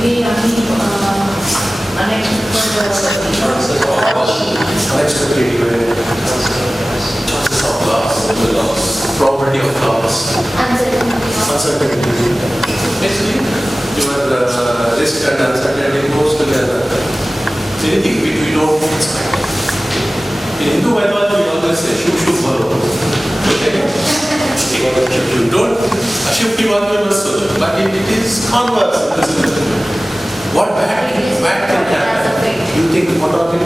Any unexpected event, chances of loss, probability of loss, uncertainty. Basically, your risk and uncertainty goes together. Anything which we don't expect. In Hindu mythology, we always say, "Shub follow." Okay? You don't assume but it is converse. What bad can happen? You think what are the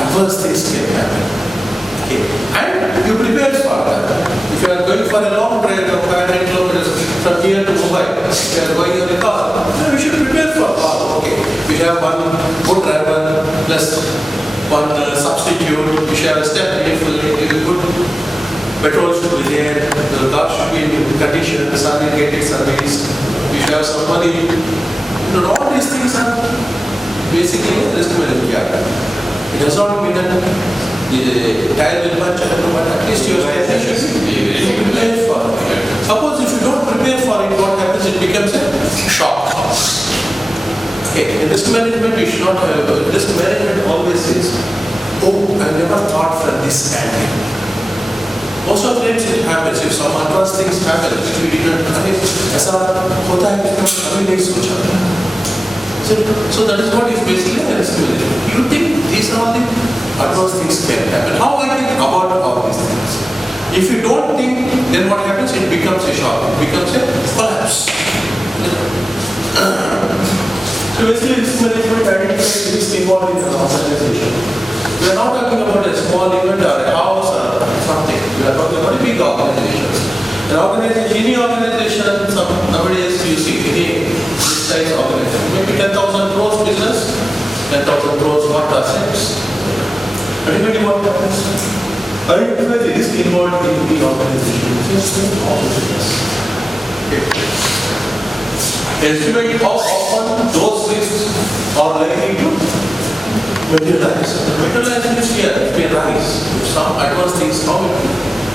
adverse things can happen? Okay. And you prepare for that. If you are going for a long drive of 500 kilometers from here to Mumbai, if you are going on a car, then we should prepare for car. Okay. We have one good driver plus one substitute. We should have a step good. Petrol should be there, the car should be in condition, the sun will get it serviced, we should have some money. All these things are basically risk management. It does not mean that the tire will punch, but at least your should be prepared for it. Suppose if you don't prepare for it, what happens? It becomes a shock. Okay, in risk management, we should not have, risk management always says, oh, I never thought from this angle. Most of the times it happens, if some adverse things happen, which we didn't so that is what is basically a risk management. You think these are all the adverse things can happen. How I think about all these things? If you don't think, then what happens? It becomes a shock, it becomes a collapse. So basically risk management identifies risk involved in an organization. We are not talking about a small event or a house or something. We are talking about a big organization. An organization, any organization, nowadays you see any size organization, maybe 10,000 crores business, 10,000 crores worth assets. Ultimately what happens? Identify the risk involved in the organization. Estimate how often those risks are likely to materialize. Materialize means here, it may rise. If some adverse things come, it will rise.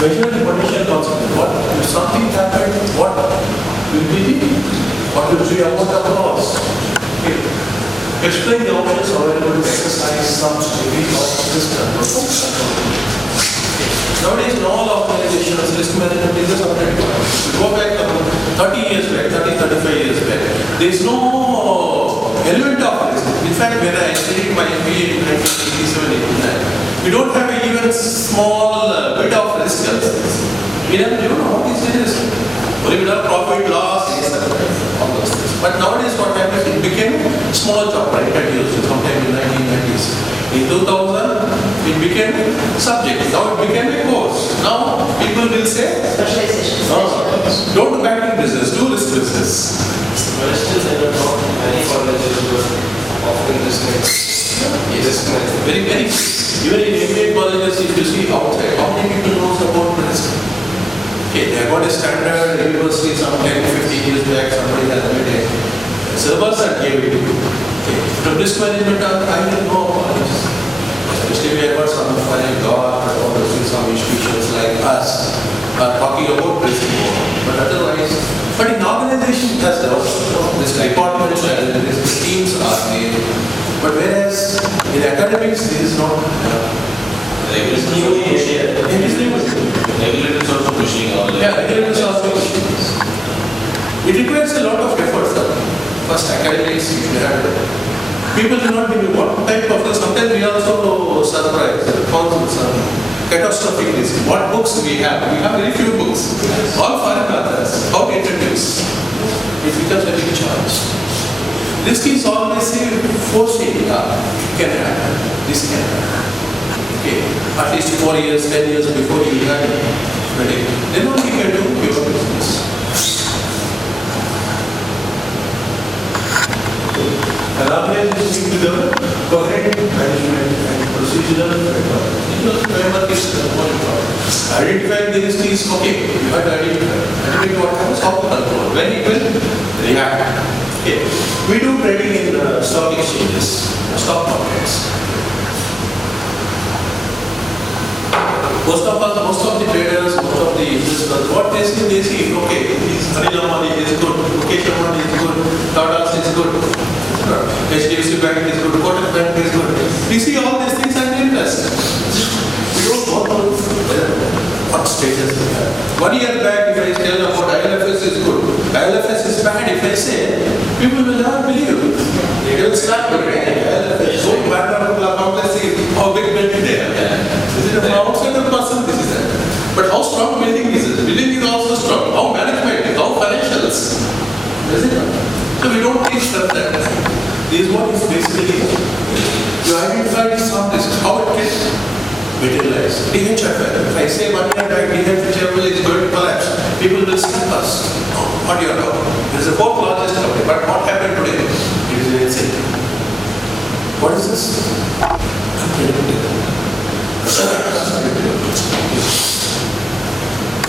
Measure the potential consequence. What if something happened? What will be the amount of loss? Okay. Explain the options available to exercise some degree of risk control. Nowadays, in all organizations, risk management is a separate one. We go back 30 years back, 35 years back. There is no element of risk. In fact, when I studied my MBA in 1987-89, we don't have even small bit of risk. We don't know what is risk. Only we have profit, loss, all those things. But nowadays, what happens? It became small job, right? Sometime in 1990s. In 2000, it became subject. Now it became a course. Now people will say, don't do banking business, do risk business. But still there are not many colleges who are offering this kind of risk management. Very, very. Even in MBA colleges, if you see outside, how many people know about risk? Okay, they have got a standard university some 10, 15 years back, somebody has made a syllabus and gave it to you. Okay. From risk management, I will know about this. Especially we have got some foreign God or some institutions like us are talking about risk more. But otherwise, but in organization it has this department and these teams are there. But whereas in academics, this is not. Regulators also pushing all that. Yeah, regulators also pushing. It requires a lot of effort. First, academics, you should have. People do not know what type of risk. Sometimes we also surprise, catastrophic risk. What books we have? We have very few books. All foreign authors. How to introduce? It becomes a big challenge. Risk is always forcing. Can happen. This can happen. Okay. At least 4 years, 10 years before you have predict. Then only you can do your business. An organization to develop coherent management and procedural framework is more important. Identifying the risk is okay. You have to identify what happens, how to control, when it will react. Okay. We do trading in stock exchanges, stock markets. Most of the traders, most of the investors, what they see, okay, this Harinamani is good, Mukesh Ambani Company is good, Tata's is good, HDFC Bank is good, Kotak Bank is good. We see all these things and we invest. We don't know what status we have. 1 year back, if I tell about ILFS is good, ILFS is bad, if I say, people will never believe. They will start with ILFS. So bad, how big building they have. Is it an outsider person? This is that. But how strong building is it? Building is also strong. How management? How financials? Is it? So we don't teach them that. This is what is basically, you identify some risk, how it gets materialized. DHFL, if I say 1 year back DHFL is going to collapse, people will slap us. What do you know? It is the fourth largest company, but what happened today? It is insane. What is this?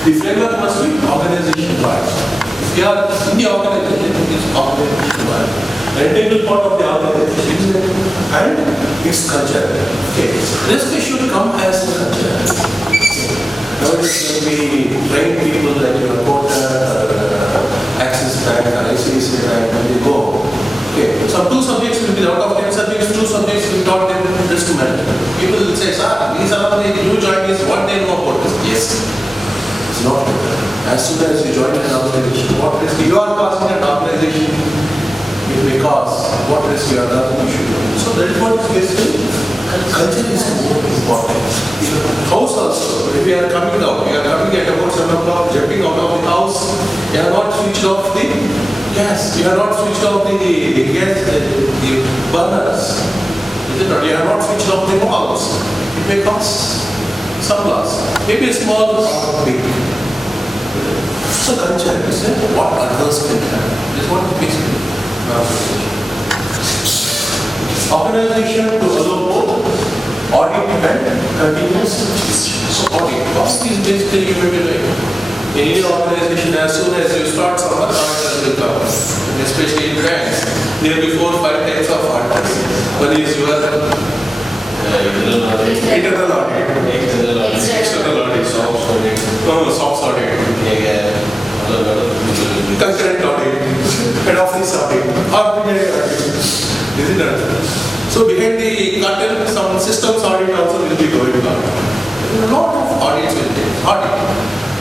The framework must be organization-wide. If you are in the organization, it is organization-wide. An integral part of the organization and its culture. Okay. Risk should come as a culture. Nowadays, when we train people like your Kotak, Axis Bank, ICICI Bank, when they go, okay, so 2 subjects will be out of 10 subjects, 2 subjects will be taught in risk management. People will say, sir, these are the new joinees, what they know about this? Yes. It's not like that. As soon as you join an organization, what risk you are causing an organization, it may cause what risk you are causing, you should know. So that is what is basically, culture is more important. House also, if you are coming down, you are coming at about 7 o'clock, jumping out of the house, you are not switched off the gas, you are not switched off the gas, the burners. Is it not? You are not switched off the walls. It may cause some loss. Maybe a small or big. So culture is what others can have. This is what it means. Organization to allow both audit and continuous. So audit. Cost is basically you will be doing. In any organization, as soon as you start, some other auditors will come. Especially in banks, there will be 4 or 5 types of auditors. One is your internal audit, external audit, SOX audit, concurrent audit, head office audit, ordinary audit. Is it not? So behind the curtain, some systems audit also will be going on. A lot of audits will be audit.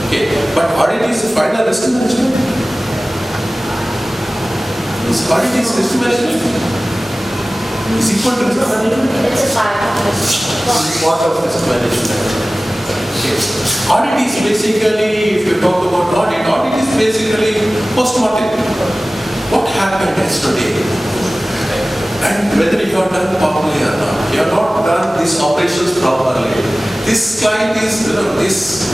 Okay, but audit is the final risk management. Is audit is risk management? Is equal to risk management? It's a part of risk management. Okay. Audit is basically, if you talk about audit, audit is basically post-mortem. What happened yesterday? And whether you have done properly or not. You have not done these operations properly. This client is,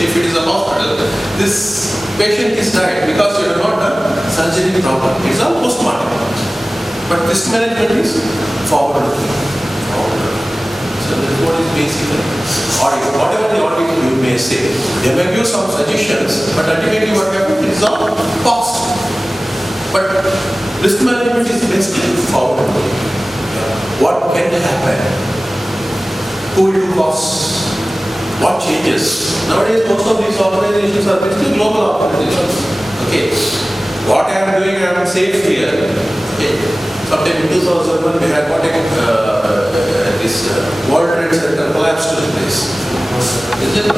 if it is a hospital, this patient is died because you have not done surgery properly. It's all post-mortem. But risk management is forward-looking. So that is what is basically audit. Whatever the audit you may say, they may give some suggestions, but ultimately what happens is all cost. But risk management is basically forward-looking. What can happen? Who will do costs? What changes? Nowadays, most of these organizations are basically global organizations. Okay. What I am doing, I am safe here. Okay. Sometime in 2001, we had this World Trade Center collapsed to the place. Is it?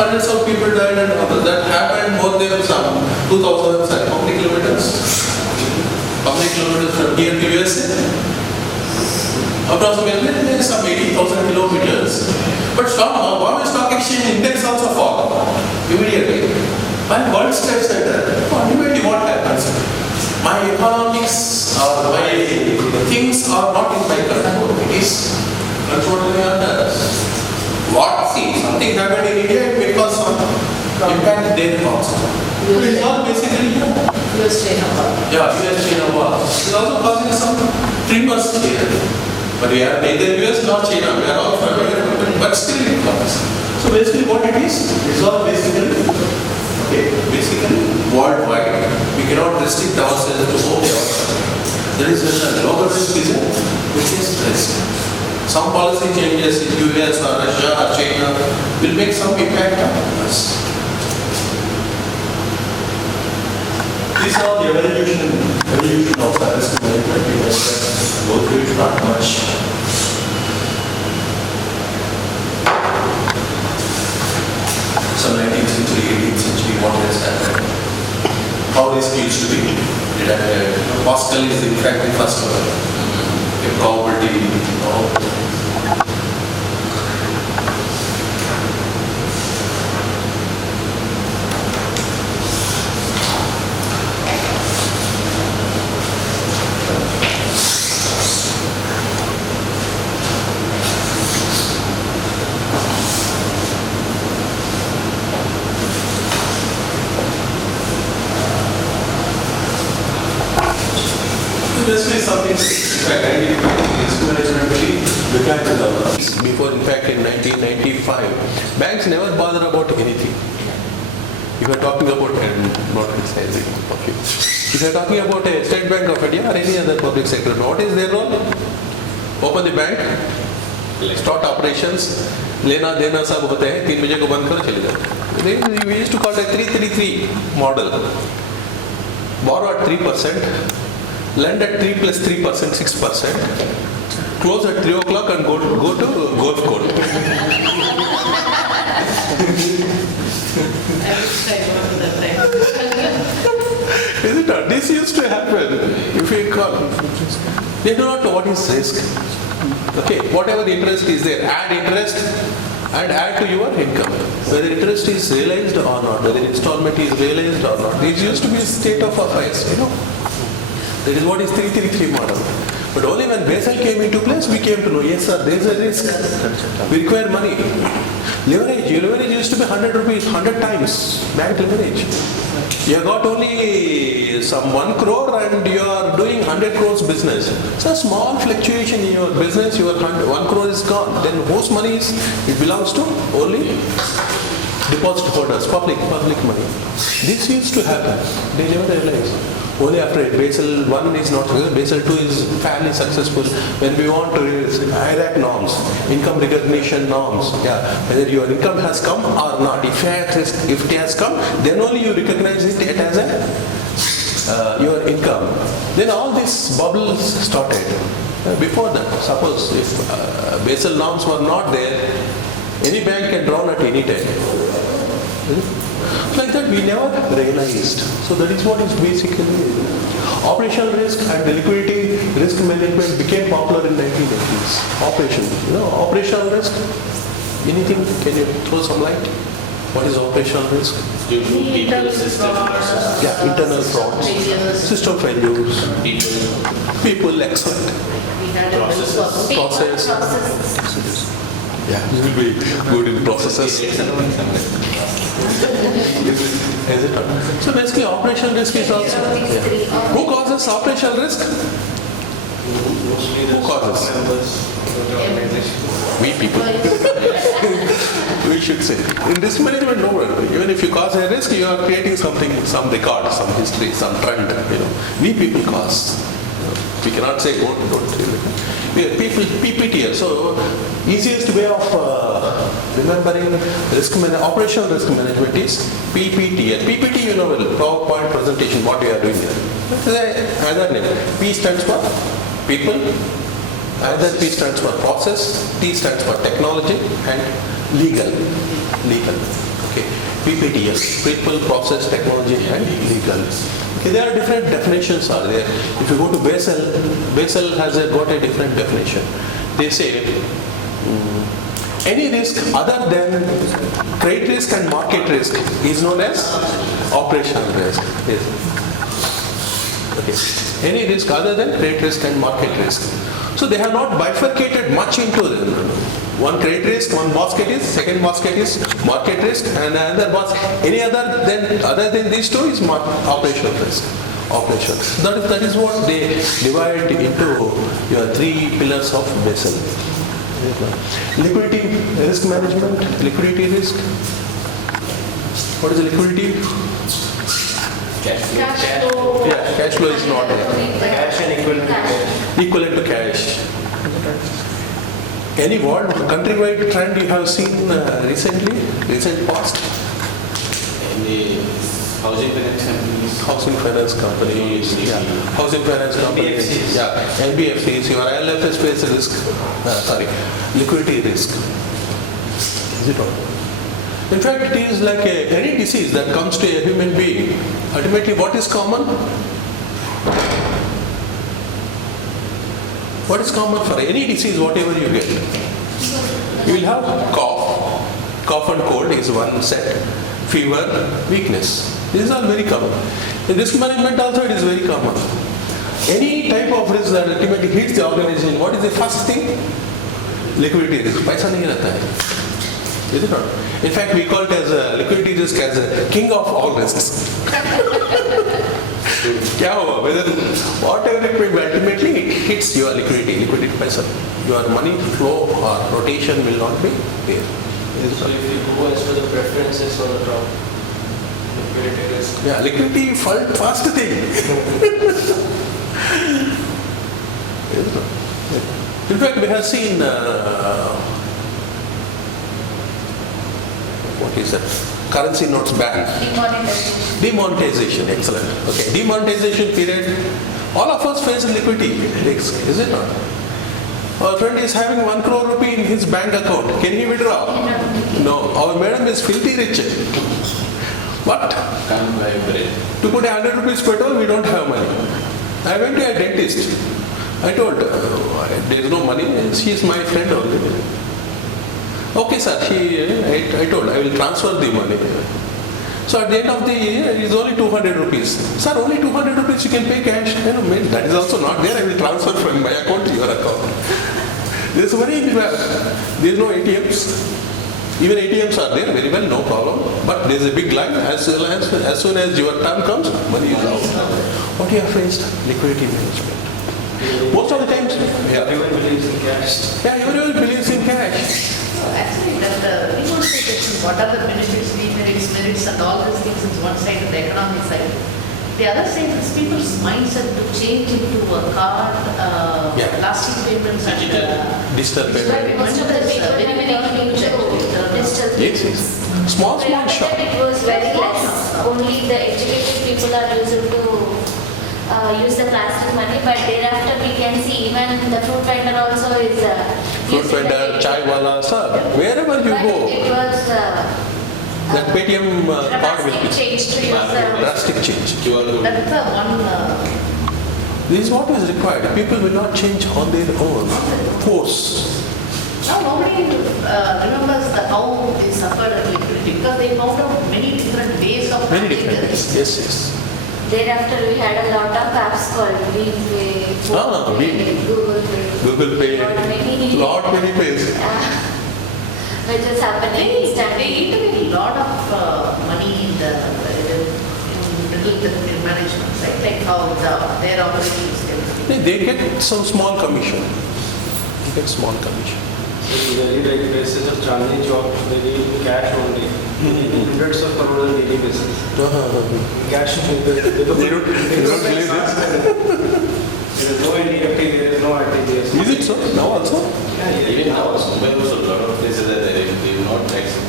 Hundreds of people died and all that happened more than some 2,000, how many kilometers? How many kilometers from here to USA? Approximately some 80,000 kilometers. But Bombay Stock Exchange index also fall immediately. And World Trade Center, immediately what happens? My economics or my things are not in my control. It is controlled by others. What thing? Something happened in India, it may cause some impact there also. But it's all basically US-China war. Yeah, US-China war. It's also causing some tremors here. But we are neither US nor China, we are all familiar with it, but still it comes. So basically what it is all basically, worldwide. We cannot restrict ourselves to only ourselves. There is a global risk, which is risk. Some policy changes in US or Russia or China will make some impact on us. These are the evaluation evolution of risk management, you know, go through it not much. So 19th century, 18th century, what has happened? How risk used to be detected. Pascal is in fact the first one. The probability, you know. Basically something, in fact, before, in fact, in 1995, banks never bother about anything. If you are talking about, not criticizing, okay. If you are talking about a State Bank of India or any other public sector, what is their role? Open the bank, start operations, लेना देना सब होते हैं, 3 बजे को बंद करो चले जाओ. We used to call it 333 model. Borrow at 3%. Lend at 3 plus 3%, 6%. Close at 3 o'clock and go to golf course. Is it not? This used to happen. If you call, they do not know what is risk. Okay, whatever the interest is there, add interest and add to your income. Whether interest is realized or not, whether installment is realized or not. This used to be a state of affairs, you know. That is what is 333 model. But only when Basel came into place, we came to know, yes sir, there is a risk. We require money. Leverage used to be 100 rupees, 100 times bank leverage. You have got only some 1 crore and you are doing 100 crores business. So a small fluctuation in your business, your 1 crore is gone. Then whose money is, it belongs to only deposit holders, public money. This used to happen. They never realized. Only after Basel 1 is not good, Basel 2 is fairly successful. When we want to raise IRAC norms, income recognition norms, whether your income has come or not. If it has come, then only you recognize it as your income. Then all these bubbles started. Before that, suppose if Basel norms were not there, any bank can drown at any time. Like that we never realized. So that is what is basically operational risk and the liquidity risk management became popular in 1980s. Operational risk. Anything? Can you throw some light? What is operational risk? Internal fraud. Yeah, internal frauds, system failures, people excellent. Process. Yeah, you will be good in processes. So basically operational risk is also. Who causes operational risk? Who causes? We people. We should say. In risk management, no one. Even if you cause a risk, you are creating something, some record, some history, some trend. We people cause. We cannot say don't. People, PPTL. So easiest way of remembering operational risk management is PPTL. PPT, you know well, PowerPoint presentation, what we are doing there. Another name. P stands for people. Another P stands for process. T stands for technology and legal. Okay. PPTL. People, process, technology and legal. Okay, there are different definitions are there. If you go to Basel has got a different definition. They say any risk other than credit risk and market risk is known as operational risk. Yes. Okay. Any risk other than credit risk and market risk. So they have not bifurcated much into them. One credit risk, one basket is, second basket is market risk, and another basket. Other than these two is operational risk. That is what they divide into your 3 pillars of Basel. Liquidity risk management, liquidity risk. What is the liquidity? Cash flow. Yeah, cash flow is not there. Cash and equivalent to cash. Equivalent to cash. Any world countrywide trend you have seen recent past? Housing finance companies. Housing finance companies, yeah. Housing finance companies, NBFCs. yeah. NBFCs, your ILFS pays risk, liquidity risk. Is it all? In fact, it is like any disease that comes to a human being. Ultimately, what is common? What is common for any disease, whatever you get? You will have cough and cold is one set, fever, weakness. These are very common. In risk management also it is very common. Any type of risk that ultimately hits the organization, what is the first thing? Liquidity risk. Paisa nahi rehta hai. Is it not? In fact, we call it as a liquidity risk as a king of all risks. क्या हुआ? Whether whatever it may be, ultimately it hits your liquidity paisa. Your money flow or rotation will not be there. So if you go as per the preferences on the top, liquidity risk. Yeah, liquidity first thing. In fact, we have seen what is that? Currency notes ban. Demonetization, excellent. Okay, demonetization period. All of us face liquidity risk, is it not? Our friend is having 1 crore rupee in his bank account. Can he withdraw? No. Our madam is filthy rich. What? Can't buy bread. To put 100 rupees petrol, we don't have money. I went to a dentist. I told her, there is no money. She is my friend only. Okay, sir. I told, I will transfer the money. So at the end of the year, it is only 200 rupees. Sir, only 200 rupees you can pay cash. That is also not there. I will transfer from my account to your account. There is money in the bank. There is no ATMs. Even ATMs are there, very well, no problem. But there is a big line. As soon as your turn comes, money is out. What you have faced? Liquidity management. Most of the times, Everyone believes in cash. yeah, everyone believes in cash. So actually, that demonstration, what are the benefits, demerits, and all these things is one side of the economic side. The other side is people's mindset to change into a card, plastic payments, and Digital payment. most of the people very, very huge digital Yes, yes. Small shop. It was very less. Only the educated people are used to use the plastic money, but thereafter we can see even the fruit vendor also is Fruit vendor, chai wala, sir, wherever you But go, it was that Paytm card will drastic be change to use drastic change. QR code. that's the one. This is what is required. People will not change on their own. Force. Now nobody remembers how they suffered at liquidity because they found out many different ways of Many managing different the ways. risk. Yes, yes. Thereafter we had a lot of apps called Pay, Google Pay. Google Pay, Lot many pays. which is happening They instantly. eat a lot of money in the middle management, right? Like how their operations can. They get some small commission. They get small commission. Daily like basis of Chandni Chowk, they need cash only. Hundreds of crores on daily basis. Cash only. They don't believe this. There is no NEFT, there is no RTGS. Is it so? Now also? Even now, Mumbai was a lot of places that they do not accept.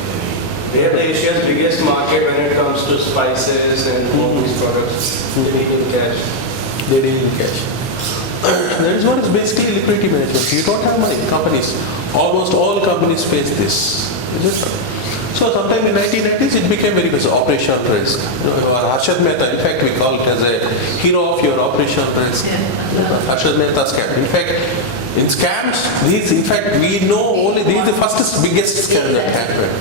They are the Asia's biggest market when it comes to spices and all these products. They need in cash. They deal in cash. That is what is basically liquidity management. You don't have money. Companies, almost all companies face this. Is it? So sometime in 1990s it became very good. Operational risk. Harshad Mehta, in fact we call it as a hero of your operational risk. Harshad Mehta scam. In fact, in scams, in fact we know only these are the first biggest scam that happened.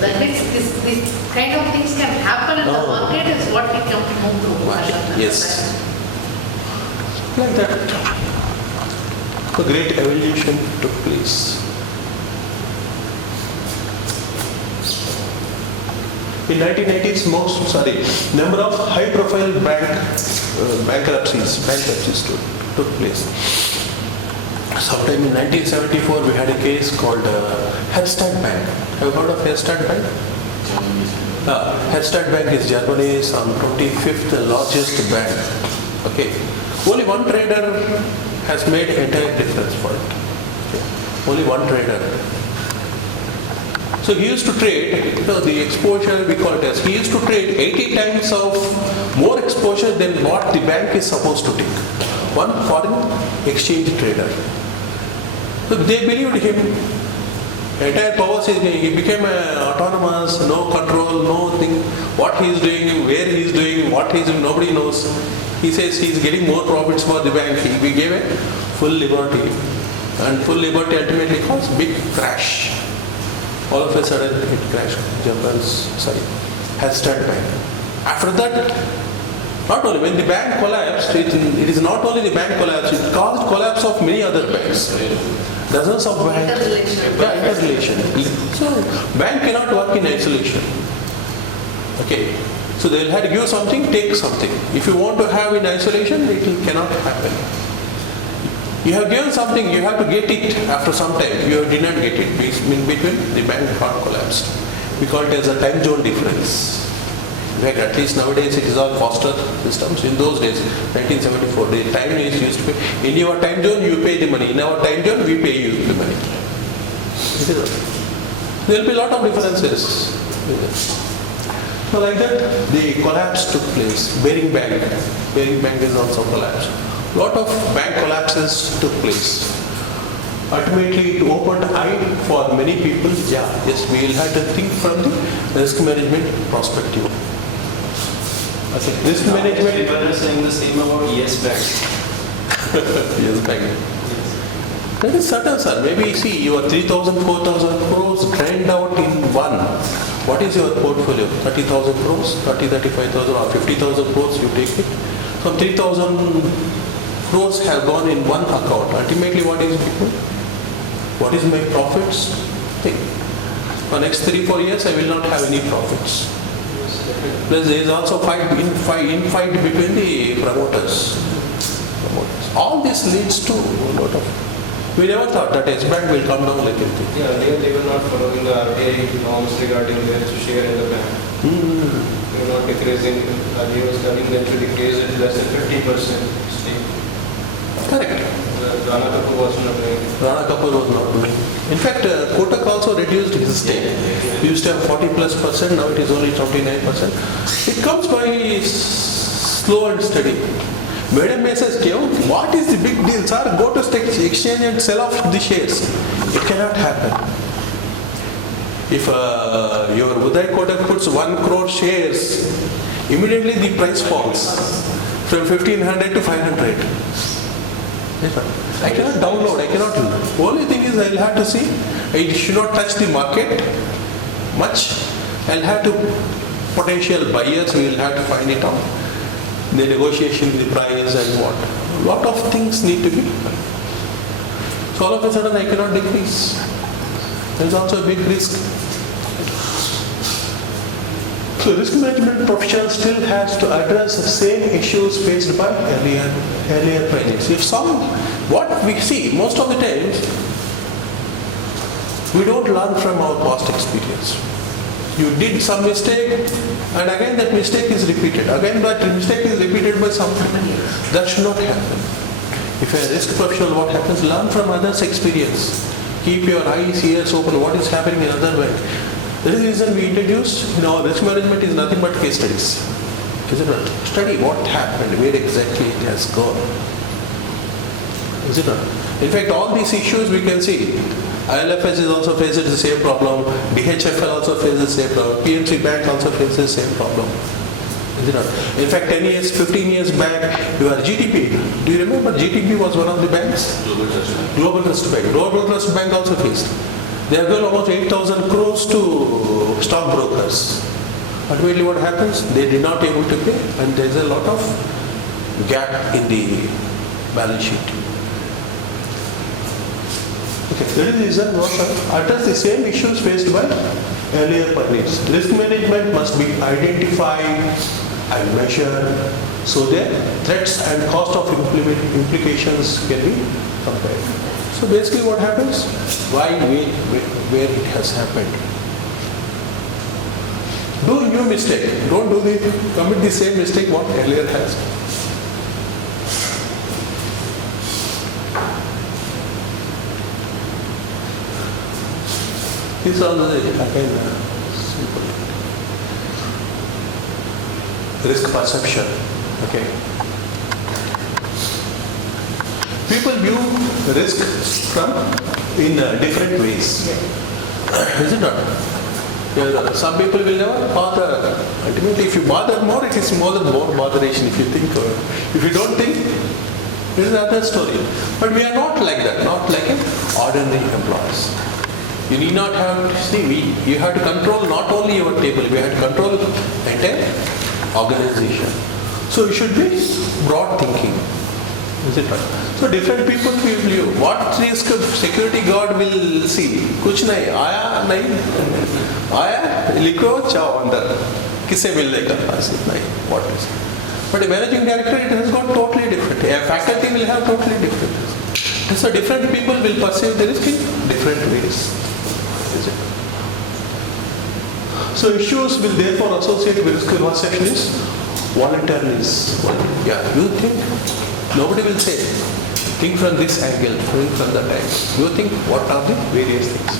This kind of things can happen in the market is what we come to move to. Yes. Like that, a great evolution took place. In 1980s, number of high-profile bankruptcies took place. Sometime in 1974, we had a case called Herstatt Bank. Have you heard of Herstatt Bank? Herstatt Bank is Germany's 25th largest bank. Okay. Only one trader has made entire difference for it. Okay. Only one trader. So he used to trade, the exposure we call it as, he used to trade 80 times of more exposure than what the bank is supposed to take. One foreign exchange trader. So they believed him. Entire powers, he became autonomous, no control, no thing. What he is doing, where he is doing, what he is doing, nobody knows. He says he is getting more profits for the bank. He gave a full liberty. And full liberty ultimately caused big crash. All of a sudden it crashed. Japan's side has turned back. After that, not only when the bank collapsed, it is not only the bank collapse, it caused collapse of many other banks. Dozens of banks. Interrelation. Yeah, interrelation. So bank cannot work in isolation. Okay. So they will have to give something, take something. If you want to have in isolation, it cannot happen. You have given something, you have to get it after some time. You did not get it. In between, the bank got collapsed. We call it as a time zone difference. In fact, at least nowadays it is all faster systems. In those days, 1974, the time is used to pay. In your time zone, you pay the money. In our time zone, we pay you the money. There will be a lot of differences. So like that, the collapse took place. Bearing Bank is also collapsed. Lot of bank collapses took place. Ultimately, it opened eye for many people. Yes, we will have to think from the risk management perspective. Okay, risk management. People are saying the same about Yes Bank. Yes, Bank. That is certain, sir. Maybe see your 3,000, 4,000 crores drained out in one. What is your portfolio? 30,000 crores, 30, 35,000 or 50,000 crores you take it. From 3,000 crores have gone in one account. Ultimately, what is people? What is my profits? Think. For next 3-4 years, I will not have any profits. Plus, there is also fight between the promoters. All this leads to a lot of. We never thought that S Bank will come down like anything. Yeah, they were not following the RBI norms regarding their share in the bank. They were not decreasing. RBI was telling them to decrease it less than 50% stake. Correct. Rana Kapoor was not doing it. Rana Kapoor was not doing. In fact, Kotak also reduced his stake. He used to have 40+%, now it is only 29%. It comes by slow and steady. Madam message came, what is the big deal, sir? Go to stock exchange and sell off the shares. It cannot happen. If your Uday Kotak puts 1 crore shares, immediately the price falls from 1,500 to 500. I cannot download, I cannot do. Only thing is I will have to see, I should not touch the market much. I will have to, potential buyers, we will have to find it out. The negotiation, the price and what. Lot of things need to be done. So all of a sudden I cannot decrease. There is also a big risk. So risk management professional still has to address the same issues faced by earlier trainings. What we see most of the times, we don't learn from our past experience. You did some mistake and again that mistake is repeated. Again that mistake is repeated by someone. That should not happen. If you are a risk professional, what happens? Learn from others' experience. Keep your eyes, ears open. What is happening in other way? That is the reason we introduced, risk management is nothing but case studies. Is it not? Study what happened, where exactly it has gone. Is it not? In fact, all these issues we can see. ILFS is also faces the same problem. DHFL also faces the same problem. PNC Bank also faces the same problem. Is it not? In fact, 10 years, 15 years back, your GTP. Do you remember GTP was one of the banks? Global Trust Bank. Global Trust Bank also faced. They have given almost 8,000 crores to stockbrokers. Ultimately, what happens? They did not able to pay, and there is a lot of gap in the balance sheet. Okay, that is the reason what address the same issues faced by earlier pioneers. Risk management must be identified and measured so that threats and cost of implications can be compared. So basically what happens? Why, where it has happened. Do new mistake. Don't commit the same mistake what earlier has. These are the again simple risk perception. Okay. People view risk in different ways. Is it not? Some people will never bother. Ultimately, if you bother more, it is more than more botheration. If you think, if you don't think, it is another story. But we are not like that. Not like an ordinary employees. You need not have. See, you have to control not only your table. You have to control entire organization. So you should be broad thinking. Is it right? So different people will view. What risk security guard will see? कुछ नहीं आया नहीं आया लिखो चाओ अंदर किसे मिलने का पास नहीं what is it? But a managing director it has got totally different. A faculty will have totally different risk. So different people will perceive the risk in different ways. Is it? So issues will therefore associate with risk perception is voluntariness. Yeah, you think. Nobody will say, think from this angle, think from that angle. You think what are the various things.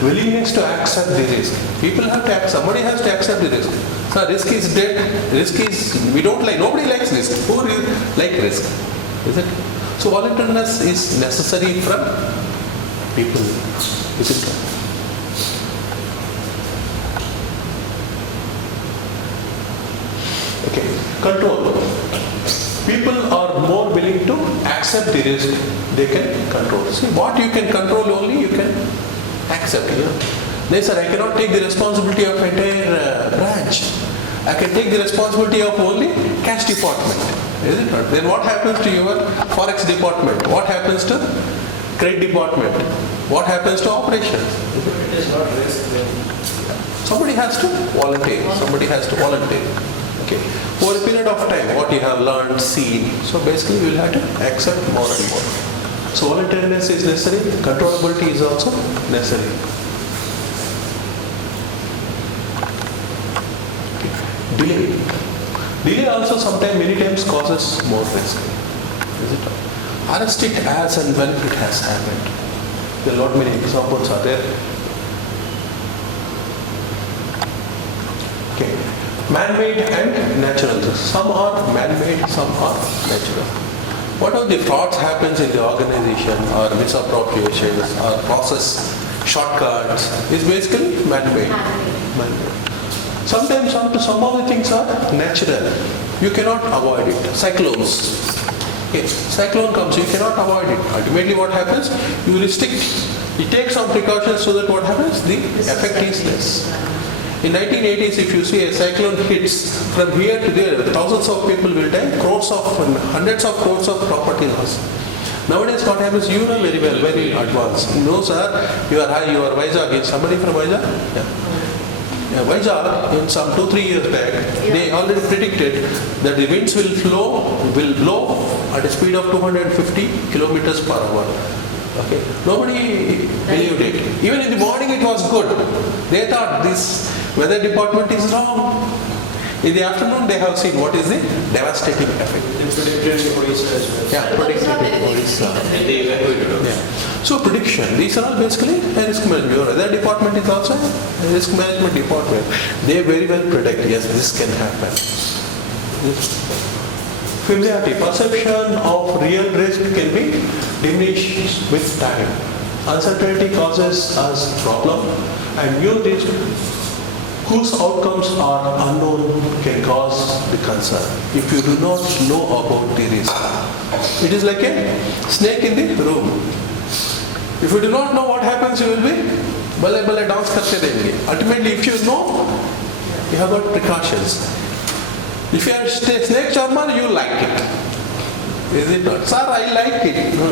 Willingness to accept the risk. People have to accept, somebody has to accept the risk. So risk is dead, risk is, we don't like, nobody likes risk. Who like risk? Is it? So voluntariness is necessary from people. Is it? Okay, control. People are more willing to accept the risk they can control. See, what you can control only you can accept. They said, I cannot take the responsibility of entire branch. I can take the responsibility of only cash department. Is it not? Then what happens to your forex department? What happens to credit department? What happens to operations? It is not risk then. Somebody has to volunteer. Somebody has to volunteer. Okay. For a period of time, what you have learned, seen. So basically, you will have to accept more and more. So voluntariness is necessary. Controllability is also necessary. Okay. Delay. Delay also sometimes, many times causes more risk. Is it? Arrest it as and when it has happened. There are a lot many examples are there. Okay. Man-made and natural. Some are man-made, some are natural. What are the frauds happens in the organization or misappropriations or process shortcuts is basically man-made. Sometimes some of the things are natural. You cannot avoid it. Cyclones. Okay. Cyclone comes, you cannot avoid it. Ultimately what happens? You restrict. You take some precautions so that what happens? The effect is less. In 1980s, if you see a cyclone hits from here to there, thousands of people will die, hundreds of crores of property loss. Nowadays, what happens? You know very well, very advanced. No, sir, you are Vizag. Is somebody from Vizag? Yeah. Vizag, in some 2-3 years back, they already predicted that the winds will blow at a speed of 250 kilometers per hour. Okay. Nobody believed it. Even in the morning it was good. They thought this weather department is wrong. In the afternoon they have seen what is the devastating effect. They predicted Odisha as well. Yeah, predicted Odisha. Yeah. So prediction, these are all basically a risk management. Your weather department is also a risk management department. They very well predict, yes, this can happen. Familiarity, perception of real risk can be diminished with time. Uncertainty causes us problem and new risk whose outcomes are unknown can cause the concern. If you do not know about the risk, it is like a snake in the room. If you do not know what happens, you will be bale dance karte denge. Ultimately, if you know, you have got precautions. If you are snake charmer, you like it. Is it not? Sir, I like it. No.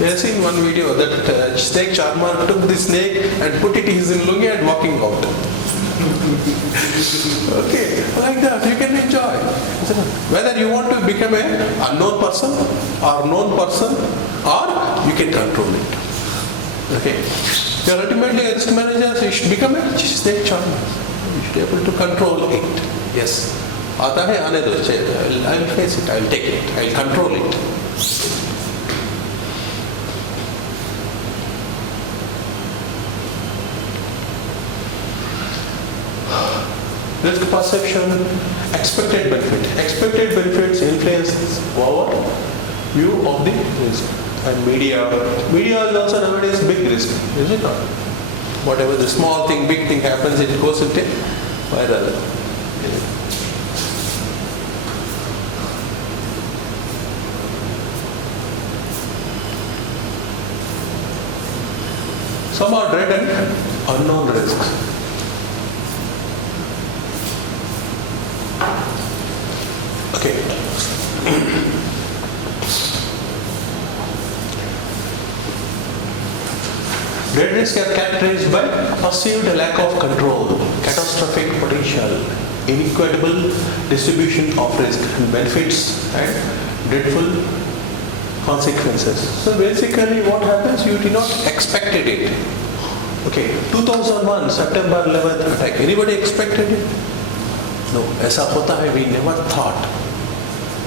We have seen one video that snake charmer took the snake and put it in his lungi and walking out. Okay, like that, you can enjoy. Whether you want to become an unknown person or known person or you can control it. Okay. You are ultimately a risk manager, so you should become a snake charmer. You should be able to control it. Yes. आता है आने दो, I will face it, I will take it, I will control it. perception, expected benefit. Expected benefits influence our view of the risk. And media is also nowadays big risk, is it not? Whatever the small thing, big thing happens, it goes into viral. Some are dread and unknown risks. Okay. Dread risks are characterized by perceived lack of control, catastrophic potential, inequitable distribution of risk and benefits, and dreadful consequences. So basically what happens, you did not expected it. Okay, 2001 September 11th attack, anybody expected it? No, ऐसा होता है, we never thought.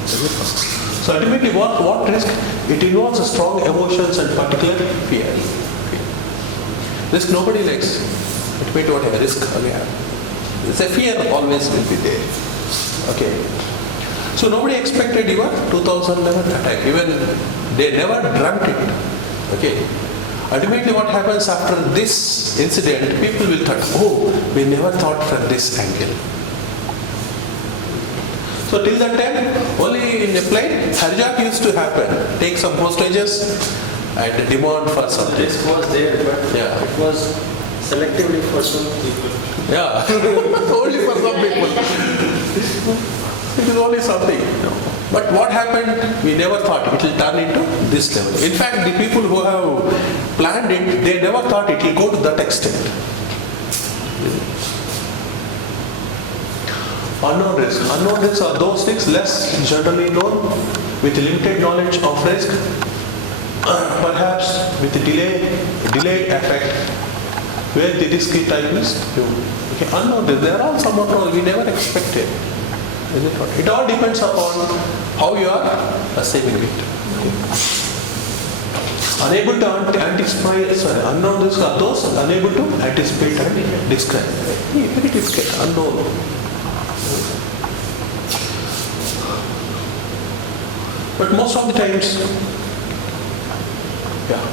So ultimately what risk? It involves strong emotions and particular fear. Risk nobody likes. Ultimately what a risk again. It's a fear always will be there. Okay. So nobody expected even 2011 attack. Even they never dreamt it. Okay. Ultimately what happens after this incident, people will think, oh, we never thought from this angle. So till that time, only in a plane, hijack used to happen. Take some hostages and demand for something. Risk was there, but Yeah. it was selectively for some people. Yeah, only for some people. It is only something. But what happened, we never thought it will turn into this level. In fact, the people who have planned it, they never thought it will go to that extent. Unknown risks. Unknown risks are those things less generally known, with limited knowledge of risk, perhaps with a delayed effect, where the risk type is huge. Okay, unknown risks. There are some unknown we never expected. Is it not? It all depends upon how you are assessing it. Okay. Unable to anticipate, unknown risks are those unable to anticipate and describe. Very difficult, unknown. But most of the times, yeah.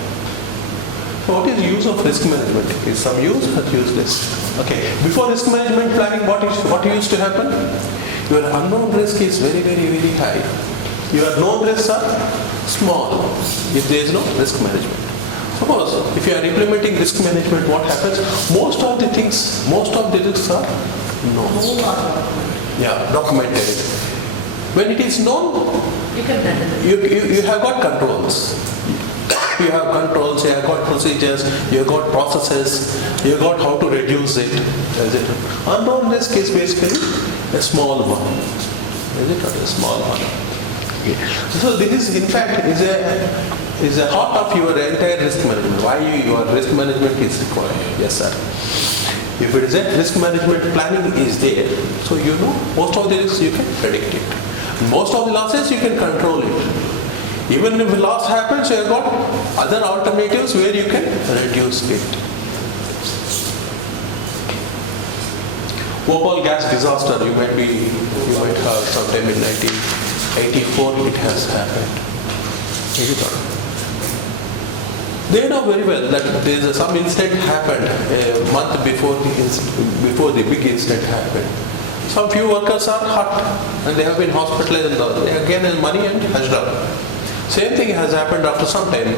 So what is the use of risk management? Is some use or useless? Okay. Before risk management planning, what used to happen? Your unknown risk is very, very, very high. Your known risks are small if there is no risk management. Suppose if you are implementing risk management, what happens? Most of the risks are known. Yeah, documented. When it is known, You can handle it. you have got controls. You have controls, you have got procedures, you have got processes, you have got how to reduce it. Is it? Unknown risk is basically a small one. Is it not a small one? So this is in fact is a heart of your entire risk management. Why your risk management is required? Yes, sir. If it is a risk management planning is there, so you know most of the risks you can predict it. Most of the losses you can control it. Even if a loss happens, you have got other alternatives where you can reduce it. Bhopal gas disaster, you might have sometime in 1984 it has happened. They know very well that there is some incident happened a month before the big incident happened. Some few workers are hurt and they have been hospitalized and all. They again money and hushed up. Same thing has happened after some time.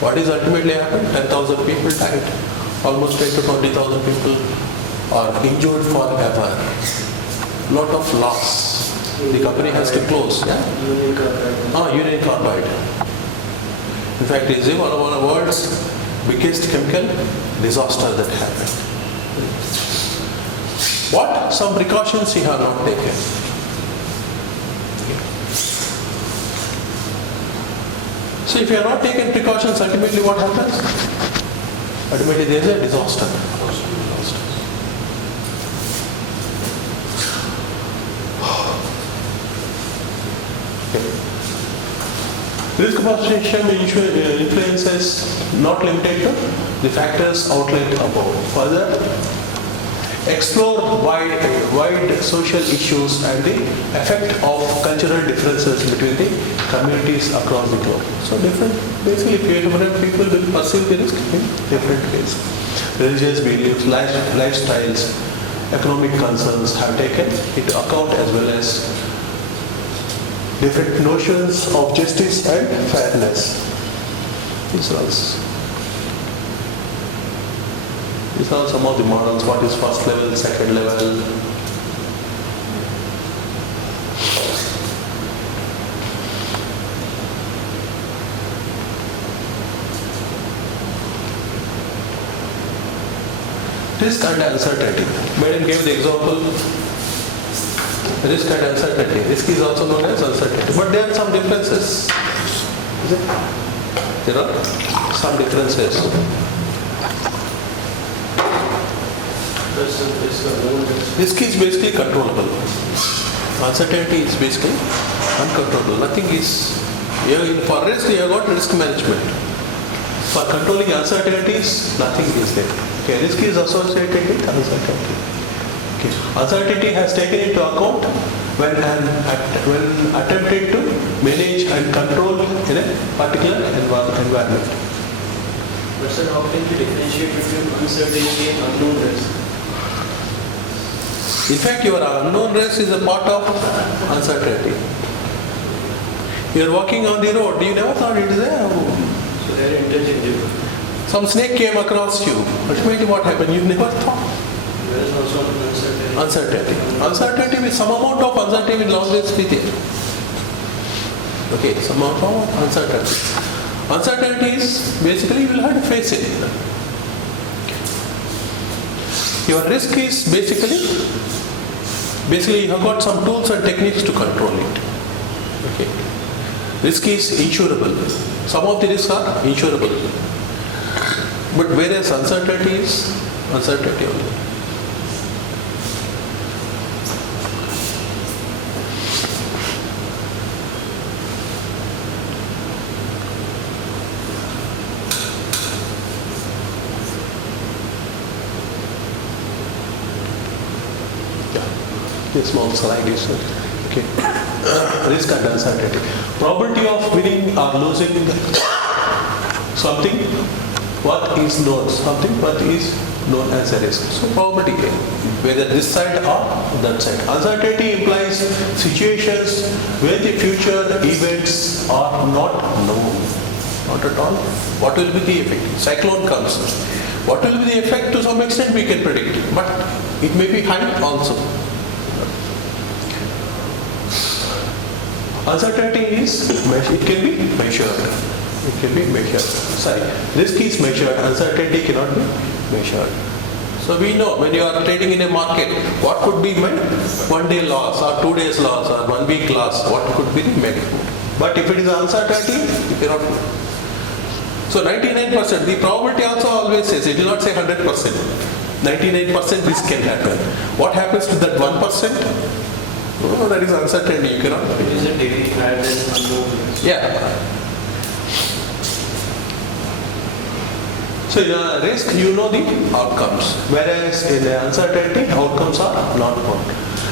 What is ultimately happened? 10,000 people died. Almost 10 to 20,000 people are injured forever. Lot of loss. The company has to close. Yeah? Union carbide. In fact, it is one of the world's biggest chemical disaster that happened. What? Some precautions you have not taken. So if you have not taken precautions, ultimately what happens? Ultimately there is a disaster. Risk perception influences not limited to the factors outlined above. Further, explore wide social issues and the effect of cultural differences between the communities across the globe. So basically different people will perceive the risk in different ways. Religious beliefs, lifestyles, economic concerns have taken into account, as well as different notions of justice and fairness. These are some of the models. What is first level, second level? Risk and uncertainty. Madam gave the example. Risk and uncertainty. Risk is also known as uncertainty. But there are some differences. Is it? There are some differences. Risk is basically controllable. Uncertainty is basically uncontrollable. Nothing is. For risk, you have got risk management. For controlling uncertainties, nothing is there. Okay, risk is associated with uncertainty. Okay. Uncertainty has taken into account when attempted to manage and control in a particular environment. But sir, how can we differentiate between uncertainty and unknown risk? In fact, your unknown risk is a part of uncertainty. You are walking on the road, you never thought it is there. So they are interchangeable. Some snake came across you. Ultimately, what happened? You never thought. There is also uncertainty. Uncertainty. Uncertainty with some amount of uncertainty will always be there. Okay, some amount of uncertainty. Uncertainty is basically you will have to face it. Your risk is basically you have got some tools and techniques to control it. Okay. Risk is insurable. Some of the risks are insurable. But whereas uncertainty is uncertainty only. This small slide is okay. Risk and uncertainty. Probability of winning or losing something, what is known, something what is known as a risk. So probability, whether this side or that side. Uncertainty implies situations where the future events are not known. Not at all. What will be the effect? Cyclone comes. What will be the effect? To some extent we can predict, but it may be high also. Uncertainty is, it can be measured. It can be measured. Sorry, risk is measured, uncertainty cannot be measured. So we know when you are trading in a market, what could be my 1 day loss or 2 days loss or 1 week loss, what could be the magnitude. But if it is uncertainty, you cannot know. So 99%, the probability also always says, it will not say 100%. 99% this can happen. What happens to that 1%? Oh, that is uncertainty, you cannot. It is a daily higher than unknown risk. Yeah. So in a risk, you know the outcomes. Whereas in uncertainty, outcomes are not known.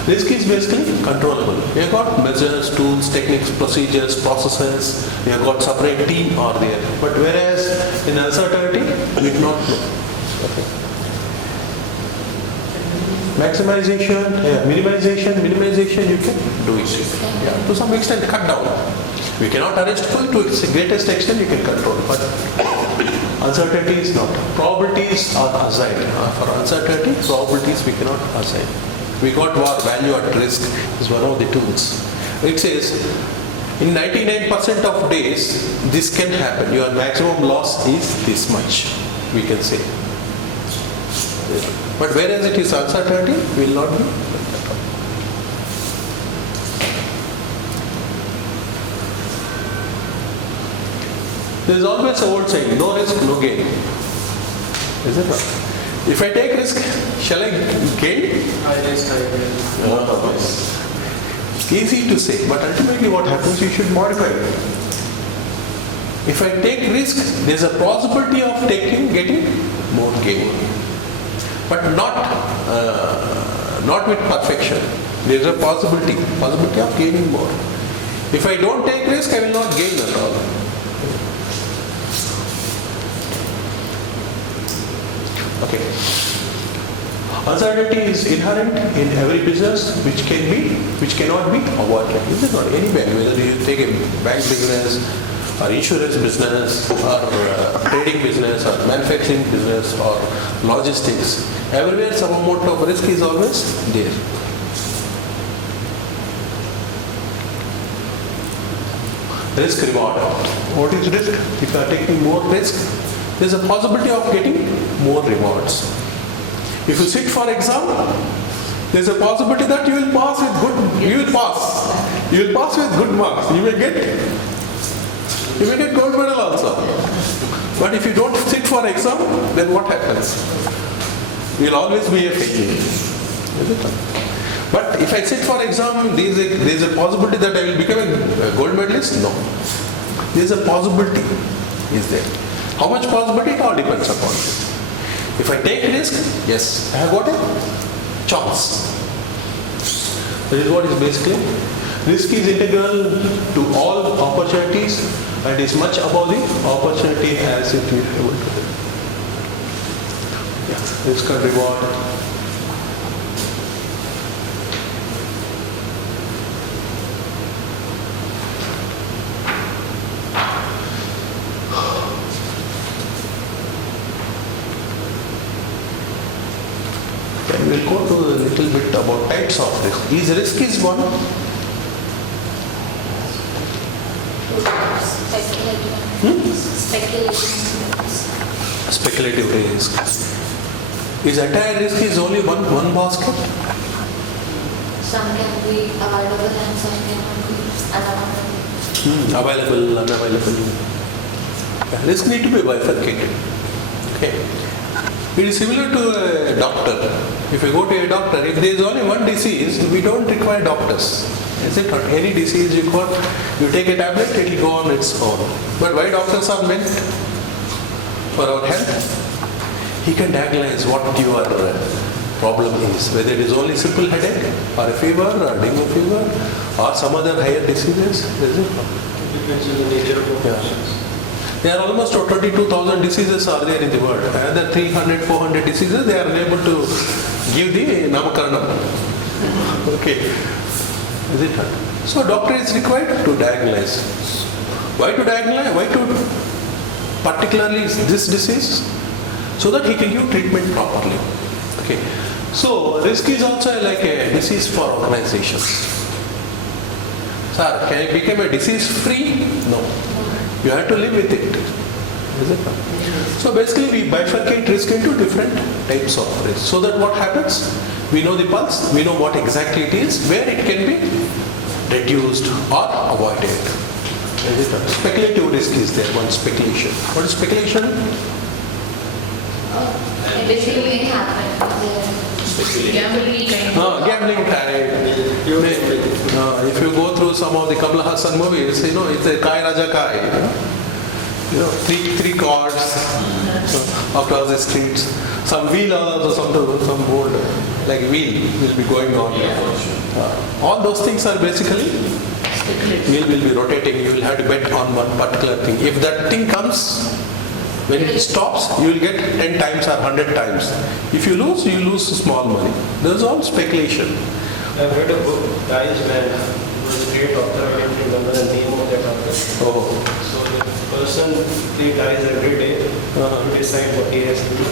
Risk is basically controllable. You have got measures, tools, techniques, procedures, processes. You have got separate team are there. But whereas in uncertainty, we do not know. Okay. Maximization, minimization, you can do it. Yeah, to some extent, cut down. We cannot arrest full, to its greatest extent you can control, but uncertainty is not. Probabilities are assigned. For uncertainty, probabilities we cannot assign. We got value at risk is one of the tools. It says, in 99% of days, this can happen. Your maximum loss is this much, we can say. But whereas it is uncertainty, will not be. There is always a old saying, no risk, no gain. Is it not? If I take risk, shall I gain? High risk, high gain. Not always. Easy to say, but ultimately what happens, you should modify it. If I take risk, there is a possibility of getting more gain. but not with perfection. There is a possibility of gaining more. If I don't take risk, I will not gain at all. Okay. Uncertainty is inherent in every business, which cannot be avoided. This is not anywhere. Whether you take a bank business, or insurance business, or trading business, or manufacturing business, or logistics, everywhere some amount of risk is always there. Risk reward. What is risk? If you are taking more risk, there is a possibility of getting more rewards. If you sit for exam, there is a possibility that you will pass with good. You will pass with good marks. You may get gold medal also. But if you don't sit for exam, then what happens? You will always be a failure. But if I sit for exam, there is a possibility that I will become a gold medalist? No. There is a possibility. Is there? How much possibility? It all depends upon it. If I take risk, yes, I have got a chance. That is what is basically. Risk is integral to all opportunities and is much above the opportunity as it is able to be. Yeah, risk and reward. We'll go to a little bit about types of risk. Risk is one. Speculative risk. Is entire risk is only one basket? Some can be available and some cannot be unavailable. Available, unavailable. Yeah, risk need to be bifurcated. Okay. It is similar to a doctor. If you go to a doctor, if there is only one disease, we don't require doctors. Is it not? Any disease you got, you take a tablet, it will go on its own. But why doctors are meant? For our health. He can diagnose what your problem is, whether it is only simple headache, or a fever, or dengue fever, or some other higher diseases. Is it? Depends on the nature of the patients. There are almost 22,000 diseases are there in the world. Another 300, 400 diseases, they are unable to give the namakaranam. Okay. Is it? So doctor is required to diagnose. Why to diagnose? Why to particularly this disease? So that he can give treatment properly. Okay. So risk is also like a disease for organizations. Sir, can I become a disease free? No. You have to live with it. Is it? So basically we bifurcate risk into different types of risk. So that what happens? We know the pulse, we know what exactly it is, where it can be reduced or avoided. Is it? Speculative risk is there, one speculation. What is speculation? Basically it happened. Gambling kind of. Gambling type. If you go through some of the Kamala Hassan movies, it's a Kai Raja Kai. Three cards across the streets. Some wheel or some board, like wheel will be going on. All those things are basically, wheel will be rotating. You will have to bet on one particular thing. If that thing comes, when it stops, you will get 10 times or 100 times. If you lose small money. That's all speculation. I've read a book, Guy's Man, who was a great author. I don't remember the name of that author. Oh. So the person, he dies every day to decide what he has to do.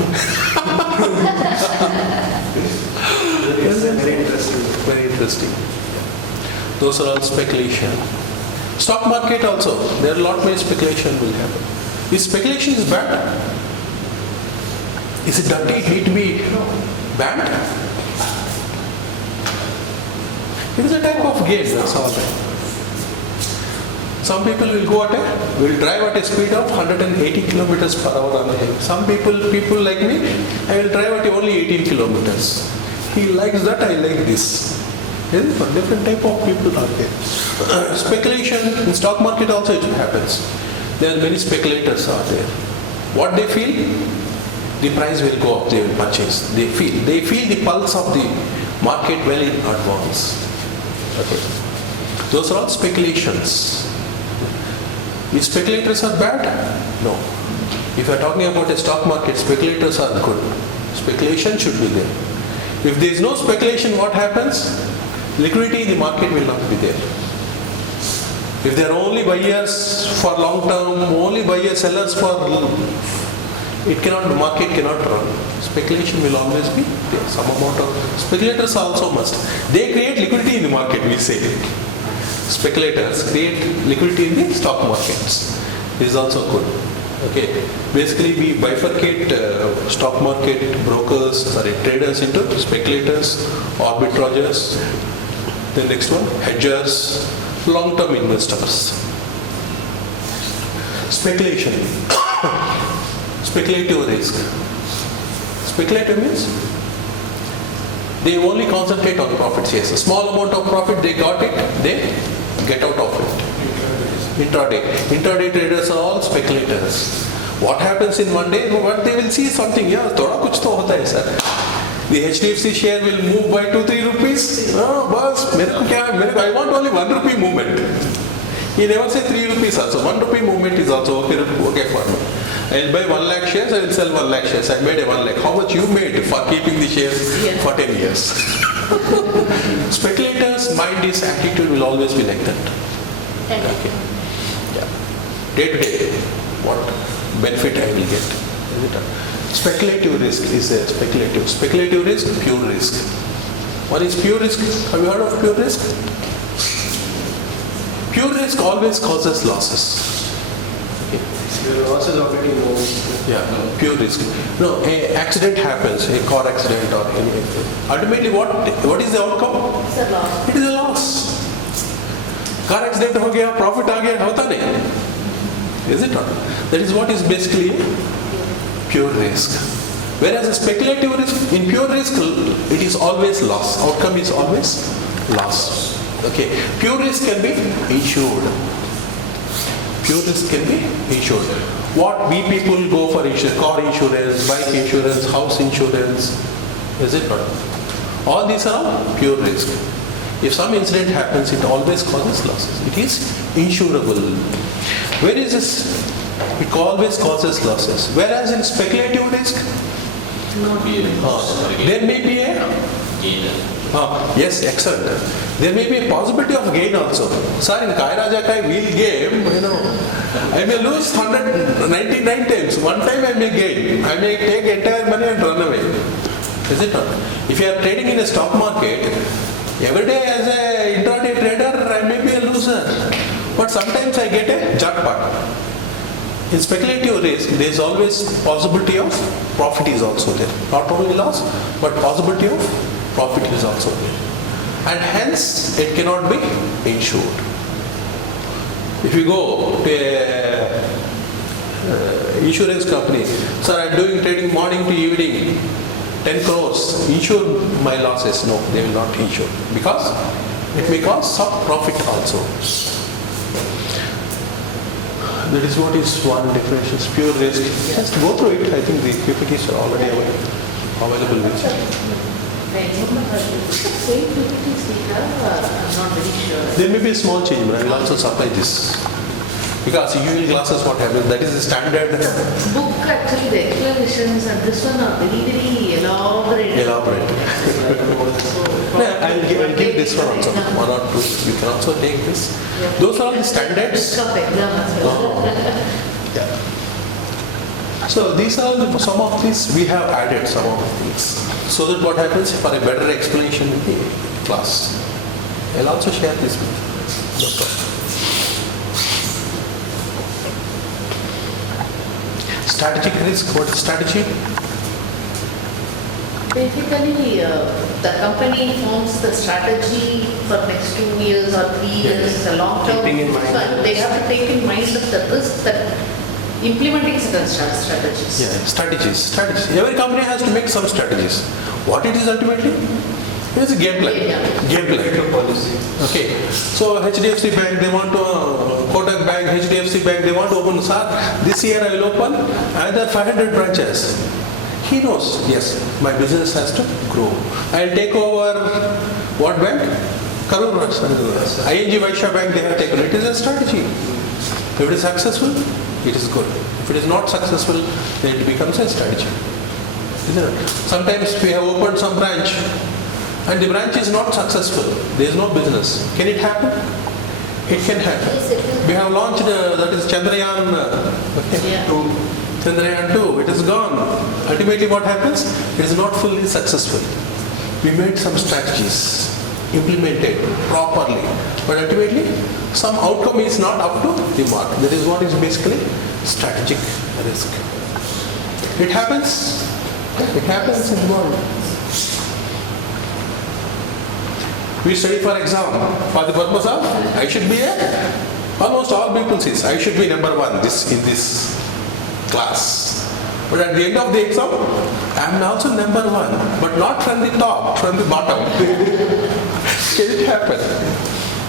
It's very interesting. Very interesting. Those are all speculation. Stock market also, there are a lot more speculation will happen. Is speculation is bad? Is it dirty? It need to be banned? It is a type of game, that's all. Some people will drive at a speed of 180 kilometers per hour on a hill. Some people like me, I will drive at only 18 kilometers. He likes that, I like this. Different type of people are there. Speculation in stock market also it happens. There are many speculators out there. What they feel, the price will go up, they will purchase. They feel the pulse of the market well in advance. Okay. Those are all speculations. If speculators are bad? No. If you are talking about a stock market, speculators are good. Speculation should be there. If there is no speculation, what happens? Liquidity in the market will not be there. If there are only buyers for long term, only buyers, sellers for the market cannot run. Speculation will always be there. Some amount of speculators also must. They create liquidity in the market, we say. Speculators create liquidity in the stock markets. This is also good. Okay. Basically, we bifurcate stock market traders into speculators, arbitrageurs. The next one, hedgers, long-term investors. Speculation. Speculative risk. Speculative means they only concentrate on profits. Yes, a small amount of profit, they got it, they get out of it. Intraday traders are all speculators. What happens in one day? What they will see something. Yeah, thoda kuch to hota hai sir. The HDFC share will move by 2-3 rupees. Oh, boss, I want only 1 rupee movement. He never say 3 rupees also. 1 rupee movement is also okay for me. I'll buy 1 lakh shares, I will sell 1 lakh shares. I made a 1 lakh. How much you made for keeping the shares for 10 years? Speculators' mind, this attitude will always be like that. Okay. Yeah. Day to day, what benefit I will get. Speculative risk is a speculative. Speculative risk, pure risk. What is pure risk? Have you heard of pure risk? Pure risk always causes losses. Okay. The loss is already known. Yeah, pure risk. No, an accident happens, a car accident or anything. Ultimately, what is the outcome? It's a loss. It is a loss. Car accident ho gaya, profit aa gaya, hota nahi. Is it not? That is what is basically pure risk. Whereas a speculative risk, in pure risk, it is always loss. Outcome is always loss. Okay. Pure risk can be insured. Pure risk can be insured. What we people go for insurance, car insurance, bike insurance, house insurance, is it not? All these are pure risk. If some incident happens, it always causes losses. It is insurable. Where is this? It always causes losses. Whereas in speculative risk, there may be a yes, excellent. There may be a possibility of gain also. Sir, in Kai Raja Kai wheel game, I may lose 199 times. One time I may gain. I may take entire money and run away. Is it not? If you are trading in a stock market, every day as an intraday trader, I may be a loser. But sometimes I get a jackpot. In speculative risk, there is always possibility of profit is also there. Not only loss, but possibility of profit is also there. And hence, it cannot be insured. If you go to an insurance company, sir, I am doing trading morning to evening, 10 crores, insure my losses. No, they will not insure. Because it may cause some profit also. That is what is one definition, pure risk. Just go through it. I think the PPTs are already available with you. Same PPTs we have, I'm not very sure. There may be a small change, but I will also supply this. Because UL glasses, what happens, that is the standard. Book actually, the explanations and this one are very, very elaborate. I'll give this one also, 1 or 2. You can also take this. Yeah. Those are the standards. Book of exam as well. Yeah. So these are some of these we have added some of these. So that what happens for a better explanation in the class. I'll also share this with you. No problem. Strategic risk, what is strategy? Basically, the company forms the strategy for next 2 years or 3 years, a long term. Keeping in mind. So they have to take in mind the risk that implementing certain strategies. Yeah, strategies. Every company has to make some strategies. What it is ultimately? It is a game plan. Yeah. Game plan. Policy. Okay. So HDFC Bank, they want to, Kotak Bank, HDFC Bank, they want to open, sir, this year I will open another 500 branches. He knows, yes, my business has to grow. I'll take over what bank? Karur ING Vaishya Bank, they have taken. It is a strategy. If it is successful, it is good. If it is not successful, then it becomes a strategy. Isn't it? Sometimes we have opened some branch and the branch is not successful. There is no business. Can it happen? It can happen. We have launched, that is Chandrayaan Yeah. 2. Chandrayaan 2, it is gone. Ultimately what happens? It is not fully successful. We made some strategies, implemented properly, but ultimately some outcome is not up to the mark. That is what is basically strategic risk. It happens. It happens in the world. We study for exam. For the purpose of, I should be almost all people says, I should be number one in this class. But at the end of the exam, I am also number one, but not from the top, from the bottom. Can it happen?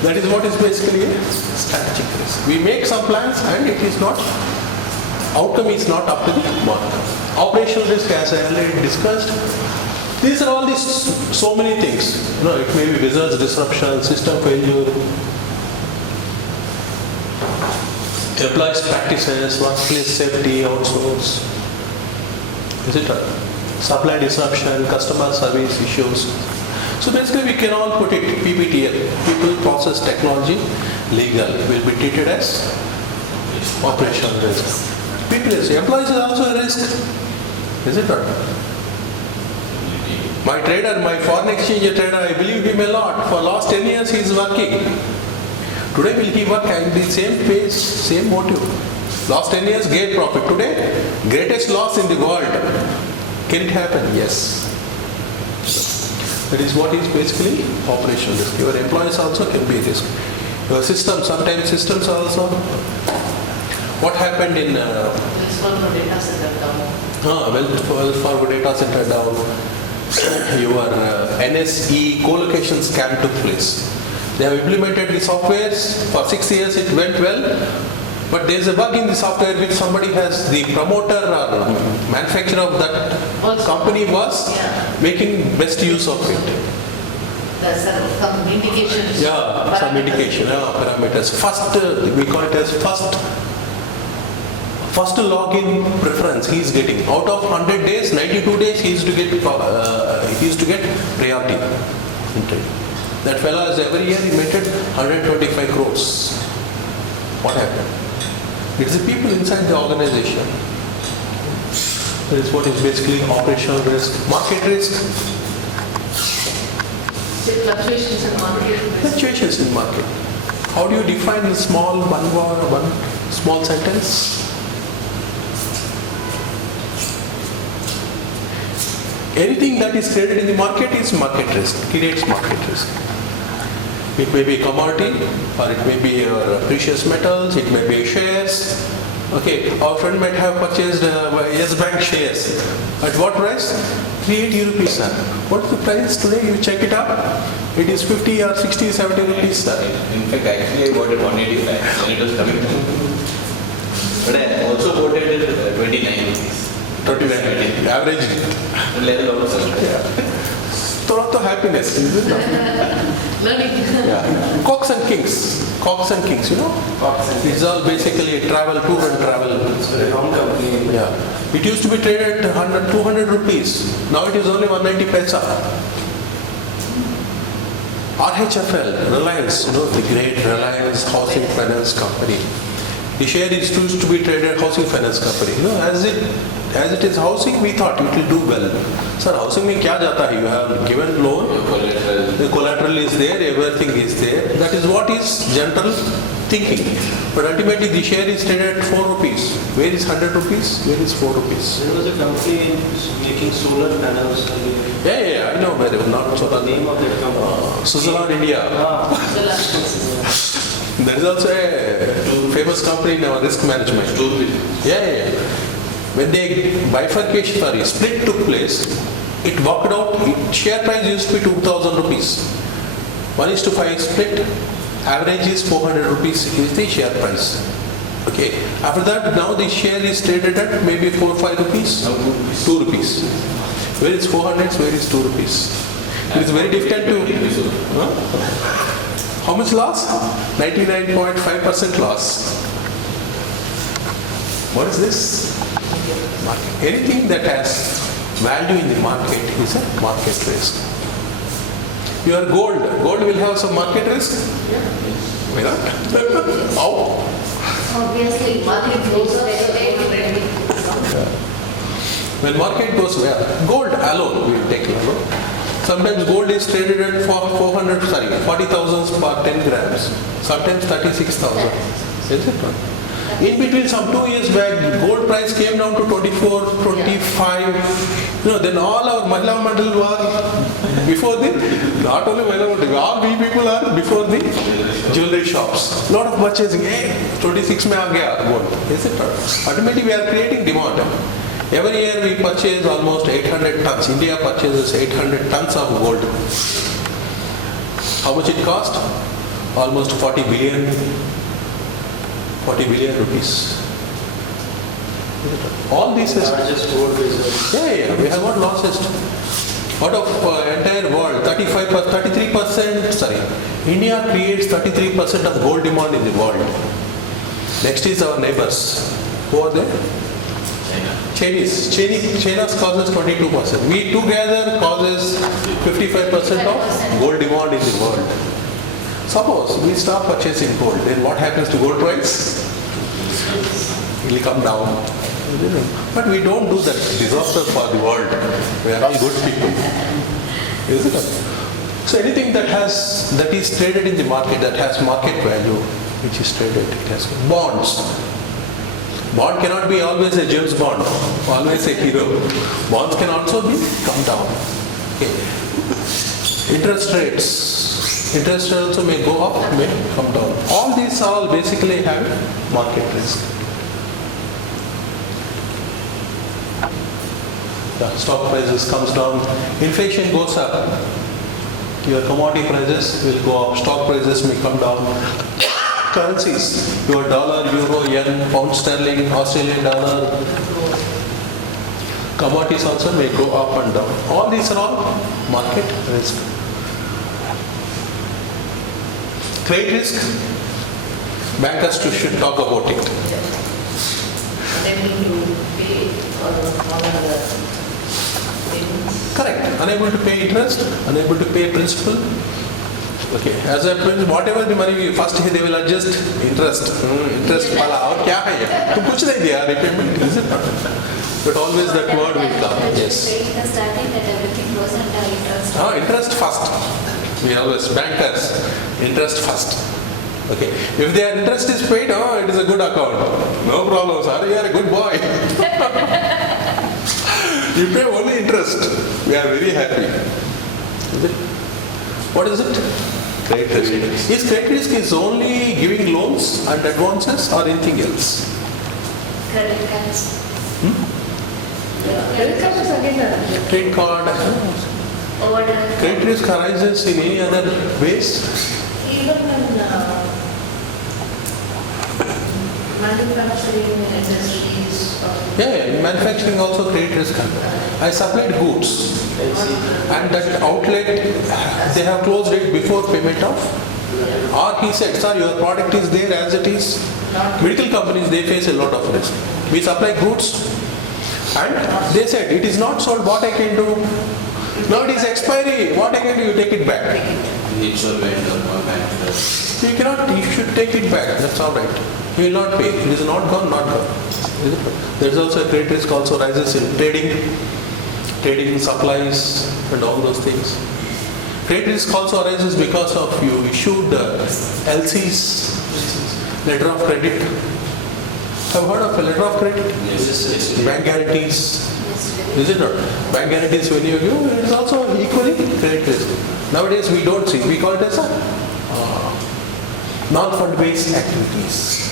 That is what is basically a strategic risk. We make some plans and it is not, outcome is not up to the mark. Operational risk, as I already discussed, these are all these so many things. It may be business disruption, system failure, employees' practices, workplace safety, outsource, etc. Supply disruption, customer service issues. So basically we can all put it, PPTL, people, process, technology, legal, will be treated as operational risk. People, employees are also a risk. Is it not? My trader, my foreign exchange trader, I believe him a lot. For last 10 years he is working. Today will he work at the same pace, same motive. Last 10 years great profit. Today, greatest loss in the world. Can it happen? Yes. That is what is basically operational risk. Your employees also can be a risk. Your system, sometimes systems are also. What happened in Principal data center down. well for data center down, your NSE co-location scam took place. They have implemented the softwares for 6 years, it went well, but there is a bug in the software which somebody has, the promoter or manufacturer of that company was making best use of it. There's some indications. Yeah, some indication, parameters. First, we call it as first login preference he is getting. Out of 100 days, 92 days he used to get priority. That fellow has every year he made 125 crores. What happened? It is the people inside the organization. That is what is basically operational risk. Market risk. Fluctuations in market. Fluctuations in market. How do you define a small one small sentence? Anything that is traded in the market is market risk, creates market risk. It may be commodity, or it may be precious metals, it may be shares. Okay, our friend might have purchased Yes Bank shares. At what price? 380 rupees, sir. What is the price today? You check it out. It is 50 or 60, 70 rupees, sir. In fact, actually I bought it 185 when it was coming down. But I also bought it at 29 rupees. 39, average. Level of surrender. Throughout the happiness, is it not? Learning. Yeah. Cox and Kings, you know? It's all basically travel, tour and travel. It's a long company. Yeah. It used to be traded 100, 200 rupees. Now it is only 190 paisa. RHFL, Reliance, you know, the great Reliance Housing Finance Company. The share is used to be traded housing finance company. You know, as it is housing, we thought it will do well. Sir, housing mein kya jata hai? You have given loan, the collateral is there, everything is there. That is what is general thinking. But ultimately the share is traded at 4 rupees. Where is 100 rupees? Where is 4 rupees? There was a company making solar panels. Yeah, I know very well. Not solar. The name of that company. Suzlon India. There is also a famous company in our risk management. Yeah. When they bifurcation, split took place, it worked out, share price used to be 2,000 rupees. 1:5 split, average is 400 rupees is the share price. Okay. After that, now the share is traded at maybe 4 or 5 rupees. Now 2 rupees. 2 rupees. Where is 400? Where is 2 rupees? It is very difficult to. Huh? How much loss? 99.5% loss. What is this? Market. Anything that has value in the market is a market risk. Your gold will have some market risk? Why not? How? Obviously, market goes up, When market goes well, gold alone will take alone. Sometimes gold is traded at 40,000 per 10 grams. Sometimes 36,000. Is it not? In between some 2 years back, gold price came down to 24, 25. Then all our Mahila Mandal were before the, not only Mahila Mandal, all we people are before the jewelry shops. Lot of purchasing, 26 mein aa gaya gold. Is it not? Ultimately we are creating demand. Every year we purchase almost 800 tons. India purchases 800 tons of gold. How much it cost? Almost 40 billion rupees. All these is Largest gold business. yeah, we have got losses. Out of entire world, 33%, India creates 33% of gold demand in the world. Next is our neighbors. Who are there? China's causes 22%. We together causes 55% of gold demand in the world. Suppose we stop purchasing gold, then what happens to gold price? It will come down. But we don't do that disaster for the world. We are all good people. Is it? So anything that is traded in the market, that has market value, which is traded, it has bonds. Bond cannot be always a James Bond, always a hero. Bonds can also be come down. Okay. Interest rates also may go up, may come down. All these all basically have market risk. The stock prices comes down, inflation goes up. Your commodity prices will go up, stock prices may come down. Currencies, your dollar, euro, yen, pound sterling, Australian dollar, commodities also may go up and down. All these are all market risk. Credit risk, bankers should talk about it. Unable to pay for all other payments. Correct. Unable to pay interest, unable to pay principal. Okay. As a principal, whatever the money, first they will adjust interest. Interest wala. और क्या है ये? तुम कुछ नहीं दिया repayment, is it not? But always that word will come. Yes. In the starting that everything goes under interest. Interest first. We always bankers, interest first. Okay. If their interest is paid, it is a good account. No problem, sir. You are a good boy. You pay only interest. We are very happy. Is it? What is it? Credit risk. Is credit risk is only giving loans and advances or anything else? Credit cards. Credit card is again a Credit card. Overdraft. Credit risk arises in any other ways? even in manufacturing industries. Yeah, in manufacturing also credit risk happens. I supplied goods and that outlet, they have closed it before payment of, or he said, sir, your product is there as it is. Medical companies, they face a lot of risk. We supply goods and they said, it is not sold, what I can do? Now it is expiry, what I can do, you take it back. Insolvent or bankrupt. You cannot, you should take it back, that's all right. You will not pay, it is not gone, not gone. There is also a credit risk also rises in trading supplies and all those things. Credit risk also arises because of you issued LCs, letter of credit. Have heard of a letter of credit? Yes. Bank guarantees. Is it not? Bank guarantees when you give, it is also equally credit risk. Nowadays we don't see, we call it as a non-fund based activities.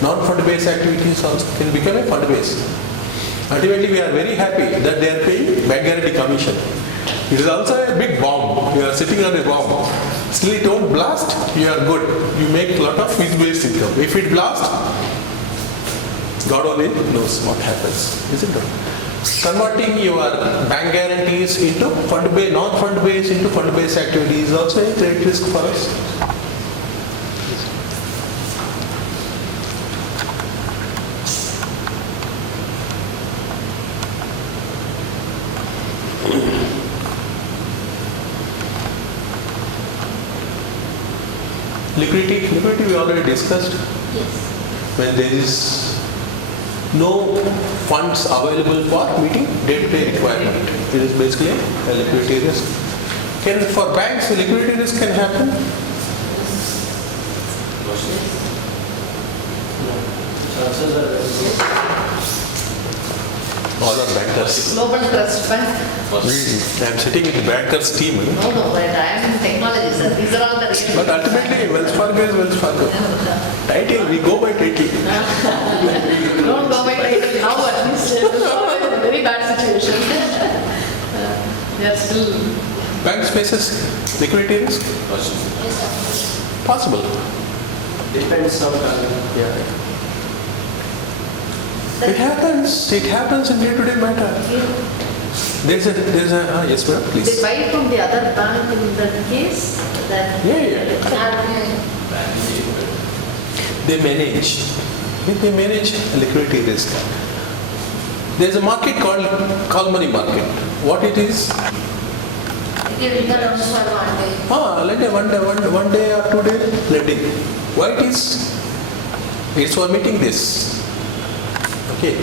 Non-fund based activities also can become a fund based. Ultimately we are very happy that they are paying bank guarantee commission. It is also a big bomb. You are sitting on a bomb. Still it don't blast, you are good. You make a lot of fees based income. If it blasts, God only knows what happens, isn't it? Converting your bank guarantees into fund-based, non-fund-based into fund-based activities is also a great risk for us. Liquidity we already discussed. Yes. When there is no funds available for meeting day-to-day requirement, it is basically a liquidity risk. For banks, liquidity risk can happen. Chances are very All are bankers. Global Trust Bank. I am sitting in the bankers team. No, but I am in technology, sir. These are all the real. But ultimately, Wells Fargo is Wells Fargo. Title, we go by title. Don't go by title now, at least. It's a very bad situation. They are still. Banks faces liquidity risk? Possible. Depends sometimes. Yeah. It happens in day-to-day matter. There's a, yes ma'am, They please. buy from the other bank in that case. That They manage liquidity risk. There's a market called call money market. What it is? Giving the loans for 1 day. One day or 2 day lending. Why it is? It's for meeting this. Okay.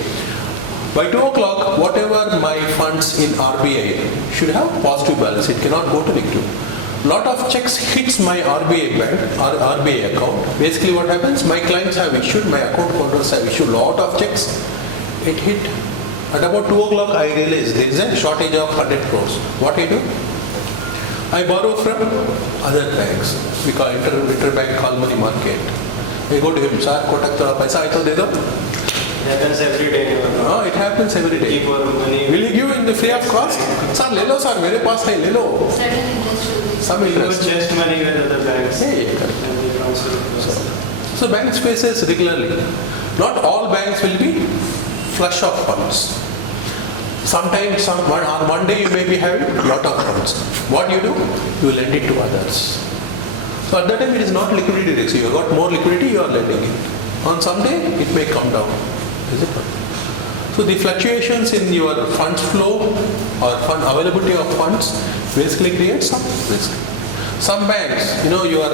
By 2 o'clock, whatever my funds in RBI should have positive balance. It cannot go to negative. Lot of checks hits my RBI bank or RBI account. Basically what happens, my clients have issued, my account holders have issued lot of checks. It hit. At about 2 o'clock, I realized there is a shortage of 100 crores. What I do? I borrow from other banks. We call interbank call money market. I go to him, sir, kotak thoda paisa hai to de do. It happens every day. Oh, it happens every day. Keep our money. Will you give in the free of cost? Sir, le lo sir, mere paas hai, le lo. Certain interest will be. Some You interest. just money with other banks. Hey. And they transfer it to us. So banks faces regularly. Not all banks will be flush of funds. Sometimes on one day you may be having lot of funds. What you do? You lend it to others. So at that time it is not liquidity risk. You have got more liquidity, you are lending it. On some day it may come down. Is it? So the fluctuations in your funds flow or fund availability of funds basically creates some risk. Some banks, your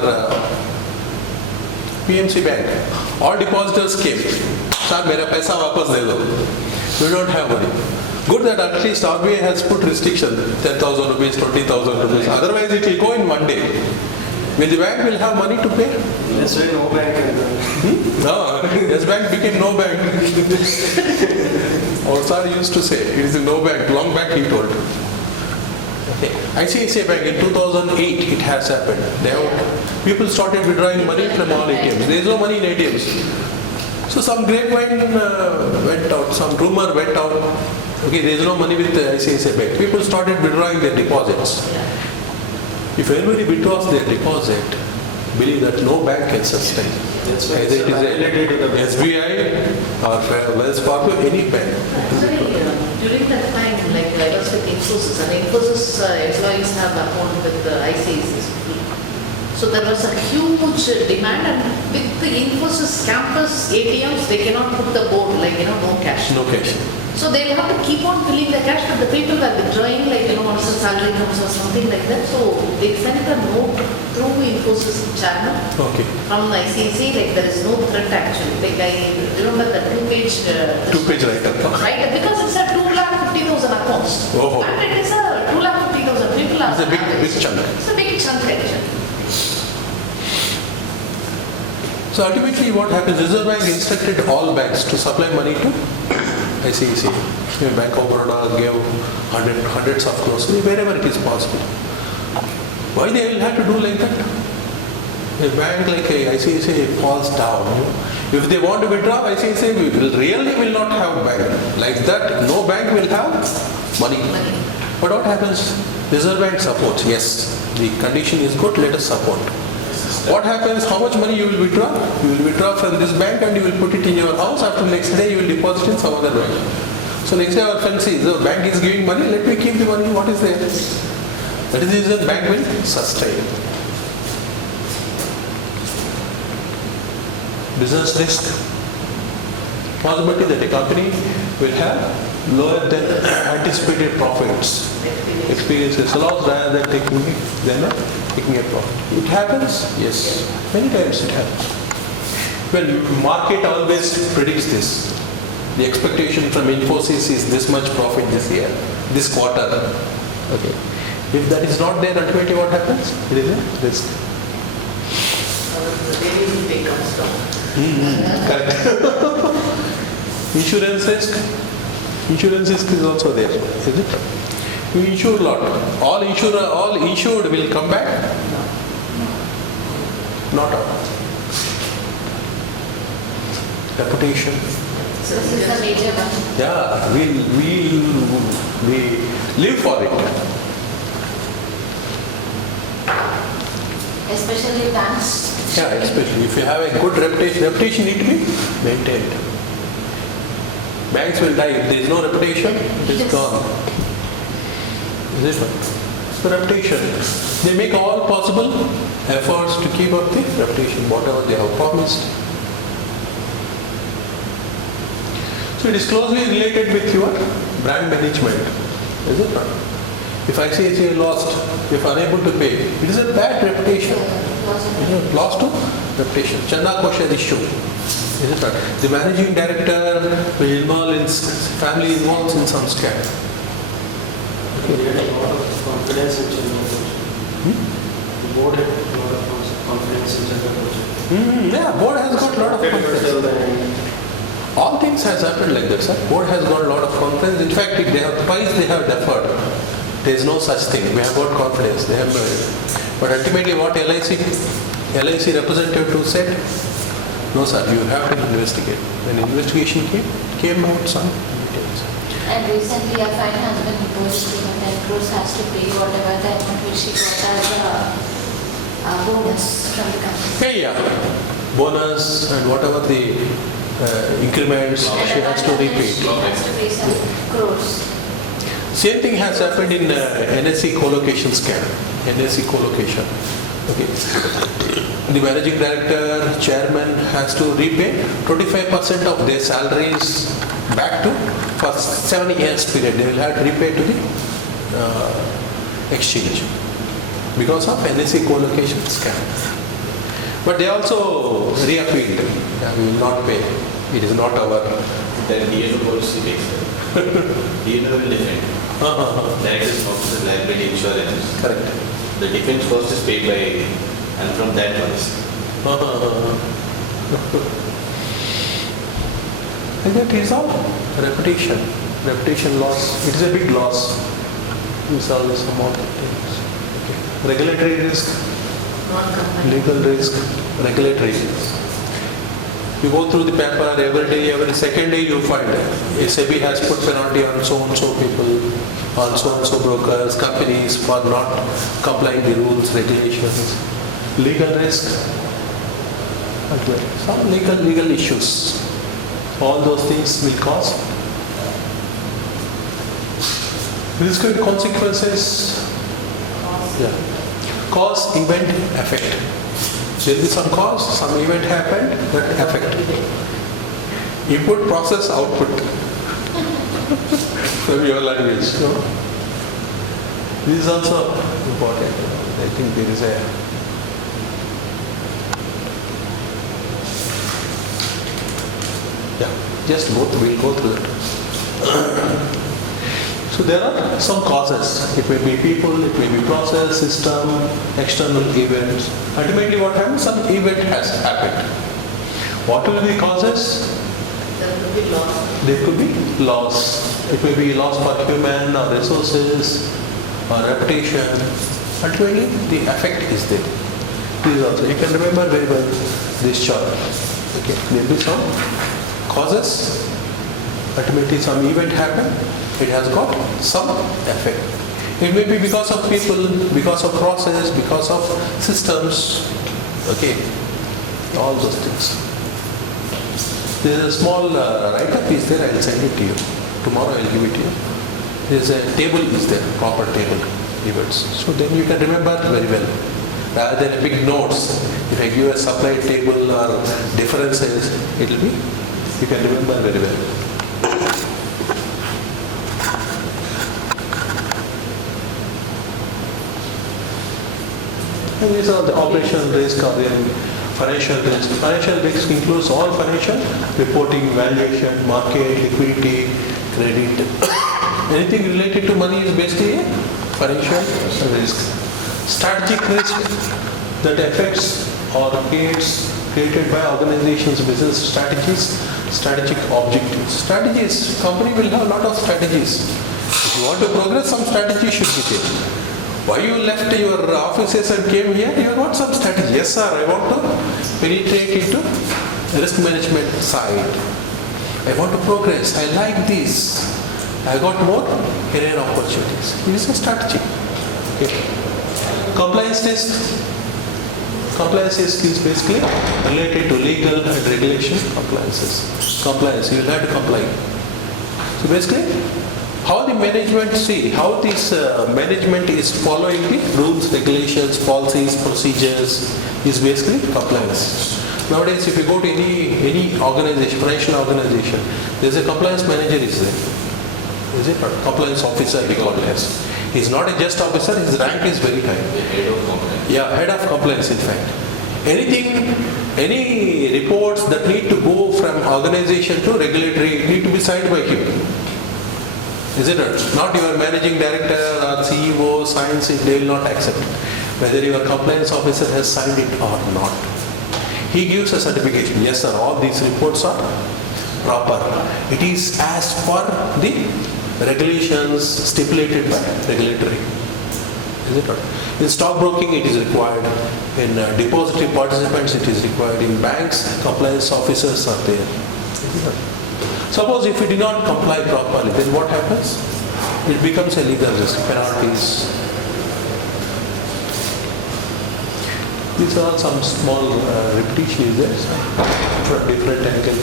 PMC bank, all depositors came. Sir, mera paisa wapas de do. We don't have money. Good that at least RBI has put restriction, 10,000 rupees, 20,000 rupees. Otherwise it will go in one day. Will the bank will have money to pay? That's why no bank can do. No, yes bank became no bank. Our sir used to say, it is a no bank, long back he told. Okay. ICICI Bank in 2008 it has happened. People started withdrawing money from all ATMs. There is no money in ATMs. So some grapevine went out, some rumor went out. Okay, there is no money with the ICICI Bank. People started withdrawing their deposits. If anybody withdraws their deposit, believe that no bank can sustain. That's why Either it's it related to the is a SBI or Wells Fargo, any bank. Actually, during that time, like I was with Infosys, and Infosys employees have account with ICICI. So there was a huge demand, and with the Infosys campus ATMs, they cannot put the board no cash. No cash. So they will have to keep on filling the cash, but the people were withdrawing once the salary comes or something like that. So they sent a note through Infosys channel Okay. from the ICICI, there is no threat actually. I remember the two-page. Two-page write-up. Right, because it's a 250,000 accounts. Oh. And it is a 250,000 people are. It's a big chunk. It's a big chunk actually. So ultimately what happens, Reserve Bank instructed all banks to supply money to ICICI. Bank of Baroda gave hundreds of crores, wherever it is possible. Why they will have to do like that? A bank like ICICI falls down. If they want to withdraw, ICICI will not have bank. Like that, no bank will have money. But what happens? Reserve Bank supports. Yes, the condition is good, let us support. What happens? How much money you will withdraw? You will withdraw from this bank and you will put it in your house. After next day you will deposit in some other bank. So next day our friend says, the bank is giving money, let me keep the money. What is there? That is the reason bank will sustain. Business risk. Possibility that a company will have lower than anticipated profits. Experiences loss rather than taking a profit. It happens? Yes. Many times it happens. Well, market always predicts this. The expectation from Infosys is this much profit this year, this quarter. Okay. If that is not there, ultimately what happens? It is a risk. The daily pay comes down. Correct. Insurance risk. Insurance risk is also there, is it? You insure a lot. All insured will come back? Not all. Reputation. So this is the major one. Yeah, we live for it. Especially banks. Yeah, especially if you have a good reputation need to be maintained. Banks will die. If there is no reputation, it is Yes. gone. Is it right? So reputation. They make all possible efforts to keep up the reputation, whatever they have promised. So it is closely related with your brand management. Is it not? If I say you lost, if unable to pay, it is a bad reputation. Loss to reputation. Chanda Kosher issue. Is it right? The managing director will involve in family involved in some scam. We had a lot of confidence in Chennai project. The board had a lot of confidence in Chennai project. Yeah, board has got a lot of confidence. All things has happened like that, sir. Board has got a lot of confidence. In fact, if they have twice they have deferred. There is no such thing. We have got confidence. They have but ultimately what LIC representative said, no sir, you have to investigate. When investigation came out some details. And recently a fine has been imposed to him that Cruz has to pay whatever the amount which he got as a bonus from the company. Yeah. Bonus and whatever the increments she has to repay. She has to pay some crores. Same thing has happened in NSE co-location scam. NSE co-location. Okay. The managing director, chairman has to repay 25% of their salaries back to for 7 years period. They will have to repay to the exchange because of NSE co-location scam. But they also reappealed. Yeah, we will not pay. It is not our. Then DNO policy takes it. DNO will defend. That is officer liability insurance. Correct. The defense cost is paid by, and from that policy. And that is all. Reputation loss. It is a big loss. These are the some of the things. Okay. Regulatory risk, legal risk, regulatory risk. You go through the paper every day, every second day you find SAB has put penalty on so and so people, on so and so brokers, companies for not complying the rules, regulations. Legal risk, some legal issues. All those things will cause risk and consequences. Yeah. Cause, event, effect. There will be some cause, some event happened, that effect. Input, process, output. From your language. No? This is also important. I think there is a we'll go through it. So there are some causes. It may be people, it may be process, system, external events. Ultimately what happens? Some event has happened. What will be the causes? There could be loss. There could be loss. It may be loss for human or resources or reputation. Ultimately the effect is there. This is also, you can remember very well this chart. Okay. There will be some causes. Ultimately some event happened. It has got some effect. It may be because of people, because of process, because of systems. Okay, all those things. There is a small write-up is there, I will send it to you. Tomorrow I will give it to you. There is a table is there, proper table events. So then you can remember very well. Rather than big notes, if I give a supply table or differences, it will be, you can remember very well. And these are the operational risk or the financial risk. Financial risk includes all financial reporting, valuation, market, liquidity, credit. Anything related to money is basically a financial risk. Strategic risk that affects or gets created by organizations' business strategies, strategic objectives. Strategies, company will have a lot of strategies. If you want to progress, some strategy should be there. Why you left your offices and came here? You want some strategy. Yes, sir, I want to penetrate into risk management side. I want to progress. I like this. I got more career opportunities. It is a strategy. Okay. Compliance test. Compliance test is basically related to legal and regulation compliances. Compliance, you will have to comply. So basically, how the management how this management is following the rules, regulations, policies, procedures is basically compliance. Nowadays, if you go to any organization, financial organization, there is a compliance manager is there. Is it? Compliance officer we call it as. He is not a just officer, his rank is very high. Head of compliance. Yeah, head of compliance in fact. Any reports that need to go from organization to regulatory need to be signed by him. Is it not your managing director or CEO signs it, they will not accept it. Whether your compliance officer has signed it or not. He gives a certification. Yes sir, all these reports are proper. It is as per the regulations stipulated by regulatory. Is it not? In stockbroking it is required. In depository participants it is required. In banks, compliance officers are there. Is it not? Suppose if you do not comply properly, then what happens? It becomes a legal risk, penalties. These are some small repetitions there from different angle.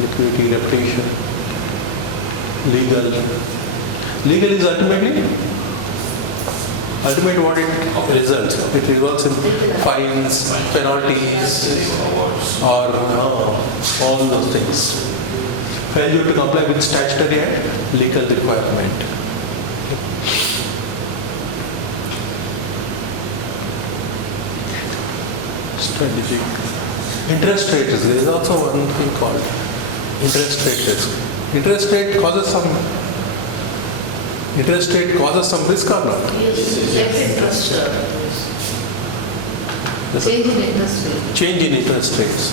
Liquidity, reputation, legal. Legal is ultimate what it results. It results in fines, penalties, or all those things. Failure to comply with statutory and legal requirement. Strategic. Interest rate risk. There is also one thing called interest rate risk. Interest rate causes some risk or not? Yes, interest. Change in interest rate. Change in interest rates.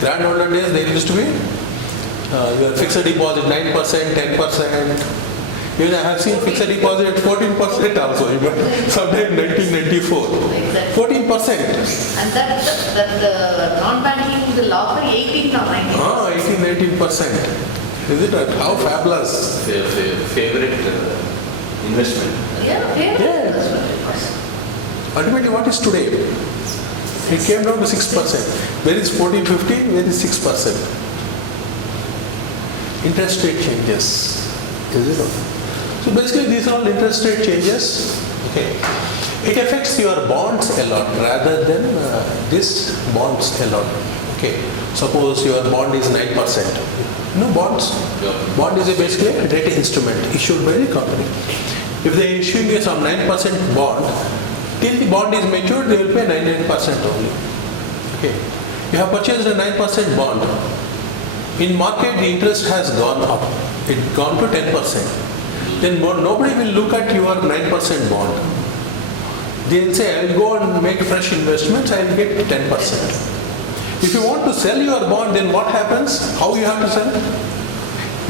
Grand older days there used to be your fixed deposit 9%, 10%. Even I have seen fixed deposit at 14% also, even sometime 1994. Exactly. 14%. And that non-banking will offer 18 or 19%. 18-19%. Is it right? How fabulous? Favorite investment. Yeah, favorite Yeah. investment. Ultimately, what is today? It came down to 6%. Where is 14, 15? Where is 6%? Interest rate changes. Is it not? So basically, these are all interest rate changes. Okay. It affects your bonds a lot rather than this bonds a lot. Okay. Suppose your bond is 9%. No bonds. Yeah. Bond is basically a debt instrument issued by the company. If they issue you some 9% bond, till the bond is matured, they will pay 99% only. Okay. You have purchased a 9% bond. In market, the interest has gone up. It's gone to 10%. Then nobody will look at your 9% bond. They will say, I will go and make fresh investments, I will get 10%. If you want to sell your bond, then what happens? How you have to sell?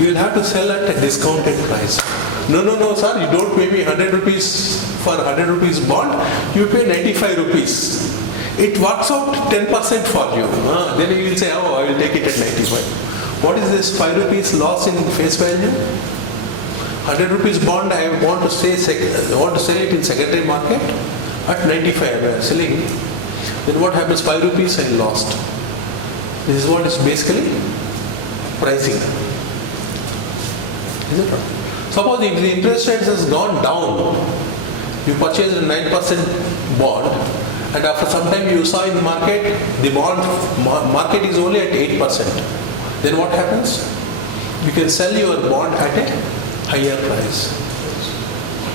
You will have to sell at a discounted price. No, sir, you don't pay me 100 rupees for 100 rupees bond, you pay 95 rupees. It works out 10% for you. Then you will say, oh, I will take it at 95. What is this 5 rupees loss in face value? 100 rupees bond, I want to sell it in secondary market at 95. I am selling. Then what happens? 5 rupees I lost. This is what is basically pricing. Is it right? Suppose if the interest rate has gone down, you purchased a 9% bond, and after some time you saw in the market, the bond market is only at 8%. Then what happens? You can sell your bond at a higher price.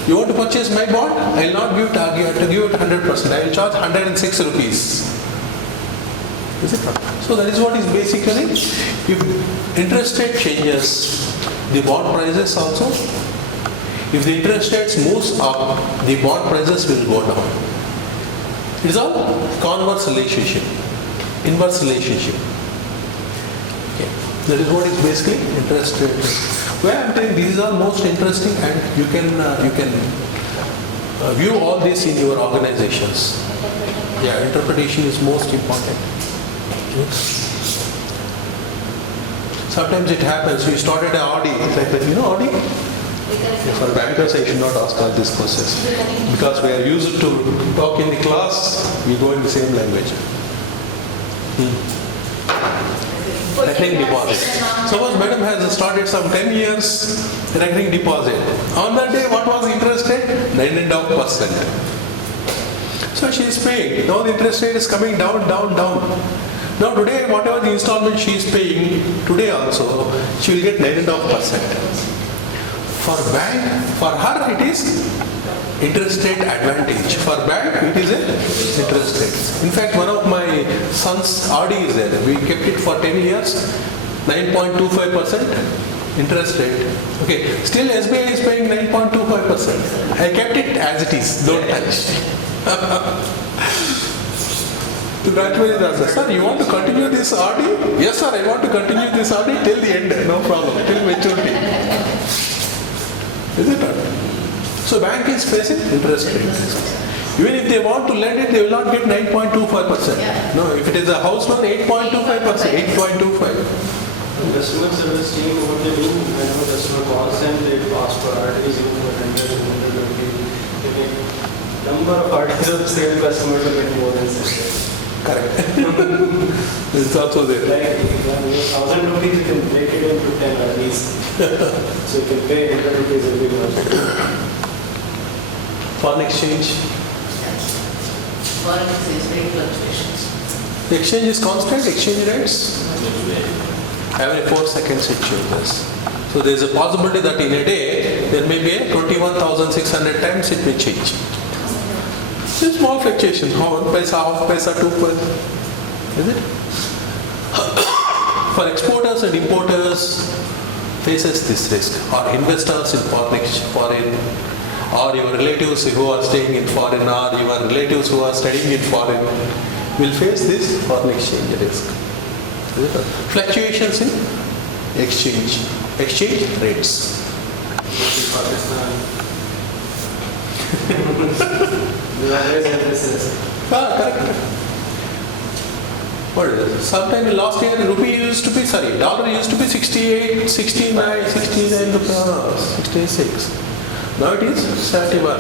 You want to purchase my bond? I will not give it, you have to give it 100%. I will charge 106 rupees. Is it right? So that is what is basically, if interest rate changes, the bond prices also. If the interest rates moves up, the bond prices will go down. It is all converse relationship, inverse relationship. Okay. That is what is basically interest rate. Where I am telling these are most interesting, and you can view all this in your organizations. Yeah, interpretation is most important. Sometimes it happens, we started an Audi, it's like, you know Audi? For bankers, I should not ask all these questions. Because we are used to talk in the class, we go in the same language. Recurring deposit. Suppose madam has started some 10 years recurring deposit. On that day, what was the interest rate? 9.5%. So she is paying. Now the interest rate is coming down, down, down. Now today, whatever the installment she is paying, today also, she will get 9.5%. For bank, for her it is interest rate advantage. For bank, it is a interest rate. In fact, one of my son's RD is there. We kept it for 10 years, 9.25% interest rate. Okay, still SBI is paying 9.25%. I kept it as it is, don't touch. To graduate is answer, sir, you want to continue this RD? Yes sir, I want to continue this RD till the end, no problem, till maturity. Is it not? So bank is facing interest rate. Even if they want to lend it, they will not get 9.25%. No, if it is a house loan, 8.25%, 8.25. Customer service team, what they do, whenever customer calls them, they ask for RTs, number of RTs of same customers will get more than 6. Correct. It's also there. Like 1,000 rupees, you can break it into 10 RTs. So you can pay 100 rupees every month. Foreign exchange. Foreign exchange rate fluctuations. The exchange is constant, exchange rates. Every 4 seconds it changes. So there is a possibility that in a day, there may be 21,600 times it may change. It's small fluctuations, 1 paisa, half paisa, 2 paisa. Is it? For exporters and importers faces this risk, or investors in foreign, or your relatives who are staying in foreign, or your relatives who are studying in foreign, will face this foreign exchange risk. Fluctuations in exchange rates. Correct. What is it? Sometime last year, dollar used to be 68, 69, 69 rupees, 66. Now it is 71.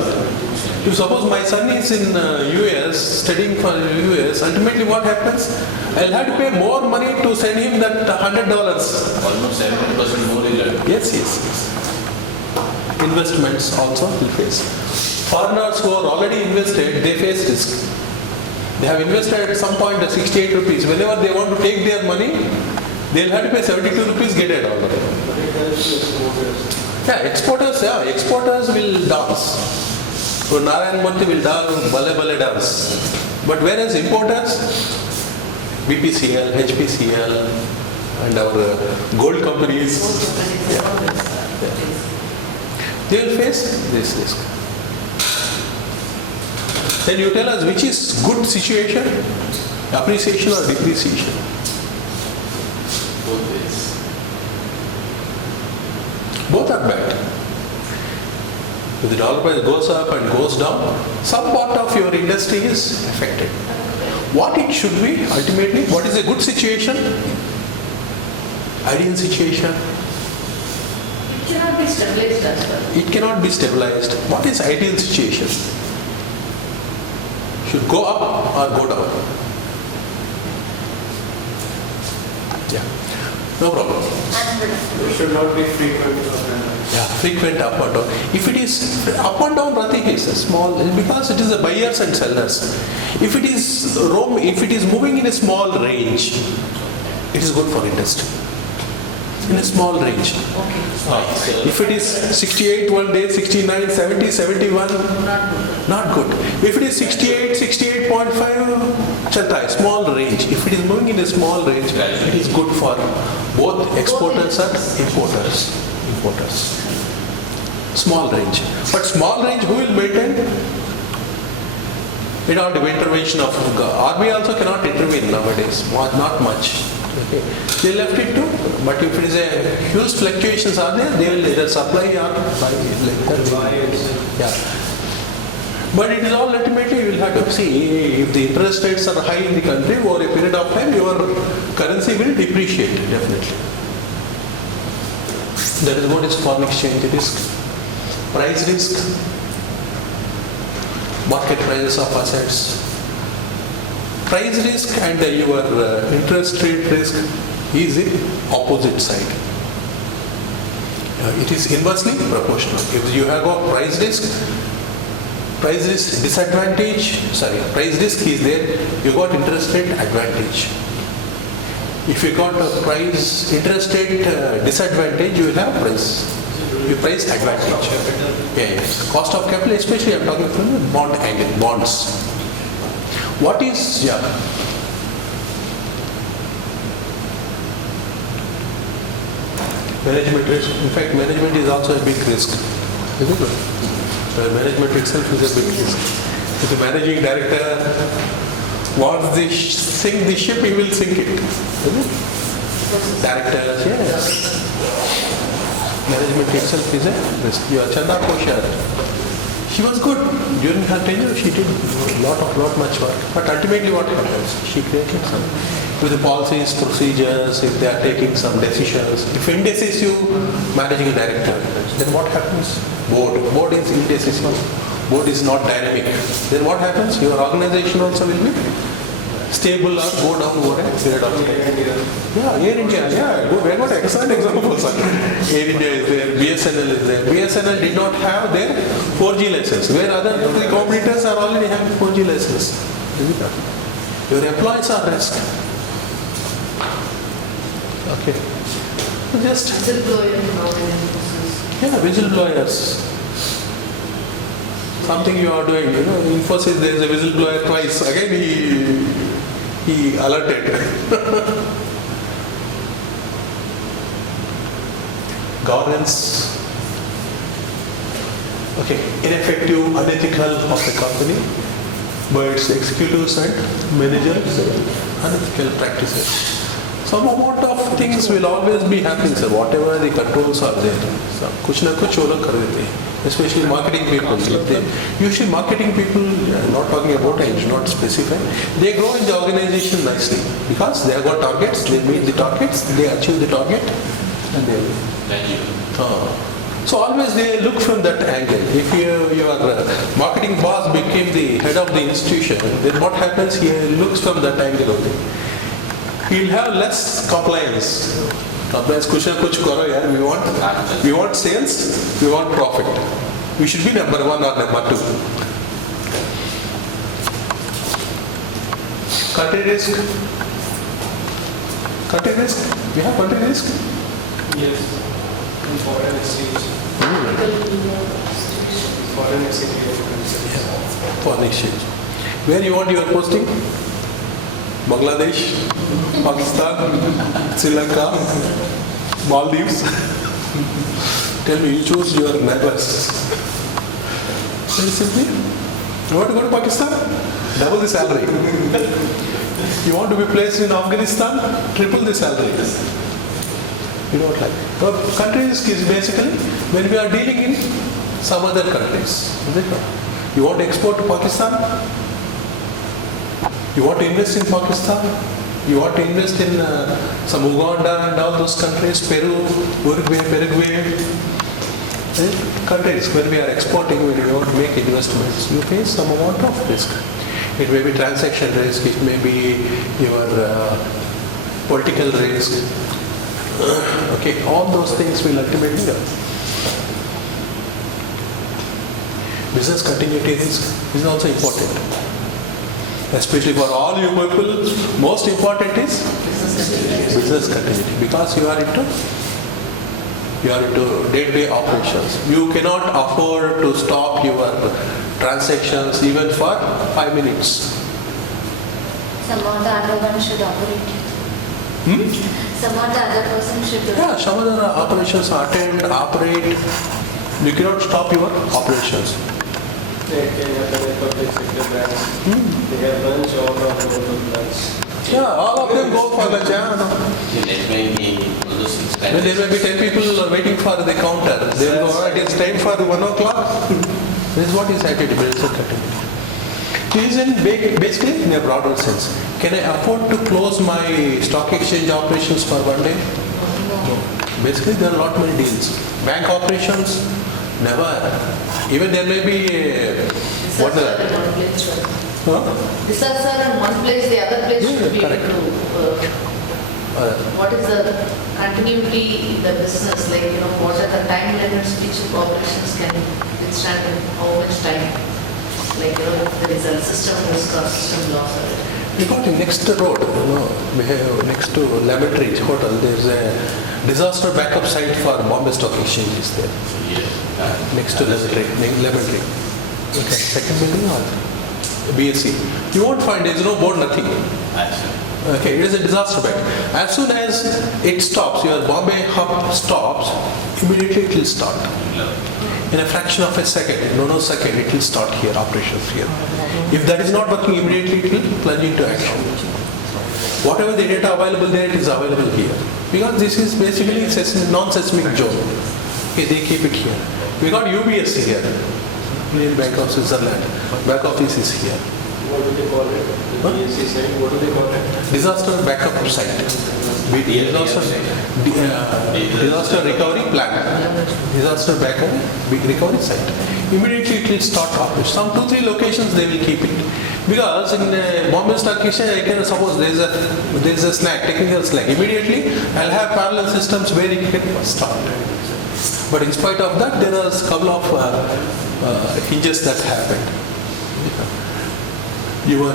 If suppose my son is in US, studying for US, ultimately what happens? I'll have to pay more money to send him that $100. Almost 70% more is that. Yes. Investments also will face. Foreigners who are already invested, they face risk. They have invested at some point at 68 rupees. Whenever they want to take their money, they'll have to pay 72 rupees, get it all. Exporters will dance. So Narayan Murthy will dance, Bale dance. But whereas importers, BPCL, HPCL, and our gold companies, they will face this risk. Then you tell us which is good situation, appreciation or depreciation. Both ways. Both are bad. If the dollar price goes up and goes down, some part of your industry is affected. What it should be ultimately, what is a good situation? Ideal situation? It cannot be stabilized as well. It cannot be stabilized. What is ideal situation? Should go up or go down? No problem. It should not be frequent up and down. Yeah, frequent up and down. If it is up and down, nothing is small, because it is the buyers and sellers. If it is moving in a small range, it is good for industry. In a small range. If it is 68 one day, 69, 70, 71, not good. If it is 68, 68.5, chata, small range. If it is moving in a small range, it is good for both exporters and importers. Small range. But small range, who will maintain? Without the intervention of army also cannot intervene nowadays, not much. Okay. They left it too, but if it is a huge fluctuations are there, they will either supply or buy yeah. But it is all ultimately you will have to see if the interest rates are high in the country over a period of time, your currency will depreciate definitely. That is what is foreign exchange risk. Price risk, market prices of assets. Price risk and your interest rate risk is the opposite side. It is inversely proportional. If you have got price risk disadvantage, price risk is there, you got interest rate advantage. If you got a price interest rate disadvantage, you will have price advantage. Yes. Cost of capital, especially I am talking from the bond angle, bonds. What is, management risk? In fact, management is also a big risk. Isn't it? Management itself is a big risk. If the managing director wants to sink the ship, he will sink it. Isn't it? Directors, yes. Management itself is a risk. Your Chanda Koshar. She was good. During her tenure, she did lot much work. But ultimately what happens? She created some, with the policies, procedures, if they are taking some decisions. If indecisive managing director, then what happens? Board is indecisive. Board is not dynamic. Then what happens? Your organization also will be stable or go down over a period of time. Yeah, Air India, we have got excellent examples. Air India is there, BSNL is there. BSNL did not have their 4G license, where other three competitors are already having 4G license. Your employees are risk. Okay. Just whistleblowers. Something you are doing, Infosys, there is a whistleblower twice. Again, he alerted. Governance. Okay, ineffective, unethical of the company by its executives and managers, unethical practices. Some amount of things will always be happening, sir. Whatever the controls are there, so कुछ ना कुछ वो लोग कर देते हैं. Especially marketing people. Usually marketing people, not talking about age, not specified, they grow in the organization nicely because they have got targets, they meet the targets, they achieve the target, and they will. So always they look from that angle. If your marketing boss became the head of the institution, then what happens? He looks from that angle only. He'll have less compliance. कुछ ना कुछ करो यार. We want sales, we want profit. We should be number 1 or number 2. Country risk. We have country risk. Yes. In foreign exchange. Foreign exchange. Foreign exchange. Where you want your posting? Bangladesh, Pakistan, Sri Lanka, Maldives. Tell me, you choose your neighbors. Very simply, you want to go to Pakistan? Double the salary. You want to be placed in Afghanistan? Triple the salary. You don't like it. So country risk is basically when we are dealing in some other countries. You want to export to Pakistan? You want to invest in Pakistan? You want to invest in some Uganda and all those countries, Peru, Uruguay, Paraguay. Countries where we are exporting, when you want to make investments, you face some amount of risk. It may be transaction risk, it may be your political risk, Okay, all those things will ultimately help. Business continuity risk is also important. Especially for all you people, most important is business continuity, because you are into day-to-day operations. You cannot afford to stop your transactions even for 5 minutes. Some of the other one should operate. Some of the other person should do. Yeah, some other operations attend, operate. You cannot stop your operations. They can have public sector banks. They have lunch or local lunch. Yeah, all of them go for lunch. Yeah, no. Net banking, all those things. When there may be 10 people waiting for the counter, they will go, it is time for 1 o'clock. This is what is activity, business continuity. It is in basically in a broader sense. Can I afford to close my stock exchange operations for 1 day? No. Basically, there are a lot many deals. Bank operations, never. Even there may be Research are in one place, right? Research are in one place, the other place Yeah, should be correct. able to, what is the continuity in the business, like, what are the time limits which operations can withstand in how much time? Like, if there is a system risk or system loss or it. We got in next road, we have next to Laboratory Hotel, there's a disaster backup site for Bombay Stock Exchange is there. Next to Laboratory. Okay, second building or BSc. You won't find, there's no board, nothing. Okay, it is a disaster back. As soon as it stops, your Bombay hub stops, immediately it will start. In a fraction of a second, nanosecond, it will start here, operations here. If that is not working immediately, it will plunge into action. Whatever the data available there, it is available here. Because this is basically non-seismic zone. Okay, they keep it here. We got UBS here, Union Bank of Switzerland. Back office is here. What do they call it? The BSc site, what do they call it? Disaster backup site. Disaster recovery plan. Disaster backup recovery site. Immediately it will start operation. Some 2-3 locations they will keep it. Because in Bombay Stock Exchange, I can suppose there is a slack, technical slack. Immediately I'll have parallel systems where it can start. But in spite of that, there are a couple of hinges that happened. Your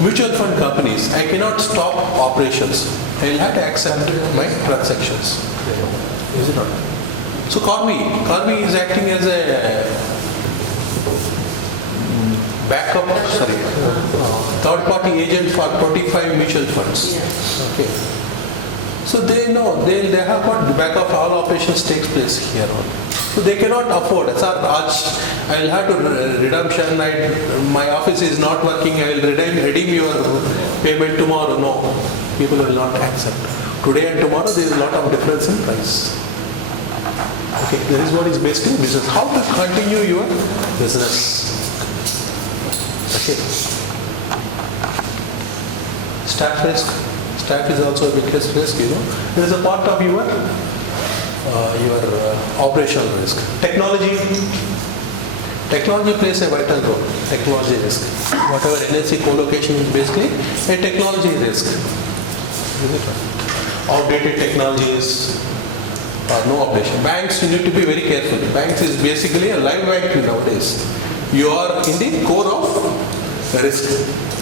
mutual fund companies, I cannot stop operations. I will have to accept my transactions. Is it not? So Corby is acting as a third-party agent for 25 mutual funds. Okay. So they know, they have got the back of all operations takes place here only. So they cannot afford. I will have to redemption. My office is not working. I will redeem your payment tomorrow. No, people will not accept. Today and tomorrow there is a lot of difference in price. Okay, that is what is basically business. How to continue your business? Okay. Staff risk. Staff is also a biggest risk. It is a part of your operational risk. Technology plays a vital role. Technology risk. Whatever NSC co-location is basically a technology risk. Outdated technologies or no operation. Banks, you need to be very careful. Banks is basically a live bank nowadays. You are in the core of risk.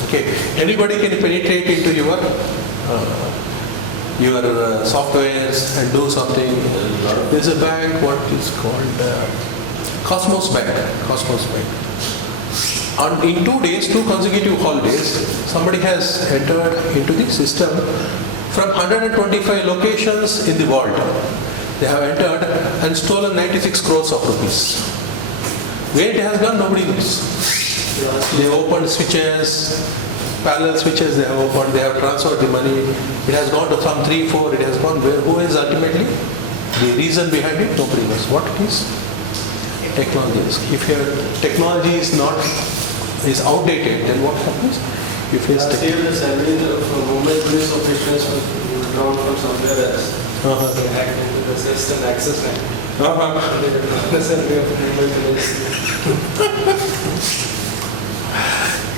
Okay. Anybody can penetrate into your softwares and do something. There's a bank, what is called Cosmos Bank. And in 2 days, 2 consecutive holidays, somebody has entered into the system from 125 locations in the world. They have entered and stolen 96 crores of rupees. Where it has gone, nobody knows. They opened switches, parallel switches they have opened, they have transferred the money. It has gone to some 3-4, it has gone where? Who is ultimately? The reason behind it, nobody knows. What it is? Technology risk. If your technology is outdated, then what happens? You face the salary of movement police officials were drawn from somewhere else. They hacked into the system access line. They did not the salary of movement police.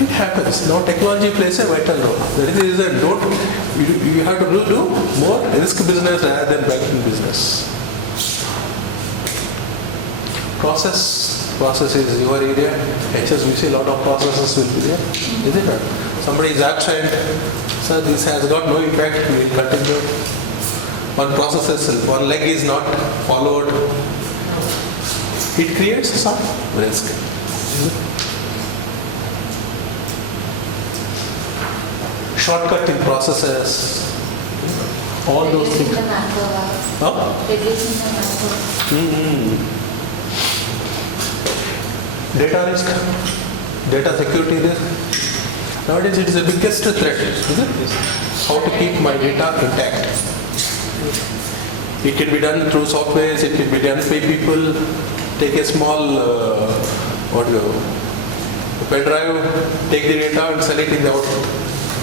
It happens. Now technology plays a vital role. That is, you have to do more risk business rather than banking business. Process is your area. HS, we see a lot of processes will be there. Isn't it? Somebody is absent. Sir, this has got no impact. We will continue. One process itself, one leg is not followed. It creates some risk. Shortcut in processes. All those Reducing things. the manpower. Huh? Reducing the manpower. Data risk, data security risk. Nowadays it is the biggest threat, isn't it? How to keep my data intact. It can be done through softwares, it can be done by people. Take a small, pen drive, take the data and sell it in the output.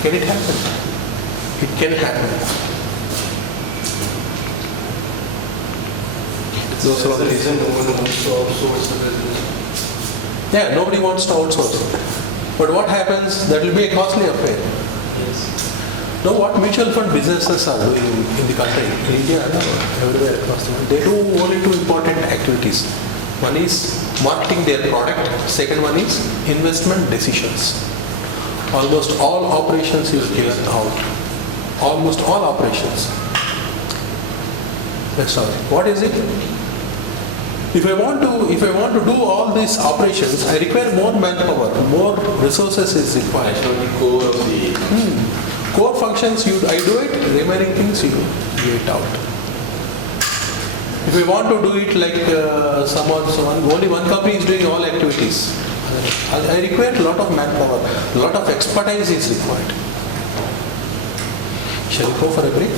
Can it happen? It can happen. Those are all the reasons. No one wants to outsource the business. Yeah, nobody wants to outsource. But what happens? That will be a costly affair. Yes. Now, what mutual fund businesses are doing in the country, in India and everywhere across the world, they do only two important activities. One is marketing their product. Second one is investment decisions. Almost all operations is given out. Almost all operations. That's all. What is it? If I want to do all these operations, I require more manpower, more resources is required. That's not the core of the... Core functions, I do it, remaining things you give it out. If we want to do it like someone, only one company is doing all activities. I require a lot of manpower, a lot of expertise is required. Shall we go for a break?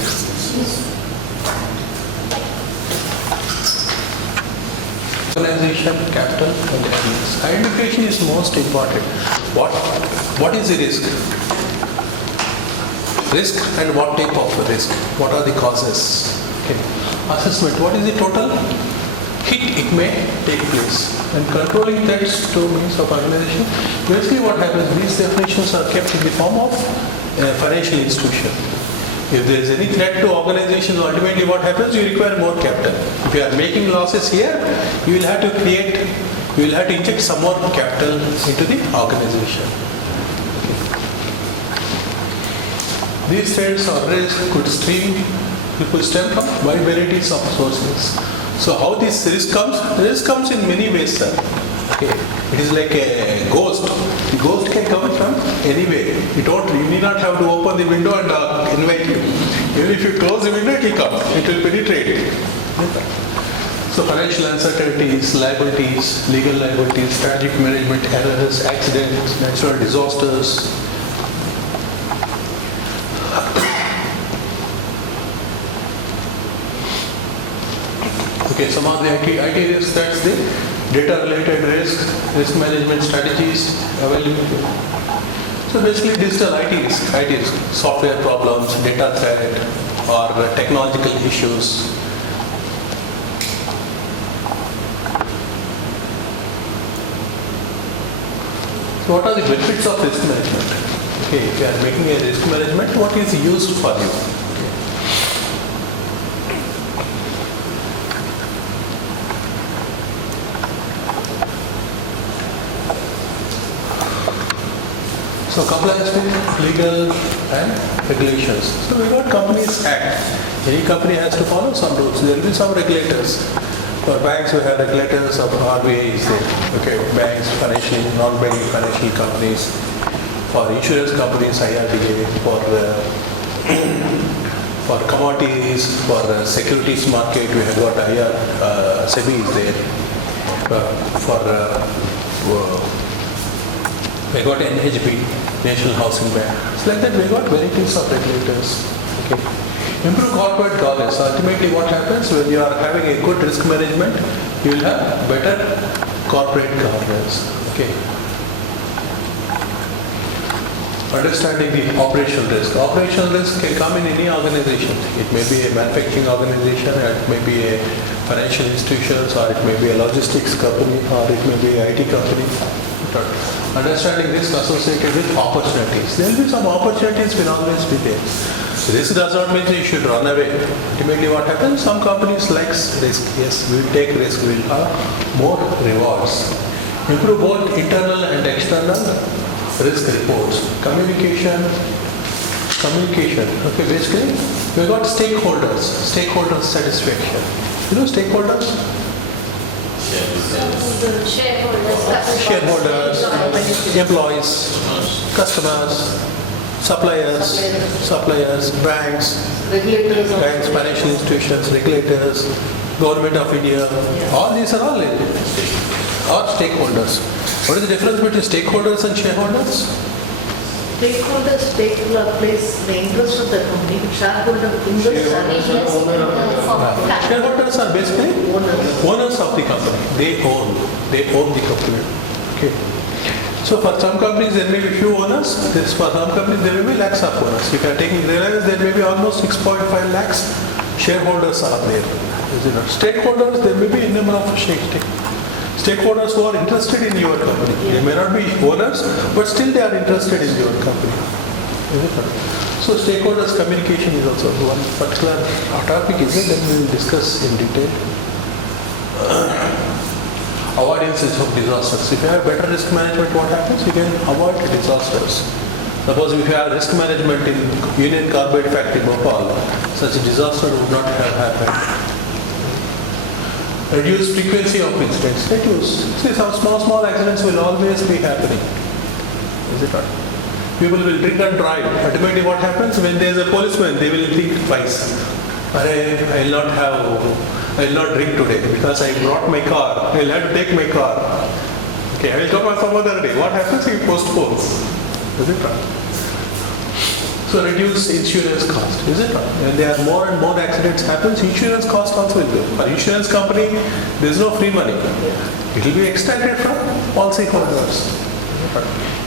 Organization, capital, and ethics. Identification is most important. What is the risk? Risk and what type of risk? What are the causes? Okay. Assessment. What is the total hit it may take place? And controlling threats to means of organization. Basically, what happens? These definitions are kept in the form of a financial institution. If there is any threat to organizations, ultimately what happens? You require more capital. If you are making losses here, you will have to inject some more capital into the organization. These threats or risks could stem from wide varieties of sources. So how this risk comes? The risk comes in many ways, sir. Okay. It is like a ghost. The ghost can come from anywhere. You need not have to open the window and invite you. Even if you close the window, it will come. It will penetrate. So financial uncertainties, liabilities, legal liabilities, strategic management errors, accidents, natural disasters. Okay, some of the IT risks, that's the data-related risk management strategies, availability. So basically digital IT risk, software problems, data threat, or technological issues. So what are the benefits of risk management? Okay, if you are making a risk management, what is used for you? So compliance with legal and regulations. So we got Companies Act. Any company has to follow some rules. There will be some regulators. For banks, we have regulators of RBI is there. Okay, banks, financial, non-banking financial companies. For insurance companies, IRDA. For commodities, for securities market, we have got SEBI is there. We got NHB, National Housing Bank. It's like that we got varieties of regulators. Okay. Improve corporate governance. Ultimately what happens when you are having a good risk management, you will have better corporate governance. Okay. Understanding the operational risk. Operational risk can come in any organization. It may be a manufacturing organization, it may be a financial institutions, or it may be a logistics company, or it may be an IT company. Understanding risk associated with opportunities. There will be some opportunities will always be there. Risk does not mean you should run away. Ultimately what happens, some companies like risk. Yes, we'll take risk, we'll have more rewards. Improve both internal and external risk reports. Communication. Okay, basically, we've got stakeholder satisfaction. You know stakeholders? Shareholders, employees, customers, suppliers, banks, financial institutions, regulators, government of India. All these are all stakeholders. What is the difference between stakeholders and shareholders? Stakeholders take place the interest of the company, shareholder Shareholders are basically owners of the company. They own the company. Okay. So for some companies there may be few owners. For some companies there may be lakhs of owners. If you are taking Reliance, there may be almost 6.5 lakhs shareholders are there. Stakeholders, there may be a number of stakeholders who are interested in your company. They may not be owners, but still they are interested in your company. So stakeholders communication is also one particular topic, is it? Then we will discuss in detail. Avoidance of disasters. If you have better risk management, what happens? You can avoid disasters. Suppose if you have risk management in Union Carbide factory, Bhopal, such a disaster would not have happened. Reduce frequency of incidents. See, some small accidents will always be happening. Is it not? People will drink and drive. Ultimately what happens when there is a policeman, they will think twice. I will not drink today because I brought my car. I will have to take my car. Okay, I will come on some other day. What happens? He postpones. Is it right? So reduce insurance cost. Is it right? When there are more and more accidents happens, insurance cost also will go. For insurance company, there is no free money. It will be extracted from policy holders.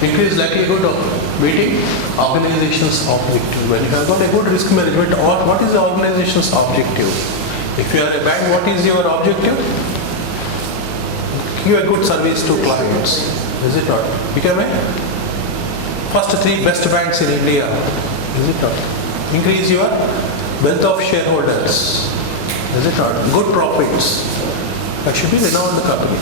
Increase likelihood of meeting organization's objective. When you have got a good risk management, or what is the organization's objective? If you are a bank, what is your objective? Give a good service to clients. Is it not? Become a first 3 best banks in India. Is it not? Increase your wealth of shareholders. Is it not? Good profits. That should be renowned company.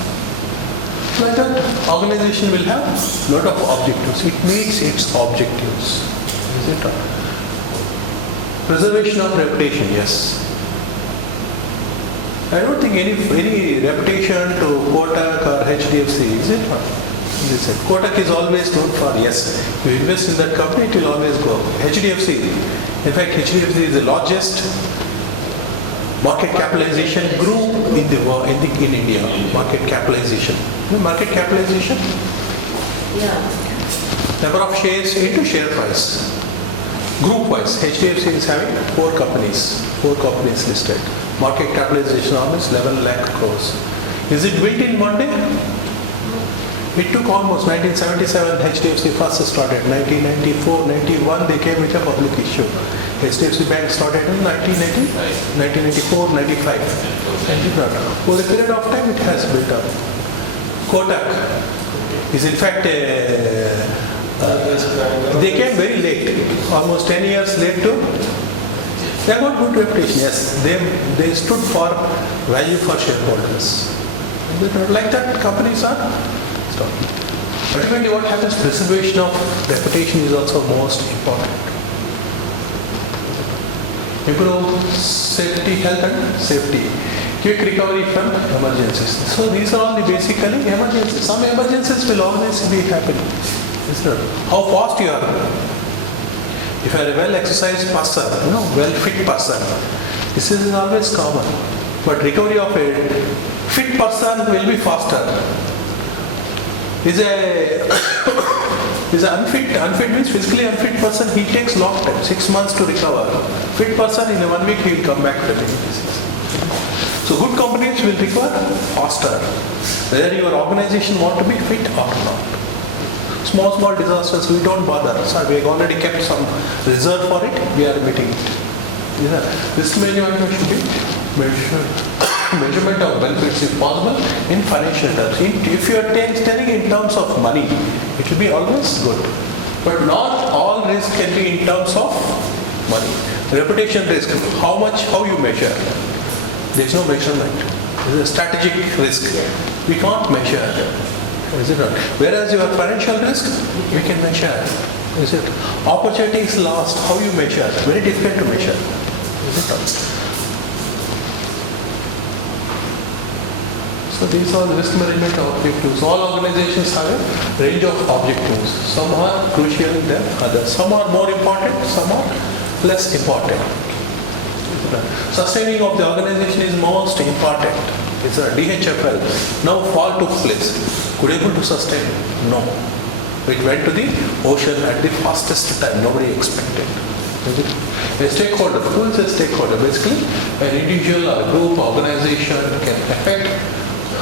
Like that, organization will have lot of objectives. It meets its objectives. Is it not? Preservation of reputation, yes. I don't think any reputation to Kotak or HDFC, is it not? Listen, Kotak is always known for, yes, you invest in that company, it will always go. HDFC, in fact, HDFC is the largest market capitalization group in India. Market capitalization. You know market capitalization? Yeah. Number of shares into share price. Group wise, HDFC is having 4 companies listed. Market capitalization almost 11 lakh crores. Is it built in one day? It took almost 1977, HDFC first started. 1994, 91, they came with a public issue. HDFC Bank started in 1994, 95. Over a period of time, it has built up. Kotak is in fact, they came very late, almost 10 years late too. They got good reputation, yes. They stood for value for shareholders. Like that, companies are stopping. Ultimately, what happens? Preservation of reputation is also most important. Improve safety, health and safety. Quick recovery from emergencies. So these are all the basically emergencies. Some emergencies will always be happening. How fast you are. If you are a well-exercised person, well-fit person, this is always common. But recovery of a fit person will be faster. Is an unfit means physically unfit person, he takes long time, 6 months to recover. Fit person, in 1 week he will come back to the disease. So good companies will recover faster. Whether your organization want to be fit or not. Small disasters, we don't bother. So we have already kept some reserve for it, we are meeting it. Risk management should be measurement of benefits if possible in financial terms. If you are telling in terms of money, it will be always good. But not all risk can be in terms of money. Reputation risk, how you measure? There's no measurement. It's a strategic risk. We can't measure. Is it not? Whereas your financial risk, we can measure. Is it? Opportunities lost, how you measure? Very difficult to measure. Is it not? So these are the risk management objectives. All organizations have a range of objectives. Some are crucial than others. Some are more important, some are less important. Sustaining of the organization is most important. It's a DHFL. Now fall took place. Could able to sustain? No. It went to the ocean at the fastest time. Nobody expected. A stakeholder. Who is a stakeholder? Basically, an individual or group, organization can affect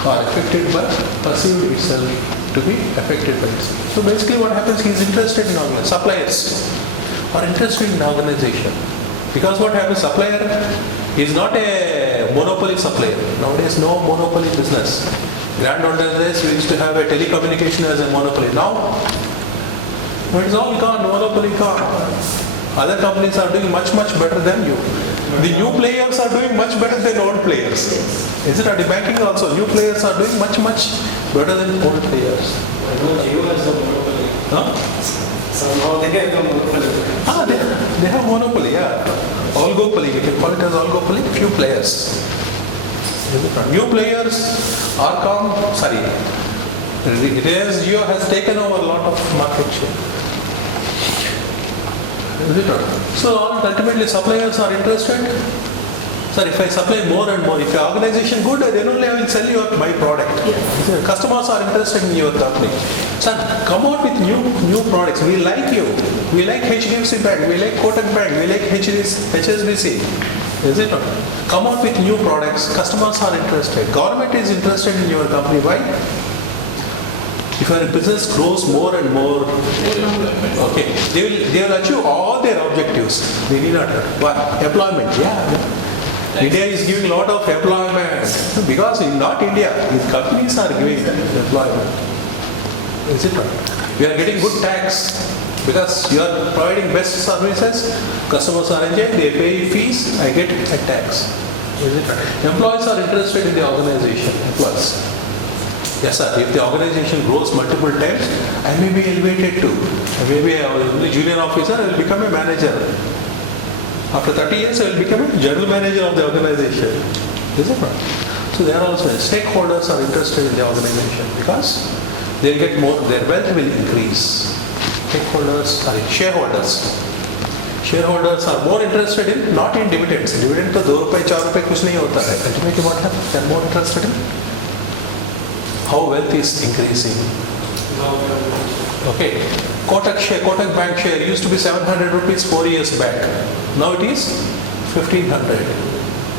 or affected by perceived itself to be affected by this. So basically what happens, he is interested in organization. Suppliers are interested in organization. Because what happens, supplier is not a monopoly supplier. Nowadays no monopoly business. Grand old days we used to have a telecommunication as a monopoly. Now it's all gone, monopoly gone. Other companies are doing much better than you. The new players are doing much better than old players. Is it at the banking also? New players are doing much better than old players. I know you as a monopoly. Huh? Somehow they have a monopoly. They have monopoly, yeah. Oligopoly, we can call it as oligopoly, few players. Is it not? New players are Reliance Jio has taken over a lot of market share. Is it not? So ultimately suppliers are interested. Sir, if I supply more and more, if your organization good, then only I will sell you my product. Yeah. Customers are interested in your company. Sir, come out with new products. We like you. We like HDFC Bank. We like Kotak Bank. We like HSBC. Is it not? Come out with new products. Customers are interested. Government is interested in your company. Why? If your business grows more and more, okay, they will achieve all their objectives. They need not. What? Employment. Yeah. India is giving a lot of employment because in not India, these companies are giving employment. Is it not? We are getting good tax because you are providing best services. Customers are enjoying, they pay fees, I get a tax. Is it not? Employees are interested in the organization. Employees. Yes, sir. If the organization grows multiple times, I may be elevated too. Maybe I will be a junior officer, I will become a manager. After 30 years, I will become a general manager of the organization. Is it not? So they are also stakeholders are interested in the organization because they will get more, their wealth will increase. Shareholders. Shareholders are more interested in, not in dividends. Dividend to 2 rupees, 4 rupees, कुछ नहीं होता है. Ultimately what happens? They are more interested in how wealth is increasing. Okay. Kotak Bank share used to be 700 rupees 4 years back. Now it is 1500.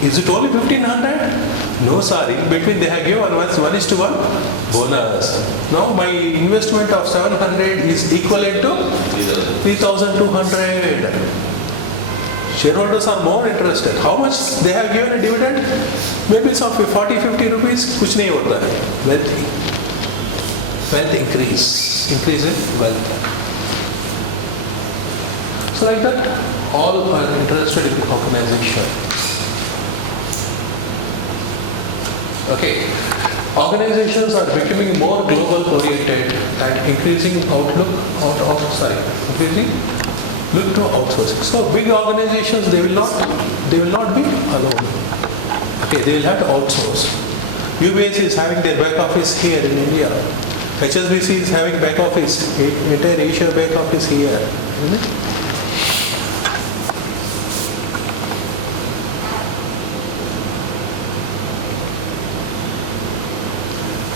Is it only 1500? No, sir. In between they have given 1:1 bonus. Now my investment of 700 is equivalent to 3200. Shareholders are more interested. How much they have given a dividend? Maybe some 40-50 rupees. कुछ नहीं होता है. Wealth increase in wealth. So like that, all are interested in the organization. Okay, organizations are becoming more global oriented and increasing increasing look to outsourcing. So big organizations, they will not be alone. Okay, they will have to outsource. UBS is having their back office here in India. HSBC is having back office, entire Asia back office here.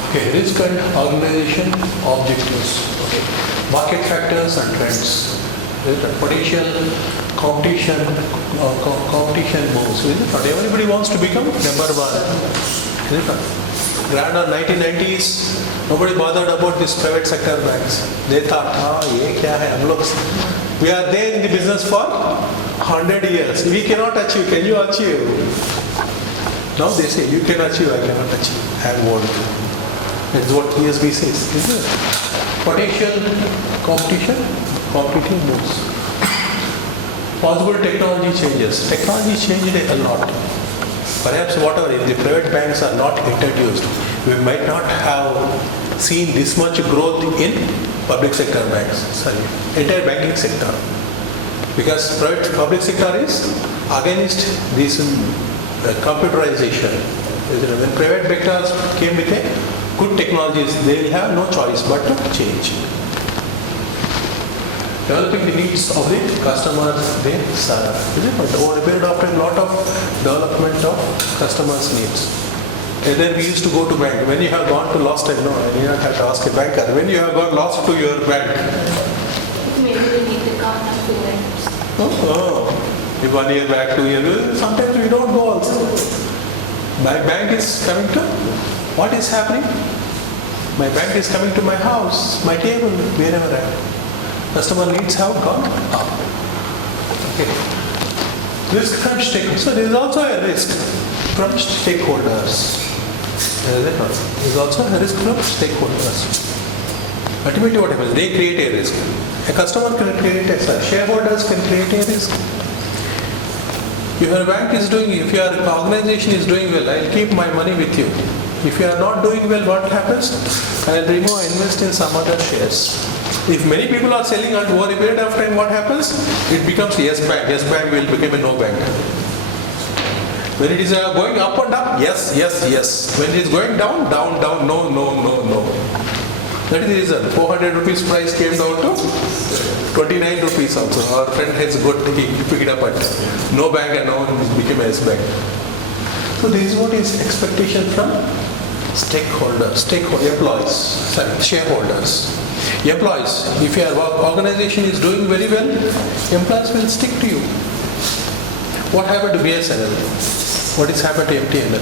Okay, risk and organization objectives. Okay, market factors and trends. Potential competition moves. Not everybody wants to become number one. Grand or 1990s, nobody bothered about these private sector banks. They thought, ye kya hai, hum log, we are there in the business for 100 years. We cannot achieve. Can you achieve? Now they say, you can achieve, I cannot achieve. I want to. That's what ESB says, isn't it? Potential competition, competing moves. Possible technology changes. Technology changed a lot. Perhaps whatever, if the private banks are not introduced, we might not have seen this much growth in public sector banks, entire banking sector. Because public sector is against this computerization. When private sectors came with a good technologies, they will have no choice but to change. Developing the needs of the customers they serve. Over a period of time, lot of development of customers' needs. Then we used to go to bank. When you have gone to lost, I know, you don't have to ask a banker. When you have got lost to your bank. Maybe we need the card of payments. If 1 year back, 2 years, sometimes we don't go also. My bank is coming to, what is happening? My bank is coming to my house, my table, wherever I am. Customer needs have gone up. Okay. Risk from stakeholders. So there is also a risk from stakeholders. There is also a risk from stakeholders. Ultimately what happens? They create a risk. A customer can create a risk. Shareholders can create a risk. If your bank is doing, if your organization is doing well, I'll keep my money with you. If you are not doing well, what happens? I'll remove and invest in some other shares. If many people are selling and over a period of time, what happens? It becomes yes bank. Yes bank will become a no bank. When it is going up and up, yes, yes, yes. When it is going down, down, down, no, no, no, no. That is the reason. 400 rupees price came down to 29 rupees also. Our friend has got, he picked it up at no bank and now it became a yes bank. So this is what is expectation from stakeholders, employees, shareholders. Employees, if your organization is doing very well, employees will stick to you. What happened to BSNL? What has happened to MTNL?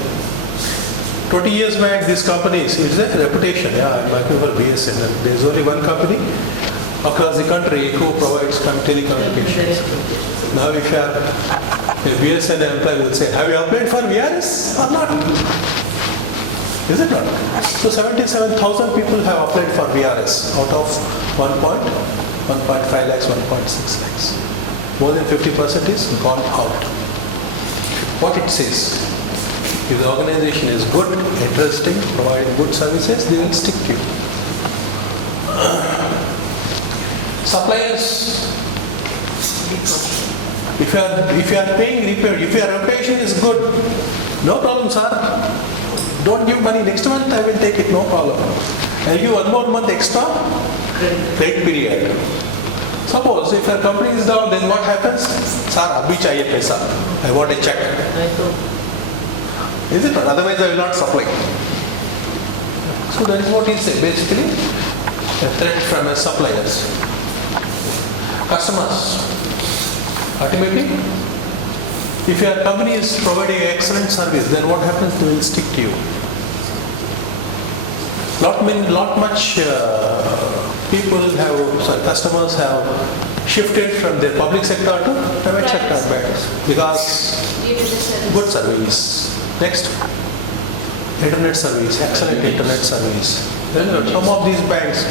20 years back, this company is a reputation. Yeah, I'm working for BSNL. There is only one company across the country who provides telecommunications. Now if you are a BSNL employee will say, have you applied for VRS or not? Is it not? So 77,000 people have applied for VRS out of 1.5 lakhs, 1.6 lakhs. More than 50% is gone out. What it says, if the organization is good, interesting, providing good services, they will stick to you. Suppliers, if you are paying repair, if your reputation is good, no problem, sir. Don't give money. Next month I will take it, no problem. I'll give 1 more month extra credit period. Suppose if your company is down, then what happens? Sir, abhi chahiye paisa. I want a check. Is it not? Otherwise I will not supply. So that is what he said. Basically, a threat from a suppliers. Customers. Ultimately, if your company is providing excellent service, then what happens? They will stick to you. Customers have shifted from their public sector to private sector banks because good service. Next, internet service, excellent internet service. Some of these banks,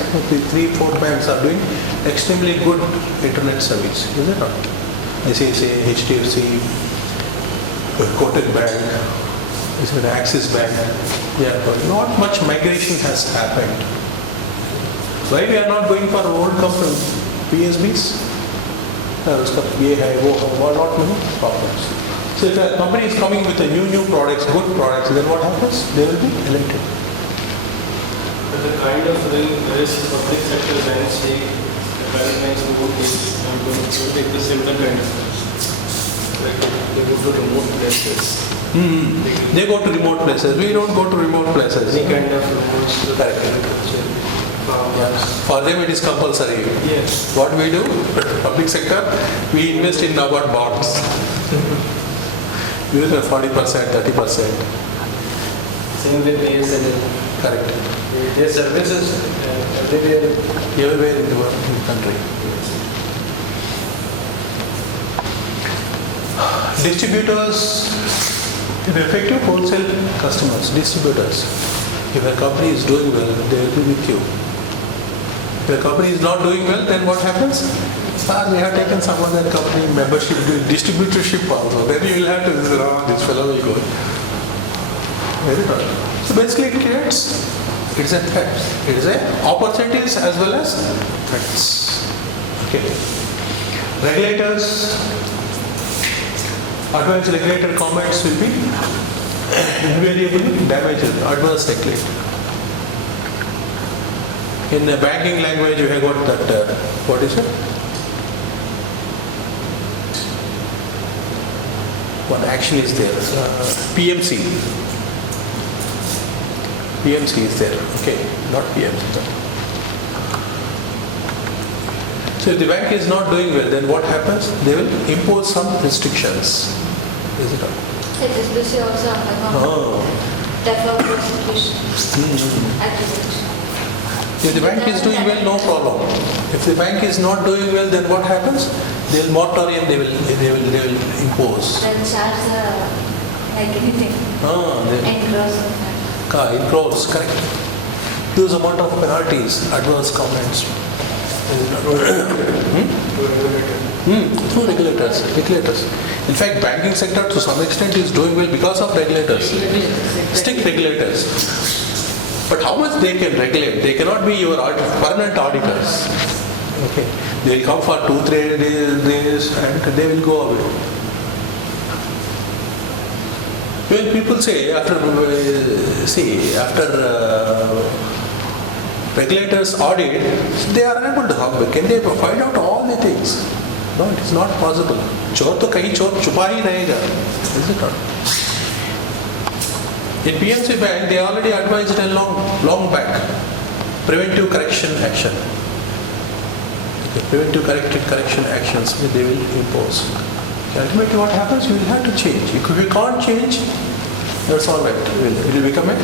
3-4 banks are doing extremely good internet service, is it not? ICICI, HDFC, Kotak Bank, Axis Bank. Yeah, but not much migration has happened. Why we are not going for old company PSBs? Not many problems. So if a company is coming with a new products, good products, then what happens? They will be elected. But the kind of risk public sector banks take, the private banks will take the similar kind of risk. Like they go to remote places. They go to remote places. We don't go to remote places. Any kind of remote. Correct. For them it is compulsory. Yes. What we do, public sector, we invest in our bonds. We will 40%, 30%. Same with BSNL. Correct. Their services everywhere in the country. Distributors, if effective wholesale customers, distributors. If a company is doing well, they will be with you. If a company is not doing well, then what happens? Sir, we have taken some other company membership, distributorship also. Then you will have to, this fellow will go. Very good. So basically it creates, it's a threat. It is a opportunities as well as threats. Okay. Regulators, advanced regulator comments will be invariably damaging, adverse regulator. In the banking language, you have got that, what is it? One action is there, PMC. PMC is there, okay, not PMC. So if the bank is not doing well, then what happens? They will impose some restrictions. Is it all? HSBC also undergone deferred prosecution, accusation. If the bank is doing well, no problem. If the bank is not doing well, then what happens? They'll moratorium, they will impose. They'll charge like anything. In crores, correct. Huge amount of penalties, adverse comments. Through regulators. In fact, banking sector to some extent is doing well because of regulators. Strict regulators. But how much they can regulate? They cannot be your permanent auditors. Okay. They will come for 2-3 days and they will go away. When people say after regulators audit, they are unable to come back. Can they find out all the things? No, it is not possible. चोर तो कहीं चोर छुपा ही रहेगा. Is it not? In PMC Bank, they already advised a long back preventive correction action. Okay, preventive correction actions they will impose. Ultimately, what happens? You will have to change. If you can't change, that's all right. It will become a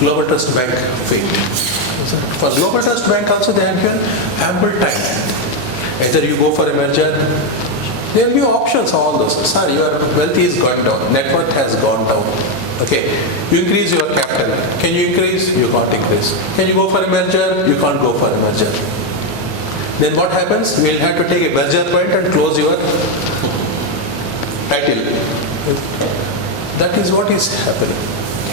global trust bank fate. For global trust bank also, they have given ample time. Either you go for a merger, there will be options, all those. Sir, your wealth is going down, net worth has gone down. Okay, you increase your capital. Can you increase? You can't increase. Can you go for a merger? You can't go for a merger. Then what happens? We will have to take a merger point and close your title. That is what is happening.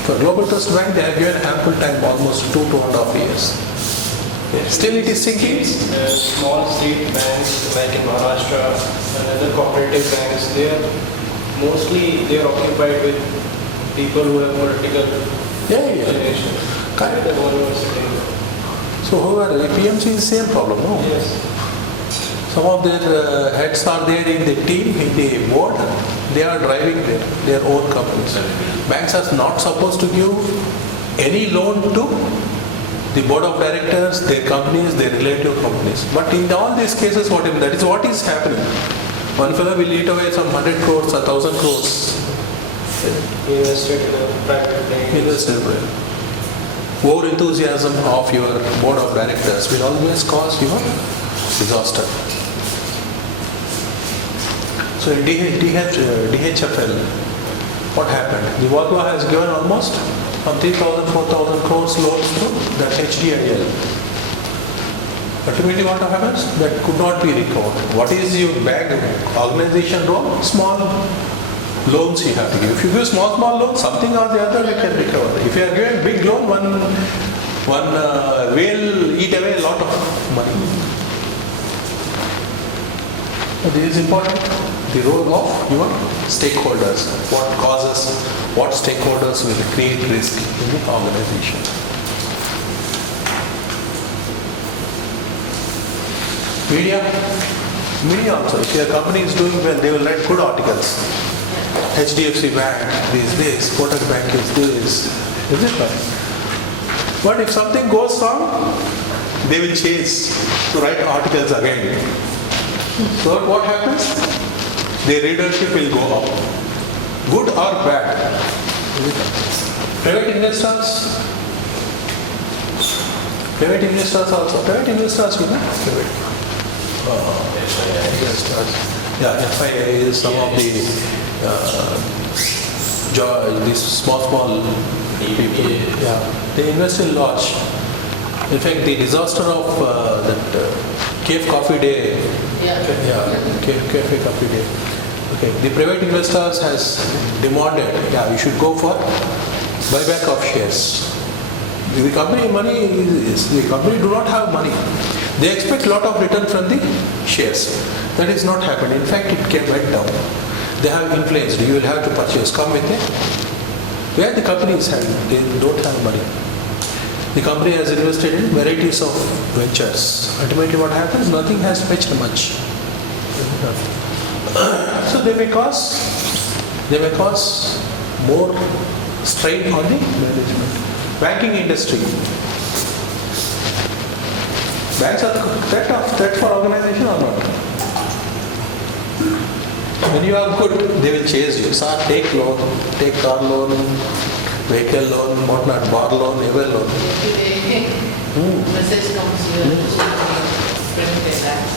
For Global Trust Bank, they have given ample time, almost 2.5 years. Still it is sinking. Small state banks like in Maharashtra and other cooperative banks, they are occupied with people who have political inclination. Correct. The one who are sitting there. So however, PMC is same problem, no? Yes. Some of their heads are there in the team, in the board. They are driving their own companies. Banks are not supposed to give any loan to the board of directors, their companies, their relative companies. But in all these cases, that is what is happening. One fellow will eat away some 100 crores, 1,000 crores. Invested in a private bank. Over enthusiasm of your board of directors will always cause your disaster. So in DHFL, what happened? The Volvo has given almost 3,000, 4,000 crores loans to that HDIL. Ultimately what happens? That could not be recovered. What is your bank organization role? Small loans you have to give. If you give small loans, something or the other you can recover. If you are giving big loan, one will eat away a lot of money. So this is important. The role of your stakeholders. What stakeholders will create risk in the organization. Media also. If your company is doing well, they will write good articles. HDFC Bank is this, Kotak Bank is this. Is it right? But if something goes wrong, they will chase to write articles again. So what happens? Their readership will go up. Good or bad. Private investors also. Private investors, private investors. Yeah, FIA is some of the these small people. Yeah, they invest in large. In fact, the disaster of that Cave Coffee Day. Yeah. Cafe Coffee Day. Okay, the private investors has demanded, you should go for buyback of shares. The company do not have money. They expect a lot of return from the shares. That is not happened. In fact, it went down. They have influenced. You will have to purchase. Come with it. Where the company is having, they don't have money. The company has invested in varieties of ventures. Ultimately, what happens? Nothing has fetched much. So they may cause more strain on the management. Banking industry. Banks are threat for organization or not? When you are good, they will chase you. Sir, take loan, take car loan, vehicle loan, whatnot, bar loan, every loan. Message comes here. 25 lakhs.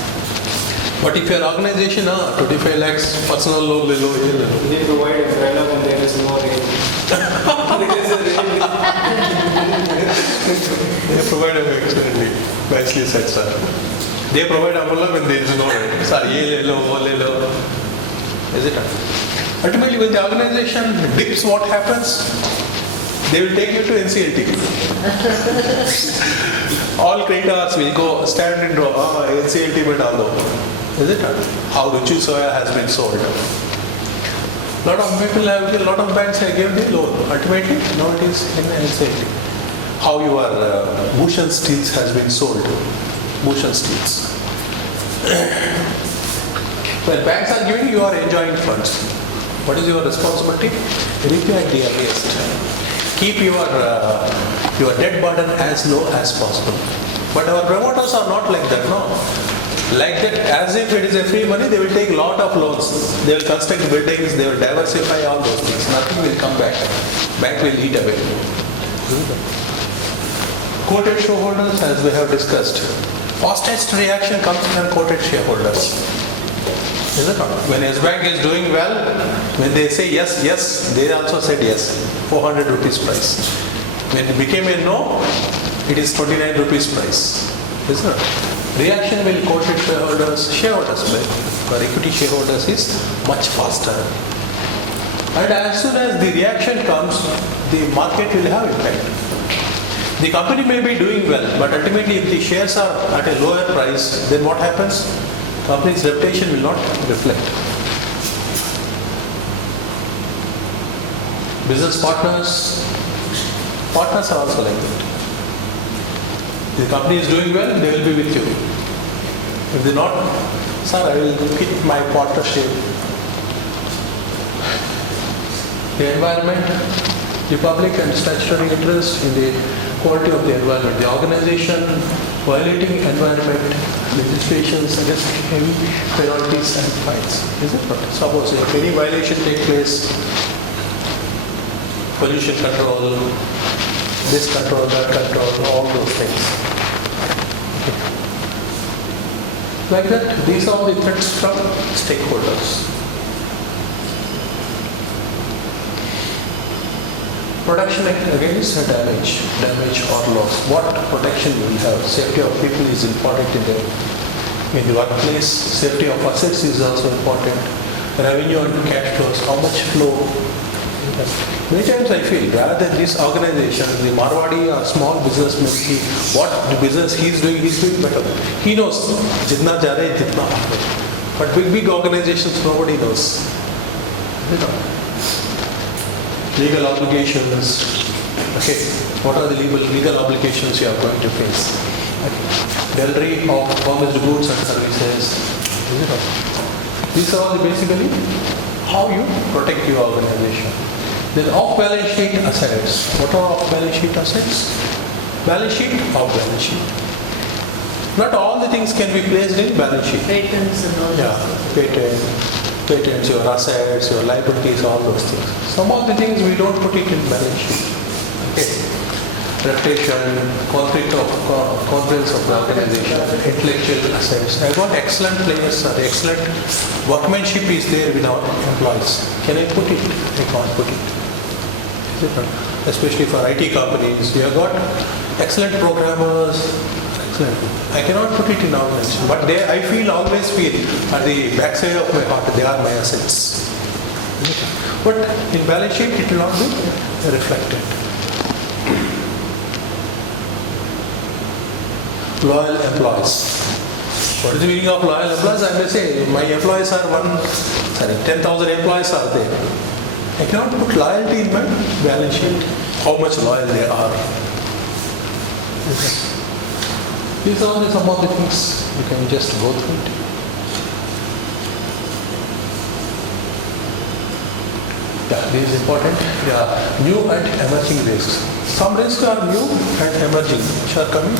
But if your organization, 25 lakhs, personal loan, They provide umbrella when there is no rain. they provide excellently. Nicely said, sir. They provide umbrella when there is no rain. Sir, ye le lo. Is it? Ultimately, when the organization dips, what happens? They will take you to NCLT. All creditors will go stand in row. NCLT will download. Is it? How Ruchi Soya has been sold. Lot of banks have given the loan. Ultimately, now it is in NCLT. How your Bhushan Steels has been sold. Bhushan Steels. When banks are giving, you are enjoying funds. What is your responsibility? Repay at the earliest. Keep your debt burden as low as possible. But our promoters are not like that, no. Like that, as if it is a free money, they will take a lot of loans. They will construct buildings, they will diversify all those things. Nothing will come back. Bank will eat away. Quoted shareholders, as we have discussed. Fastest reaction comes from quoted shareholders. Is it not? When S Bank is doing well, when they say yes, they also said yes. 400 rupees price. When it became a no, it is 29 rupees price. Is it not? Reaction will quoted shareholders, for equity shareholders is much faster. And as soon as the reaction comes, the market will have impact. The company may be doing well, but ultimately if the shares are at a lower price, then what happens? Company's reputation will not reflect. Business partners are also like that. The company is doing well, they will be with you. If they not, sir, I will keep my partnership. The environment, the public and statutory interest in the quality of the environment. The organization violating environment legislations against heavy penalties and fines. Is it not? Suppose if any violation takes place, pollution control, this control, that control, all those things. Okay. Like that, these are the threats from stakeholders. Protection against damage or loss. What protection you will have? Safety of people is important in the workplace. Safety of assets is also important. Revenue and cash flows. How much flow? Many times I feel rather than this organization, the Marwadi or small businessman, what the business he is doing better. He knows. Jitna ja rahe, jitna aa rahe. But big organizations, nobody knows. Legal obligations. Okay, what are the legal obligations you are going to face? Okay. Delivery of promised goods and services. These are all basically how you protect your organization. Then off-balance sheet assets. What are off-balance sheet assets? Balance sheet, off-balance sheet. Not all the things can be placed in balance sheet. Patents and all Yeah, patents, your assets, your liabilities, all those things. Some of the things we don't put it in balance sheet. Okay. Reputation, conflict of confidence of the organization, intellectual assets. I got excellent players, excellent workmanship is there with our employees. Can I put it? I can't put it. Especially for IT companies, you have got excellent programmers, I cannot put it in organization, but I always feel at the backside of my heart, they are my assets. But in balance sheet, it will not be reflected. Loyal employees. What is the meaning of loyal employees? I may say, my employees are 10,000 employees are there. I cannot put loyalty in my balance sheet, how much loyal they are. These are some of the things you can just go through it. Yeah, this is important. Yeah, new and emerging risks. Some risks are new and emerging, which are coming.